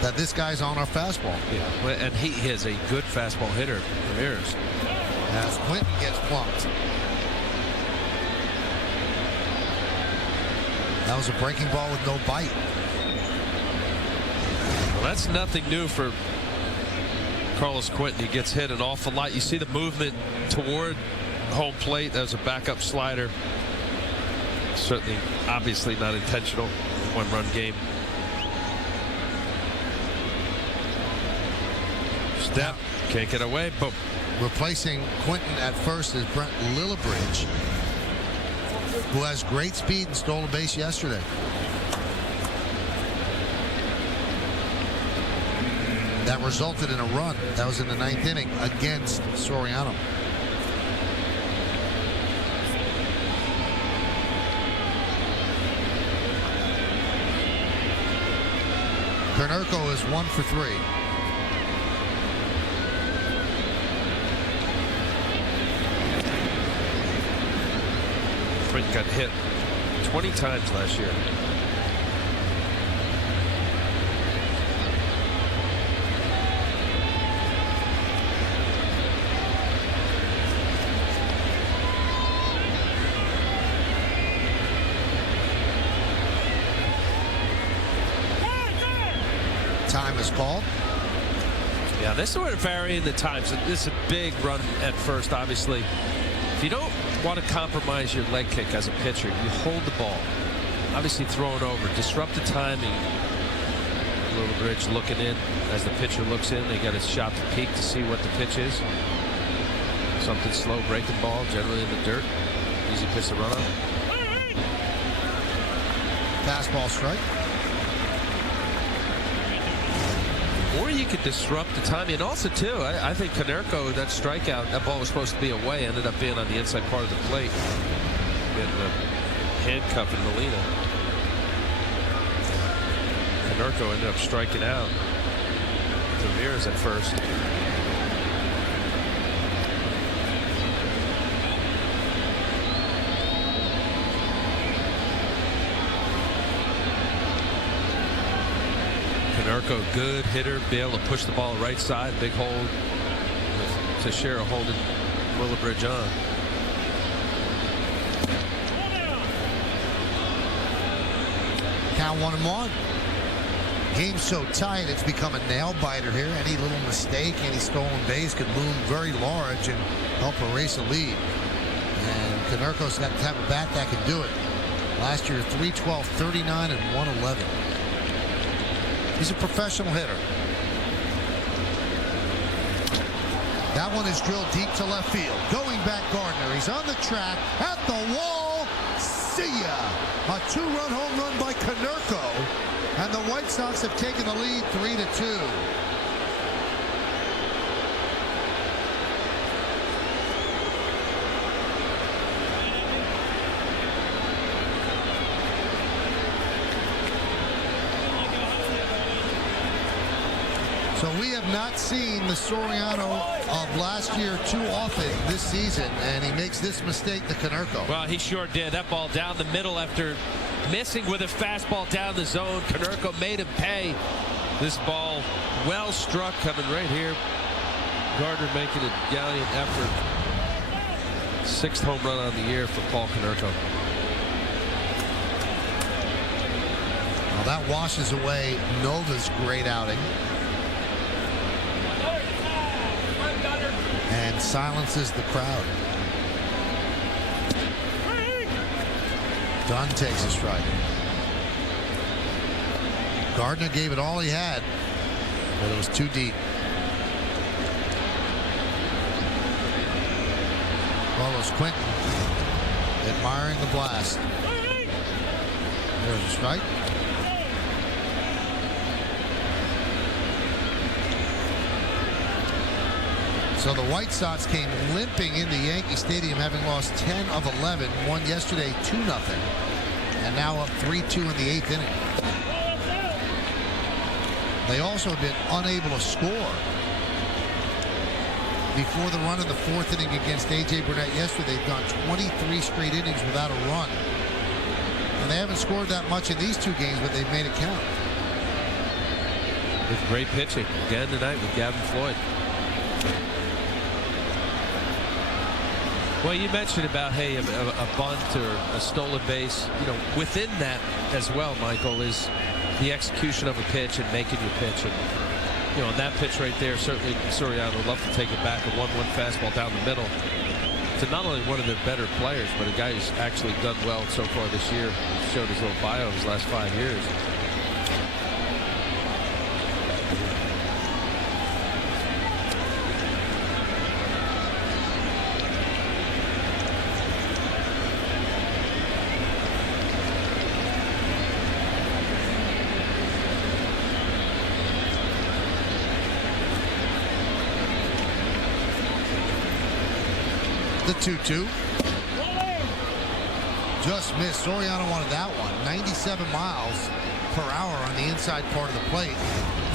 that this guy's on our fastball. Yeah, and he is a good fastball hitter, Ramirez. As Quinton gets plunked. That was a breaking ball with no bite. Well, that's nothing new for Carlos Quinton. He gets hit an awful lot. You see the movement toward home plate. That was a backup slider. Certainly, obviously not intentional. One-run game. Step. Can't get away. Boom. Replacing Quinton at first is Brent Lillibridge, who has great speed and stole a base yesterday. That resulted in a run. That was in the 9th inning against Soriano. Konerko is 1 for 3. Quinton got hit 20 times last year. Time is called. Yeah, this is where it varying the times. This is a big run at first, obviously. If you don't want to compromise your leg kick as a pitcher, you hold the ball. Obviously throw it over. Disrupt the timing. Lillibridge looking in as the pitcher looks in. They got a shot to peek to see what the pitch is. Something slow, breaking ball, generally in the dirt. Easy pitch to run on. Fastball strike. Or you could disrupt the timing. And also, too, I think Konerko, that strikeout, that ball was supposed to be away, ended up being on the inside part of the plate. Getting a handcuff in Molina. Konerko ended up striking out. Ramirez at first. Konerko, good hitter, be able to push the ball right side, big hold. Teixeira holding Lillibridge on. Count 1-1. Game's so tight, it's become a nail biter here. Any little mistake, any stolen base could loom very large and help erase a lead. And Konerko's got to have a bat that can do it. Last year, 312, 39, and 111. He's a professional hitter. That one is drilled deep to left field. Going back, Gardner. He's on the track, at the wall. See ya. A 2-run home run by Konerko. And the White Sox have taken the lead 3-2. So we have not seen the Soriano of last year too often this season, and he makes this mistake to Konerko. Well, he sure did. That ball down the middle after missing with a fastball down the zone. Konerko made him pay. This ball well struck coming right here. Gardner making a gallant effort. 6th home run on the year for Paul Konerko. Well, that washes away Nova's great outing. And silences the crowd. Dunn takes a strike. Gardner gave it all he had, but it was too deep. Carlos Quinton admiring the blast. There's a strike. So the White Sox came limping into Yankee Stadium, having lost 10 of 11, won yesterday 2-0, and now up 3-2 in the 8th inning. They also have been unable to score. Before the run in the 4th inning against A.J. Burnett yesterday, they've gone 23 straight innings without a run. And they haven't scored that much in these 2 games, but they've made it count. With great pitching again tonight with Gavin Floyd. Well, you mentioned about, hey, a bunt or a stolen base. You know, within that as well, Michael, is the execution of a pitch and making your pitch. And, you know, that pitch right there, certainly Soriano would love to take it back. A 1-1 fastball down the middle to not only one of their better players, but a guy who's actually done well so far this year. He showed his little bio of his last 5 years. The 2-2. Just missed. Soriano wanted that one. 97 miles per hour on the inside part of the plate.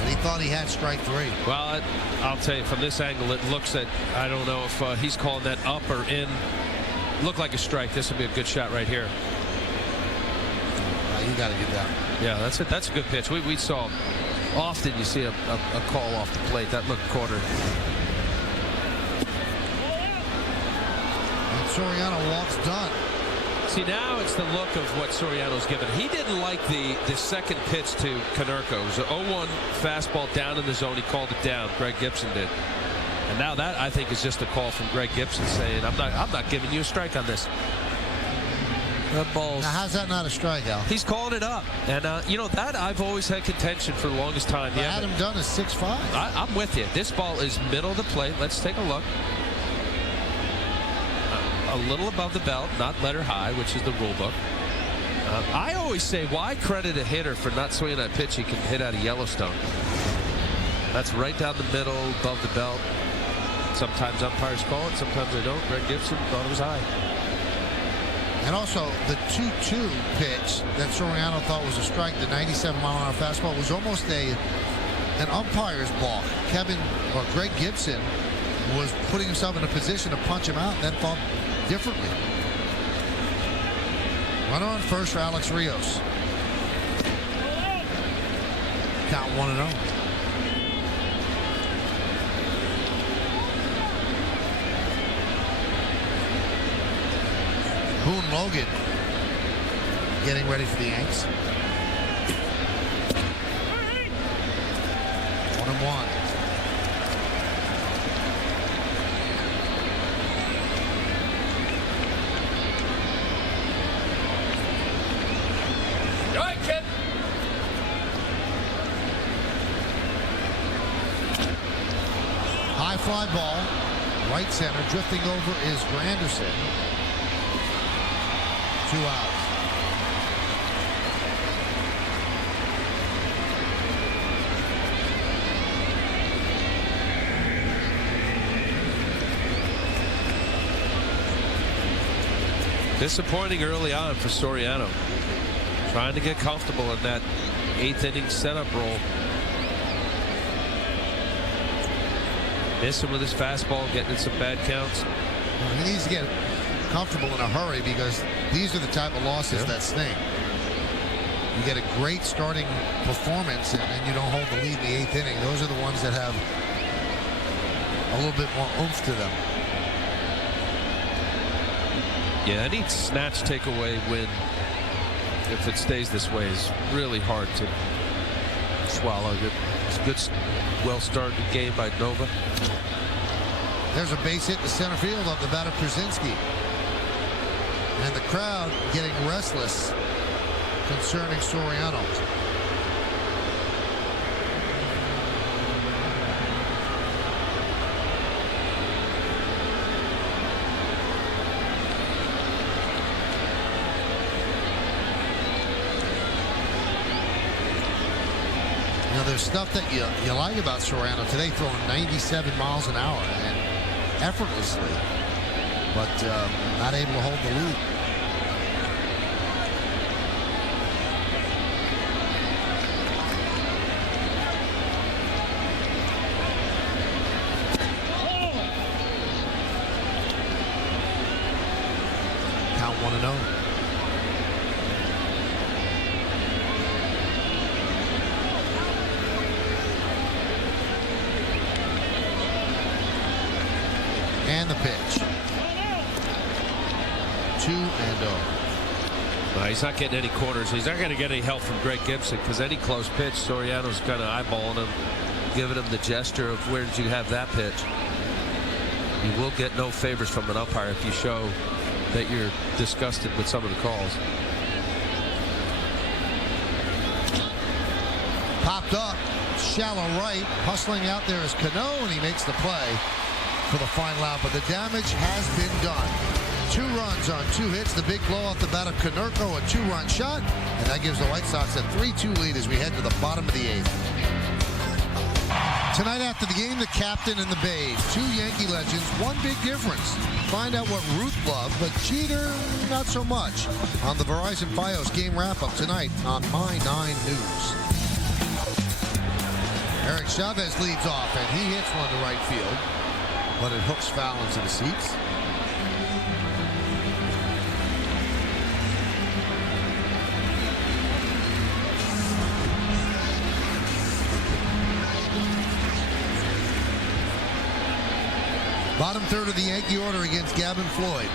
And he thought he had strike 3. Well, I'll tell you, from this angle, it looks at, I don't know if he's calling that up or in. Looked like a strike. This would be a good shot right here. You got to get that. Yeah, that's it. That's a good pitch. We saw often you see a call off the plate. That looked quartered. And Soriano walks done. See, now it's the look of what Soriano's given. He didn't like the second pitch to Konerko. It was an 0-1 fastball down in the zone. He called it down. Greg Gibson did. And now that, I think, is just a call from Greg Gibson saying, I'm not giving you a strike on this. That ball's... Now, how's that not a strikeout? He's calling it up. And, you know, that I've always had contention for the longest time. Yeah, Adam Dunn is 6'5". I'm with you. This ball is middle of the plate. Let's take a look. A little above the belt, not letter high, which is the rule book. I always say, why credit a hitter for not swinging that pitch he can hit out of Yellowstone? That's right down the middle, above the belt. Sometimes umpires call it, sometimes they don't. Greg Gibson thought it was high. And also, the 2-2 pitch that Soriano thought was a strike, the 97-mile-an-hour fastball, was almost an umpire's balk. Greg Gibson was putting himself in a position to punch him out and then thought differently. Runner on first for Alex Rios. Count 1-0. Boone Logan getting ready for the Yanks. 1-1. High fly ball, right center. Drifting over is Granderson. 2 outs. Disappointing early on for Soriano. Trying to get comfortable in that 8th inning setup role. Missing with his fastball, getting in some bad counts. He needs to get comfortable in a hurry because these are the type of losses that sting. You get a great starting performance and then you don't hold the lead in the 8th inning. Those are the ones that have a little bit more oomph to them. Yeah, any snatch takeaway win, if it stays this way, is really hard to swallow. It's a good, well-started game by Nova. There's a base hit to center field off the bat of Krasinski. And the crowd getting restless concerning Soriano. You know, there's stuff that you like about Soriano today, throwing 97 miles an hour and effortlessly, but not able to hold the lead. Count 1-0. And the pitch. 2-0. Well, he's not getting any corners. He's not going to get any help from Greg Gibson because any close pitch, Soriano's kind of eyeballing him, giving him the gesture of where did you have that pitch. You will get no favors from an umpire if you show that you're disgusted with some of the calls. Popped up, shallow right, hustling out there is Cano, and he makes the play for the final out, but the damage has been done. 2 runs on 2 hits. The big blow off the bat of Konerko, a 2-run shot, and that gives the White Sox a 3-2 lead as we head to the bottom of the 8th. Tonight after the game, the captain and the babe. Two Yankee legends, one big difference. Find out what Ruth loved, but Jeter, not so much. On the Verizon Fios game wrap-up tonight on My 9 News. Eric Chavez leads off, and he hits one to right field, but it hooks foul into the seats. Bottom third of the Yankee order against Gavin Floyd.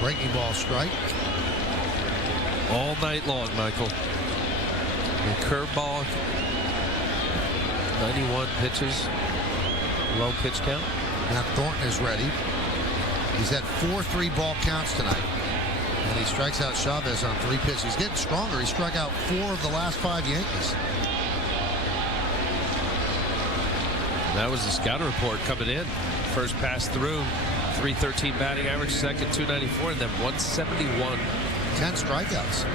Breaking ball strike. All night long, Michael. The curveball. 91 pitches. Low pitch count. Now Thornton is ready. He's had 4 3-ball counts tonight. And he strikes out Chavez on 3 pitches. He's getting stronger. He struck out 4 of the last 5 Yankees. That was the scouting report coming in. First pass through, 313 batting average, second 294, and then 171. 10 strikeouts.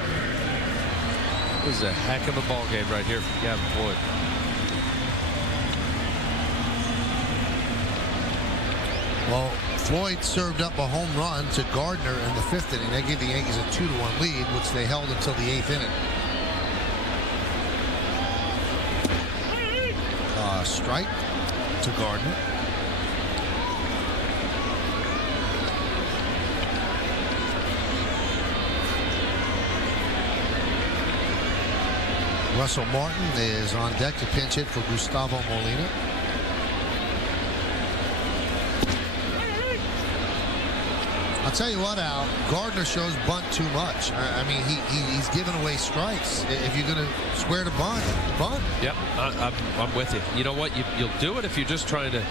It was a heck of a ball game right here from Gavin Floyd. Well, Floyd served up a home run to Gardner in the 5th inning. They gave the Yankees a 2-1 lead, which they held until the 8th inning. Strike to Gardner. Russell Martin is on deck to pinch hit for Gustavo Molina. I'll tell you what, Al, Gardner shows bunt too much. I mean, he's giving away strikes. If you're going to square to bunt. Yep, I'm with you. You know what? You'll do it if you're just trying to.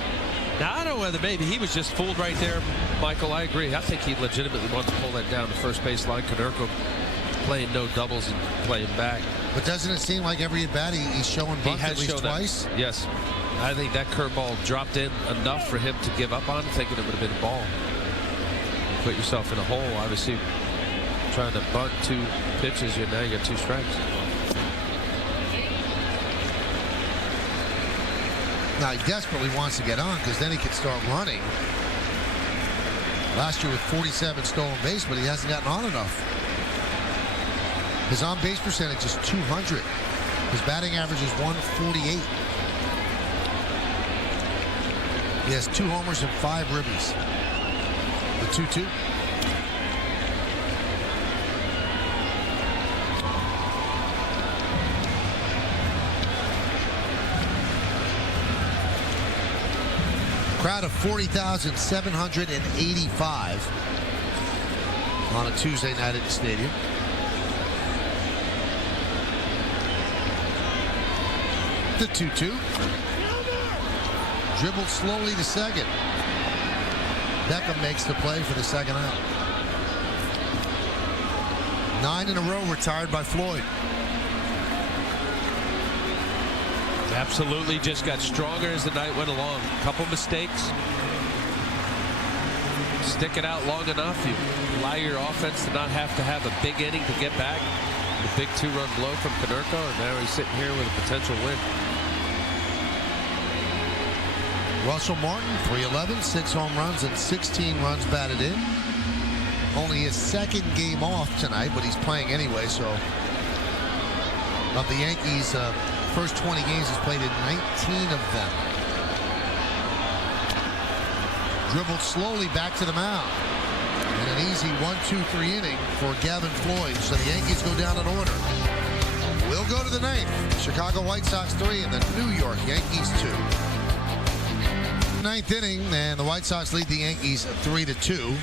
Now, I don't know whether maybe he was just fooled right there, Michael. I agree. I think he legitimately wanted to pull that down the first base line. Konerko playing no doubles and playing back. But doesn't it seem like every at bat he's showing bunt at least twice? That. Yes. I think that curveball dropped in enough for him to give up on, thinking it would have been a ball. Put yourself in a hole, obviously. Trying to bunt 2 pitches, now you got 2 strikes. Now he desperately wants to get on because then he can start running. Last year with 47 stolen base, but he hasn't gotten on enough. His on-base percentage is 200. His batting average is 148. He has 2 homers and 5 ribbies. The 2-2. Crowd of 40,785 on a Tuesday night at the stadium. The 2-2. Dribbled slowly to second. Beckham makes the play for the second out. 9 in a row retired by Floyd. Absolutely just got stronger as the night went along. Couple mistakes. Stick it out long enough. You allow your offense to not have to have a big inning to get back. The big 2-run blow from Konerko, and now he's sitting here with a potential win. Russell Martin, 311, 6 home runs and 16 runs batted in. Only his 2nd game off tonight, but he's playing anyway, so of the Yankees' first 20 games, he's played in 19 of them. Dribbled slowly back to the mound. And an easy 1-2-3 inning for Gavin Floyd, so the Yankees go down in order. We'll go to the 9th. Chicago White Sox 3 and the New York Yankees 2. 9th inning, and the White Sox lead the Yankees 3-2.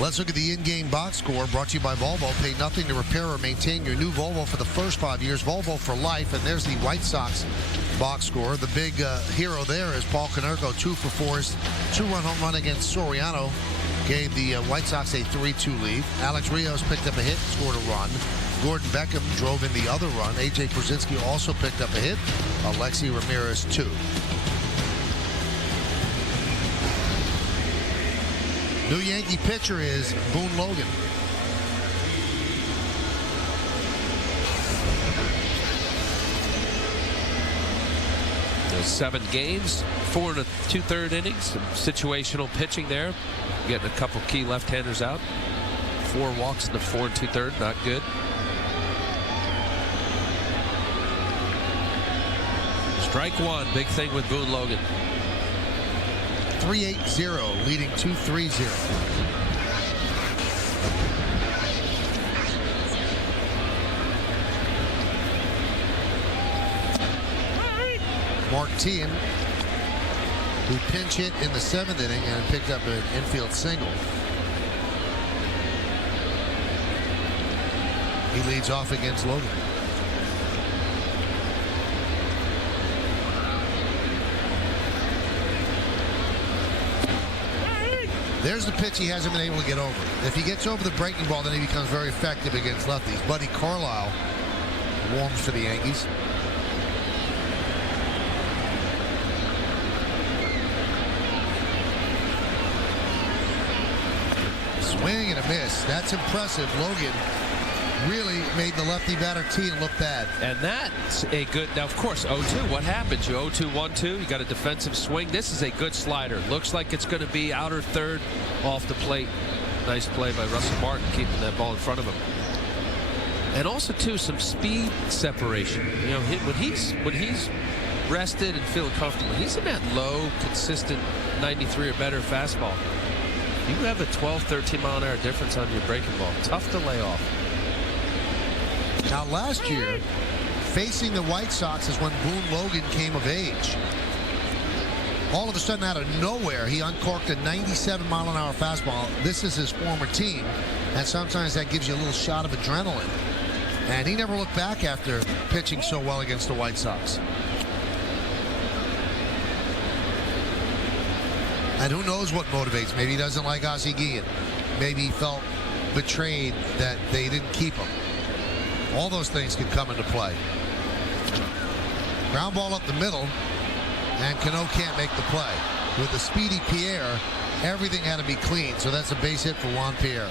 Let's look at the in-game box score brought to you by Volvo. Pay nothing to repair or maintain your new Volvo for the first 5 years. Volvo for life. And there's the White Sox box score. The big hero there is Paul Konerko, 2 for 4. 2-run home run against Soriano gave the White Sox a 3-2 lead. Alex Rios picked up a hit, scored a run. Gordon Beckham drove in the other run. A.J. Przinsky also picked up a hit. Alexi Ramirez, 2. New Yankee pitcher is Boone Logan. 7 games, 4 2/3 innings, some situational pitching there, getting a couple key left-handers out. 4 walks in the 4 2/3, not good. Strike 1, big thing with Boone Logan. 3-8-0, leading 2-3-0. Mark Teahan, who pinch hit in the 7th inning and picked up an infield single. He leads off against Logan. There's the pitch he hasn't been able to get over. If he gets over the breaking ball, then he becomes very effective against lefties. Buddy Carlisle warms for the Yankees. Swing and a miss. That's impressive. Logan really made the lefty batter Teahan look bad. And that's a good, now of course 0-2, what happens? You 0-2, 1-2, you got a defensive swing. This is a good slider. Looks like it's going to be outer third off the plate. Nice play by Russell Martin, keeping that ball in front of him. And also too, some speed separation. You know, when he's rested and feeling comfortable, he's in that low, consistent 93 or better fastball. You have a 12, 13 mile an hour difference on your breaking ball. Tough to lay off. Now last year, facing the White Sox is when Boone Logan came of age. All of a sudden, out of nowhere, he uncorked a 97 mile an hour fastball. This is his former team, and sometimes that gives you a little shot of adrenaline. And he never looked back after pitching so well against the White Sox. And who knows what motivates? Maybe he doesn't like Ozzie Guillen. Maybe he felt betrayed that they didn't keep him. All those things could come into play. Ground ball up the middle, and Cano can't make the play. With the speedy Pierre, everything had to be clean, so that's a base hit for Juan Pierre.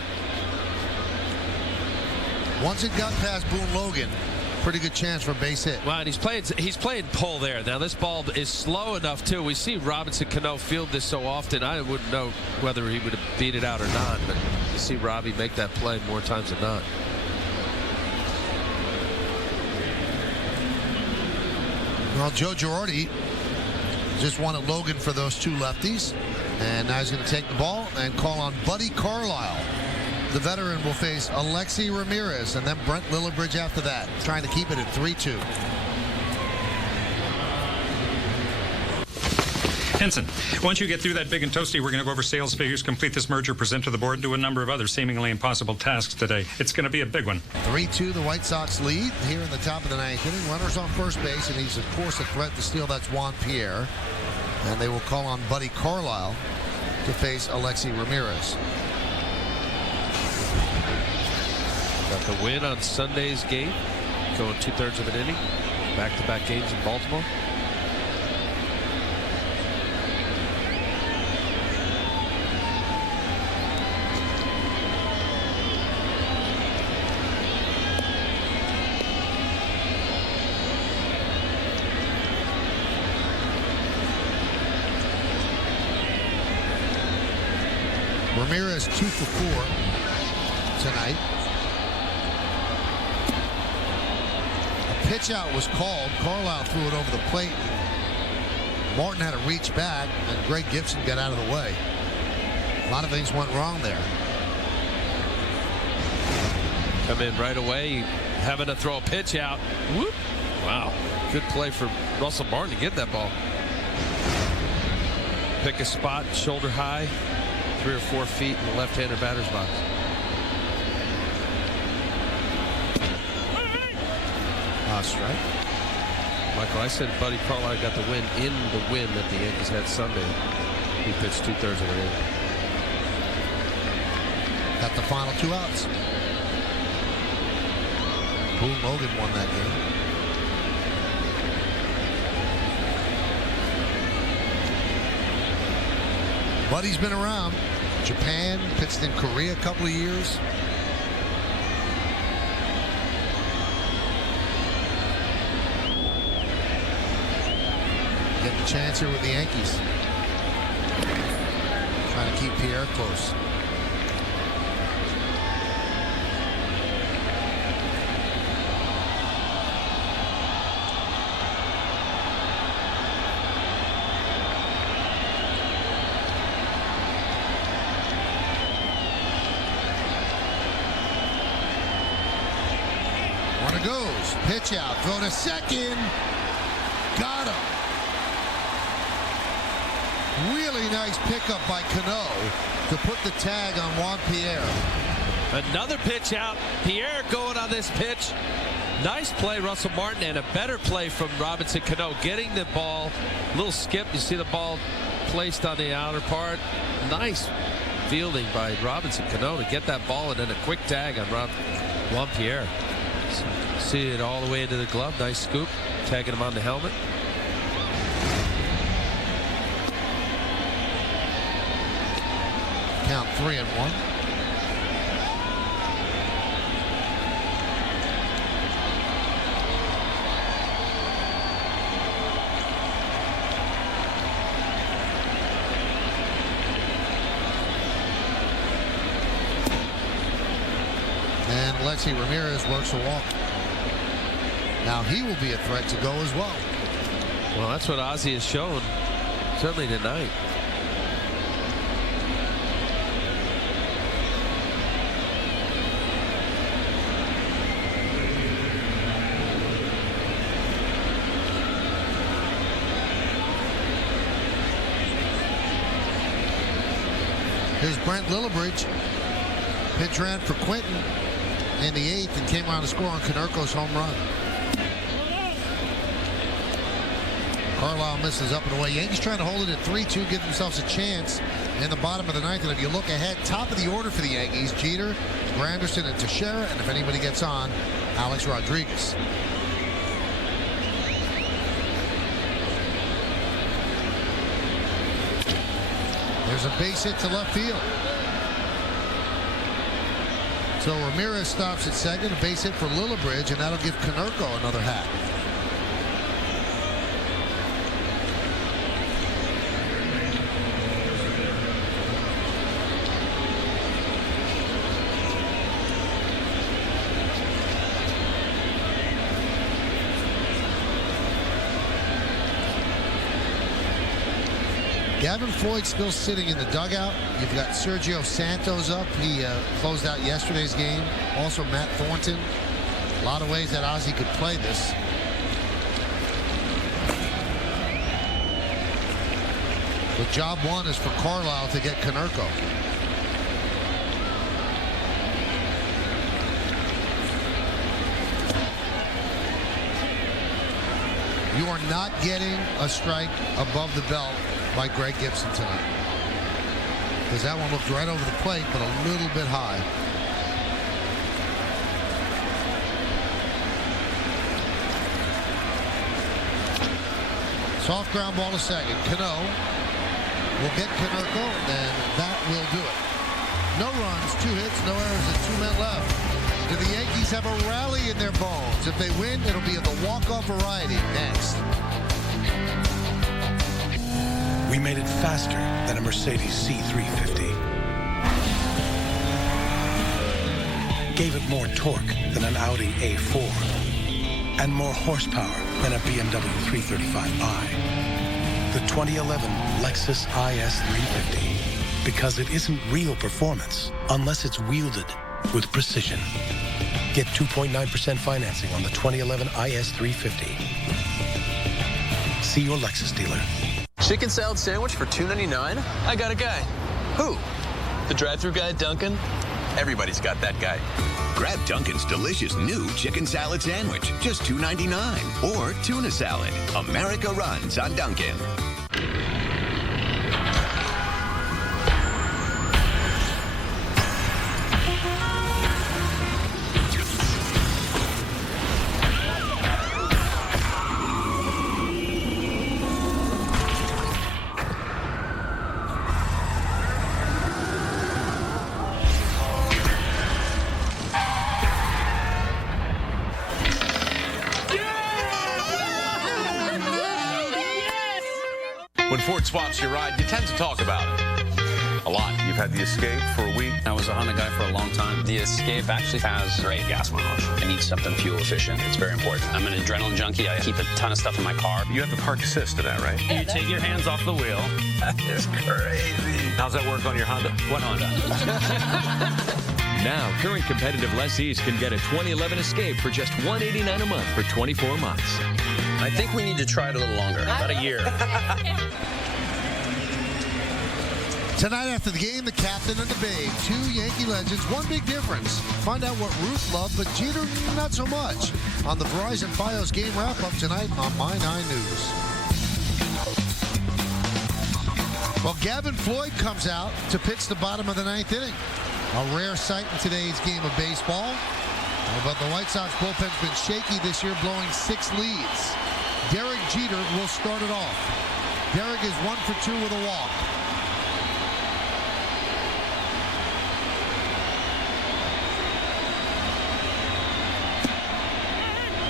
Once it got past Boone Logan, pretty good chance for a base hit. Wow, and he's playing pull there. Now this ball is slow enough too. We see Robinson Cano field this so often. I wouldn't know whether he would have beat it out or not, but you see Robbie make that play more times than not. Well, Joe Girardi just wanted Logan for those 2 lefties, and now he's going to take the ball and call on Buddy Carlisle. The veteran will face Alexi Ramirez and then Brent Lillibridge after that, trying to keep it at 3-2. Henson, once you get through that big and toasty, we're going to go over sales figures, complete this merger, present to the board, and do a number of other seemingly impossible tasks today. It's going to be a big one. 3-2, the White Sox lead here in the top of the 9th inning. Runners on first base, and he's, of course, a threat to steal. That's Juan Pierre. And they will call on Buddy Carlisle to face Alexi Ramirez. Got the win on Sunday's game, going 2/3 of an inning. Back-to-back games in Baltimore. Ramirez 2 for 4 tonight. A pitch out was called. Carlisle threw it over the plate. Martin had to reach back, and Greg Gibson got out of the way. A lot of things went wrong there. Come in right away, having to throw a pitch out. Whoop! Wow, good play for Russell Martin to get that ball. Pick a spot, shoulder high, 3 or 4 feet in the left-handed batter's box. Strike. Michael, I said Buddy Carlisle got the win in the win that the Yankees had Sunday. He pitched 2/3 of an inning. Got the final 2 outs. Boone Logan won that game. Buddy's been around. Japan, pitched in Korea a couple of years. Chance here with the Yankees. Trying to keep Pierre close. Runner goes. Pitch out. Throw to second. Got him. Really nice pickup by Cano to put the tag on Juan Pierre. Another pitch out. Pierre going on this pitch. Nice play, Russell Martin, and a better play from Robinson Cano. Getting the ball, little skip. You see the ball placed on the outer part. Nice fielding by Robinson Cano to get that ball, and then a quick tag on Juan Pierre. So, see it all the way into the glove. Nice scoop. Tagging him on the helmet. Count 3-1. And Alexi Ramirez works a walk. Now he will be a threat to go as well. Well, that's what Ozzie has shown, certainly tonight. Here's Brent Lillibridge. Pitch ran for Quinton in the 8th and came around to score on Konerko's home run. Carlisle misses up and away. Yankees trying to hold it at 3-2, give themselves a chance in the bottom of the 9th. And if you look ahead, top of the order for the Yankees, Jeter, Granderson, and Teixeira. And if anybody gets on, Alex Rodriguez. There's a base hit to left field. So Ramirez stops at second, a base hit for Lillibridge, and that'll give Konerko another hat. Gavin Floyd still sitting in the dugout. You've got Sergio Santos up. He closed out yesterday's game. Also Matt Thornton. A lot of ways that Ozzie could play this. But job one is for Carlisle to get Konerko. You are not getting a strike above the belt by Greg Gibson tonight. Because that one looked right over the plate, but a little bit high. Soft ground ball to second. Cano will get Konerko, and that will do it. No runs, 2 hits, no errors, and 2 men left. Do the Yankees have a rally in their bones? If they win, it'll be of the walk-off variety next. We made it faster than a Mercedes C350. Gave it more torque than an Audi A4. And more horsepower than a BMW 335i. The 2011 Lexus IS 350. Because it isn't real performance unless it's wielded with precision. Get 2.9% financing on the 2011 IS 350. See your Lexus dealer. Chicken salad sandwich for $2.99? I got a guy. Who? The drive-thru guy at Dunkin'? Everybody's got that guy. Grab Dunkin's delicious new chicken salad sandwich, just $2.99. Or tuna salad. America runs on Dunkin'. When Ford swaps your ride, you tend to talk about it. A lot. You've had the Escape for a week. I was a Honda guy for a long time. The Escape actually has great gas mileage. I need something fuel efficient. It's very important. I'm an adrenaline junkie. I keep a ton of stuff in my car. You have the park assist to that, right? You take your hands off the wheel. It's crazy. How's that work on your Honda? What Honda? Now, current competitive lessees can get a 2011 Escape for just $189 a month for 24 months. I think we need to try it a little longer, about a year. Tonight after the game, the captain and the babe, two Yankee legends, one big difference. Find out what Ruth loved, but Jeter not so much. On the Verizon Fios game wrap-up tonight on My 9 News. Well, Gavin Floyd comes out to pitch the bottom of the 9th inning. A rare sight in today's game of baseball. But the White Sox bullpen's been shaky this year, blowing 6 leads. Derek Jeter will start it off. Derek is 1 for 2 with a walk.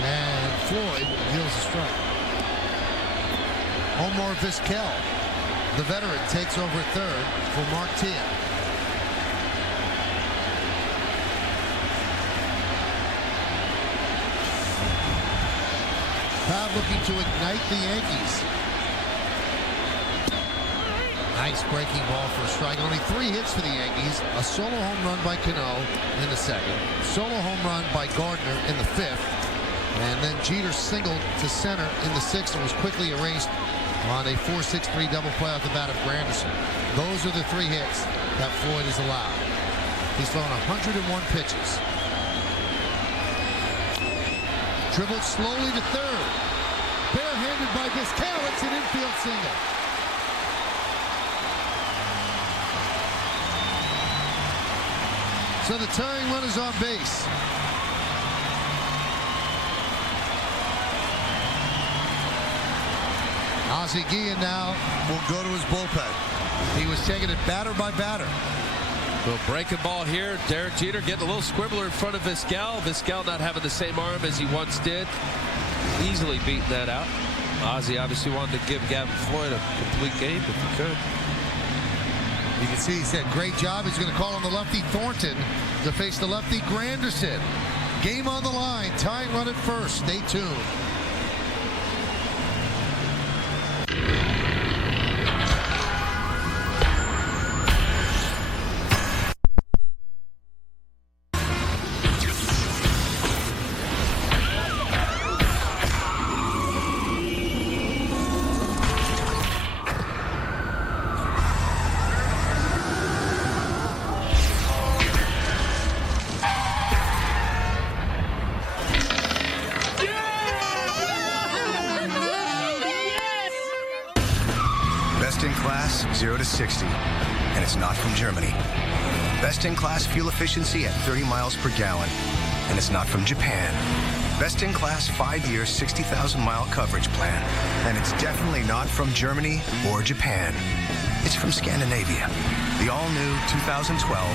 And Floyd deals a strike. Omar Vizquel, the veteran, takes over third for Mark Tia. Pav looking to ignite the Yankees. Nice breaking ball for a strike. Only 3 hits for the Yankees. A solo home run by Cano in the 2nd. Solo home run by Gardner in the 5th. And then Jeter singled to center in the 6th and was quickly erased on a 4-6-3 double play off the bat of Granderson. Those are the 3 hits that Floyd has allowed. He's thrown 101 pitches. Dribbled slowly to third. Barehanded by Vizquel. It's an infield single. So the tying run is on base. Ozzie Guillen now will go to his bullpen. He was taking it batter by batter. Well, breaking ball here. Derek Jeter getting a little squibbler in front of Vizquel. Vizquel not having the same arm as he once did. Easily beating that out. Ozzie obviously wanted to give Gavin Floyd a complete game if he could. You can see he said great job. He's going to call on the lefty Thornton to face the lefty Granderson. Game on the line. Tying run at first. Stay tuned. Best in class, 0 to 60. And it's not from Germany. Best in class fuel efficiency at 30 miles per gallon. And it's not from Japan. Best in class 5-year, 60,000 mile coverage plan. And it's definitely not from Germany or Japan. It's from Scandinavia. The all-new 2012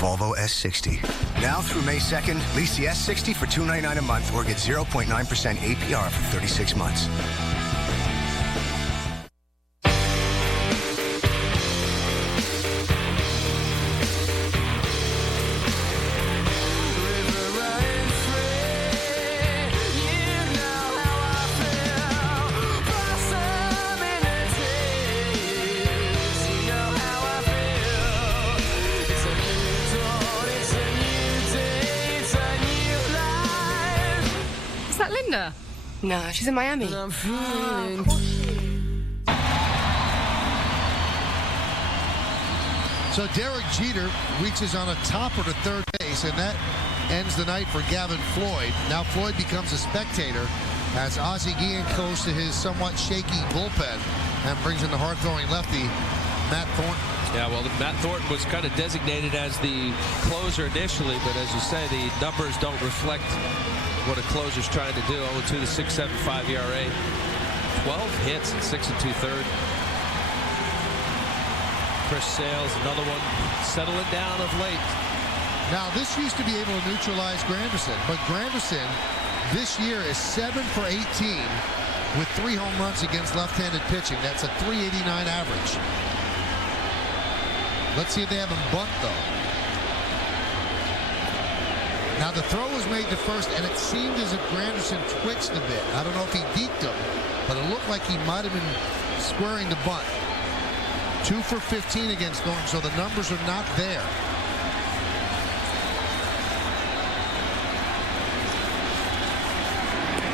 Volvo S60. Now through May 2nd, lease the S60 for $299 a month or get 0.9% APR for 36 months. Is that Linda? No, she's in Miami. So Derek Jeter reaches on a topper to third base, and that ends the night for Gavin Floyd. Now Floyd becomes a spectator as Ozzie Guillen goes to his somewhat shaky bullpen and brings in the hard-throwing lefty, Matt Thornton. Yeah, well, Matt Thornton was kind of designated as the closer initially, but as you say, the numbers don't reflect what a closer's trying to do. 0-2 to 6.75 ERA. 12 hits and 6 2/3. Chris Sales, another one settling down of late. Now, this used to be able to neutralize Granderson, but Granderson this year is 7 for 18 with 3 home runs against left-handed pitching. That's a .389 average. Let's see if they have him bunt, though. Now, the throw was made to first, and it seemed as if Granderson twitched a bit. I don't know if he deked him, but it looked like he might have been squaring the bunt. 2 for 15 against Thornton, so the numbers are not there.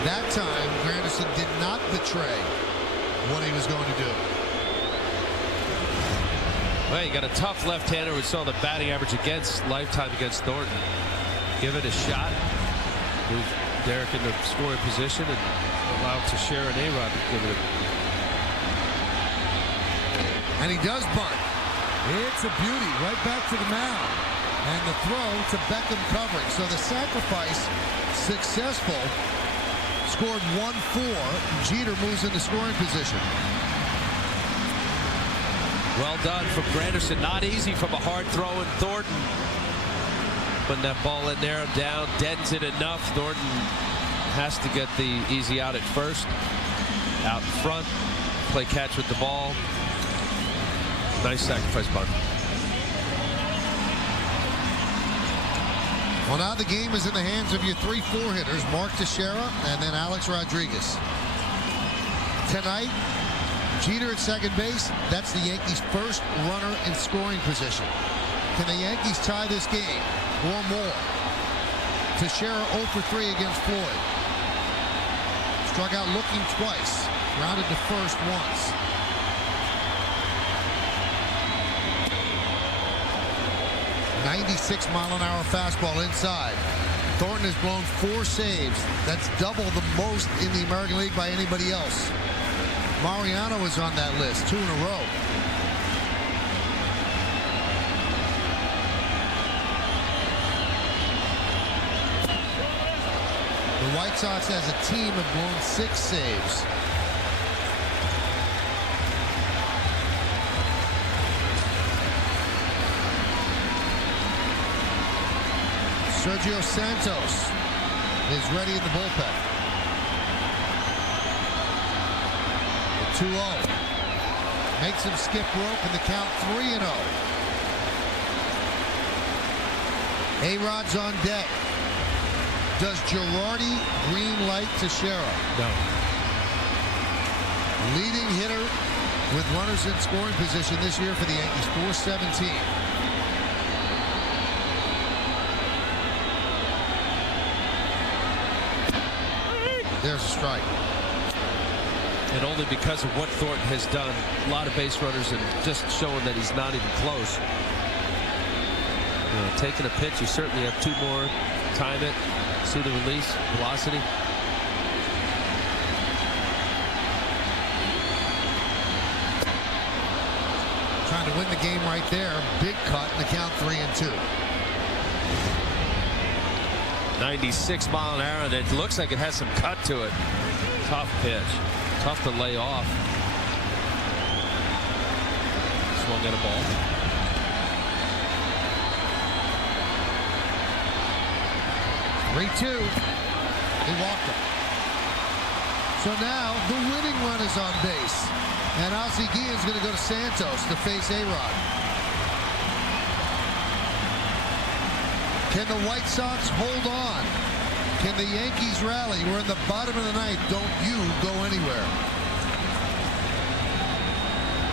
That time, Granderson did not betray what he was going to do. Well, you got a tough left-hander. We saw the batting average against lifetime against Thornton. Give it a shot. Move Derek into scoring position and allow Teixeira and A-Rod to give it a... And he does bunt. It's a beauty. Right back to the mound. And the throw to Beckham covering. So the sacrifice successful. Scored 1-4. Jeter moves into scoring position. Well done from Granderson. Not easy from a hard throw in Thornton. Putting that ball in there, down, dents it enough. Thornton has to get the easy out at first. Out in front. Play catch with the ball. Nice sacrifice bunt. Well, now the game is in the hands of your 3-4 hitters, Mark Teixeira and then Alex Rodriguez. Tonight, Jeter at second base. That's the Yankees' first runner in scoring position. Can the Yankees tie this game or more? Teixeira 0 for 3 against Floyd. Struck out looking twice. Grounded to first once. .96-mile-an-hour fastball inside. Thornton has blown 4 saves. That's double the most in the American League by anybody else. Mariano is on that list, 2 in a row. The White Sox as a team have blown 6 saves. Sergio Santos is ready in the bullpen. 2-0. Makes him skip rope in the count 3-0. A-Rod's on deck. Does Girardi green light Teixeira? No. Leading hitter with runners in scoring position this year for the Yankees, 417. There's a strike. And only because of what Thornton has done. A lot of base runners and just showing that he's not even close. You know, taking a pitch, you certainly have 2 more. Time it. See the release, velocity. Trying to win the game right there. Big cut in the count 3-2. 96-mile-an-hour, and it looks like it has some cut to it. Tough pitch. Tough to lay off. Swung at a ball. He walked him. So now the winning run is on base. And Ozzie Guillen's going to go to Santos to face A-Rod. Can the White Sox hold on? Can the Yankees rally? We're in the bottom of the ninth. Don't you go anywhere.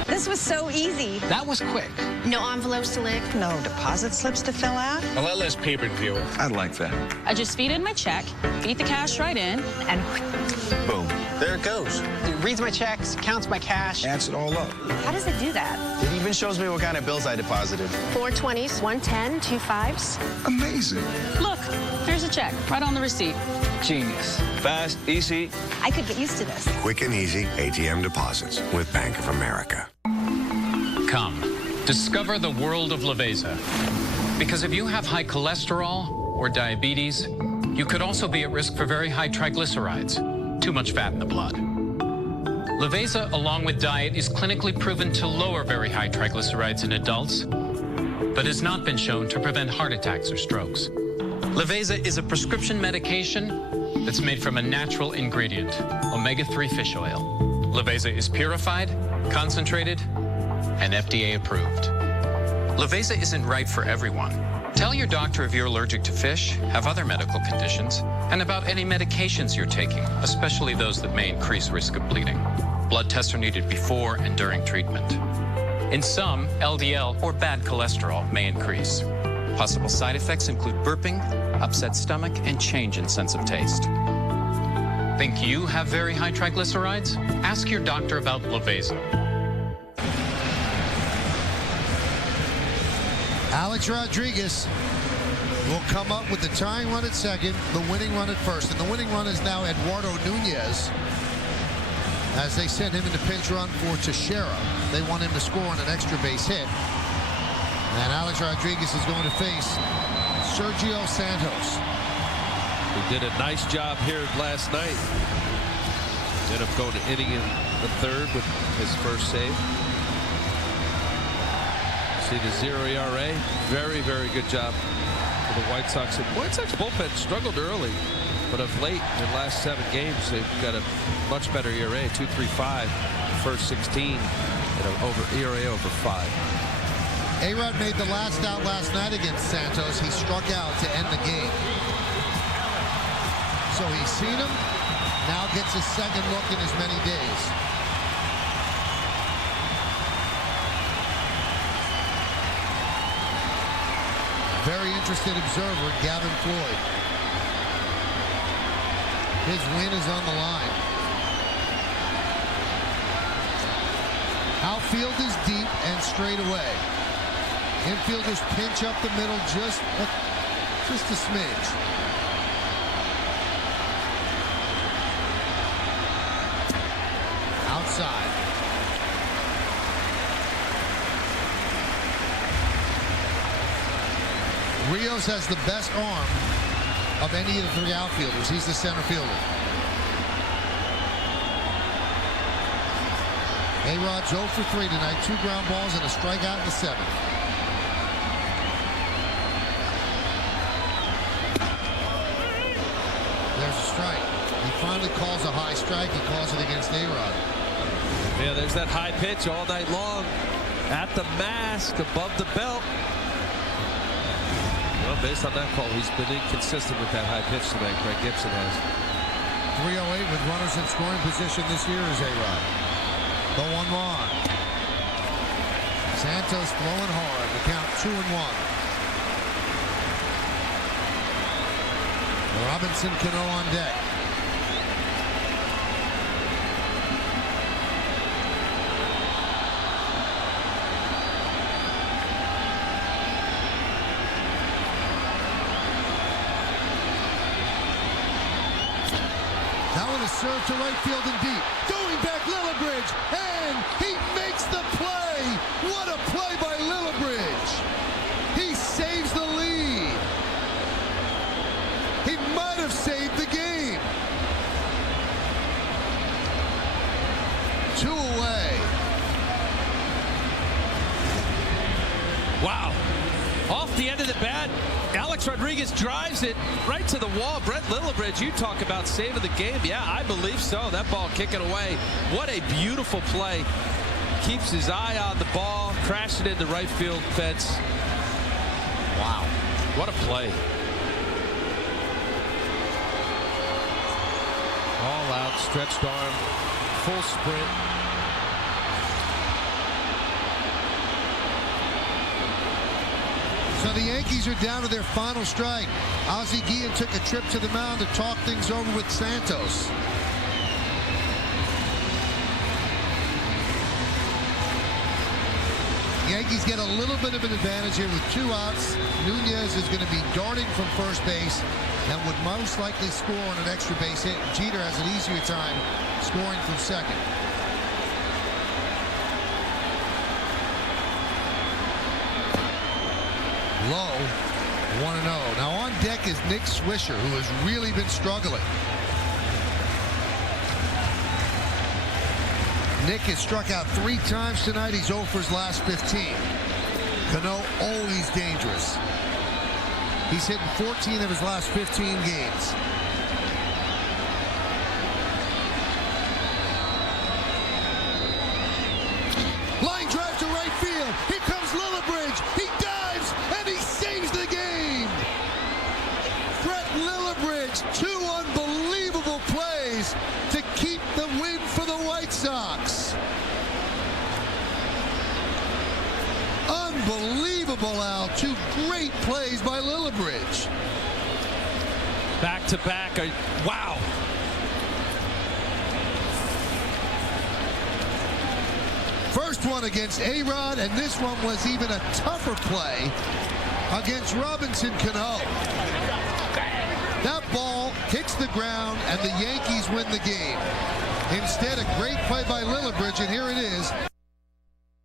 This was so easy. That was quick. No envelopes to lick. No deposit slips to fill out. A lot less paper to deal with. I'd like that. I just feed in my check, feed the cash right in, and Boom. There it goes. It reads my checks, counts my cash. Adds it all up. how does it do that? It even shows me what kind of bills I deposited. 4 20s, 1 10, 2 5s. Amazing. look, here's a check right on the receipt. Genius. Fast, easy. I could get used to this. Quick and easy ATM deposits with Bank of America. Come, discover the world of Laveza. Because if you have high cholesterol or diabetes, you could also be at risk for very high triglycerides, too much fat in the blood. Laveza, along with diet, is clinically proven to lower very high triglycerides in adults, but has not been shown to prevent heart attacks or strokes. Laveza is a prescription medication that's made from a natural ingredient, omega-3 fish oil. Leveza is purified, concentrated, and FDA approved. Leveza isn't right for everyone. Tell your doctor if you're allergic to fish, have other medical conditions, and about any medications you're taking, especially those that may increase risk of bleeding. Blood tests are needed before and during treatment. In some, LDL or bad cholesterol may increase. Possible side effects include burping, upset stomach, and change in sense of taste. Think you have very high triglycerides? Ask your doctor about Leveza. Alex Rodriguez will come up with the tying run at second, the winning run at first. And the winning run is now Eduardo Nunez, as they send him into pinch run for Teixeira. They want him to score on an extra base hit. And Alex Rodriguez is going to face Sergio Santos. He did a nice job here last night. Ended up going to inning in the third with his first save. See the 0 ERA. Very, very good job for the White Sox. The White Sox bullpen struggled early, but of late, in the last 7 games, they've got a much better ERA, 2.35, first 16, and an ERA over 5. A-Rod made the last out last night against Santos. He struck out to end the game. So he's seen him, now gets his second look in as many days. Very interested observer, Gavin Floyd. His win is on the line. Outfield is deep and straight away. Infielders pinch up the middle just a smidge. Outside. Rios has the best arm of any of the 3 outfielders. He's the center fielder. A-Rod's 0 for 3 tonight. 2 ground balls and a strikeout in the 7th. There's a strike. He finally calls a high strike. He calls it against A-Rod. Yeah, there's that high pitch all night long. At the mask, above the belt. Well, based on that call, he's been inconsistent with that high pitch tonight. Greg Gibson has. 308 with runners in scoring position this year is A-Rod. The 1-1. Santos throwing hard. The count 2-1. Robinson Cano on deck. That one is served to right field and deep. Going back Lillibridge, and he makes the play. What a play by Lillibridge. He saves the lead. He might have saved the game. 2 away. Wow. Off the end of the bat, Alex Rodriguez drives it right to the wall. Brett Lillibridge, you talk about saving the game. Yeah, I believe so. That ball kicking away. What a beautiful play. Keeps his eye on the ball, crashing into right field fence. Wow. What a play. All out, stretched arm, full sprint. So the Yankees are down to their final strike. Ozzie Guillen took a trip to the mound to talk things over with Santos. Yankees get a little bit of an advantage here with 2 outs. Nunez is going to be darting from first base and would most likely score on an extra base hit. Jeter has an easier time scoring from second. Low, 1-0. Now on deck is Nick Swisher, who has really been struggling. Nick has struck out 3 times tonight. He's 0 for his last 15. Cano always dangerous. He's hitting 14 of his last 15 games. plays to keep the win for the White Sox. Unbelievable, Al. Two great plays by Lillibridge. Back to back. Wow. First one against A-Rod, and this one was even a tougher play against Robinson Cano. That ball hits the ground, and the Yankees win the game. Instead, a great play by Lillibridge, and here it is.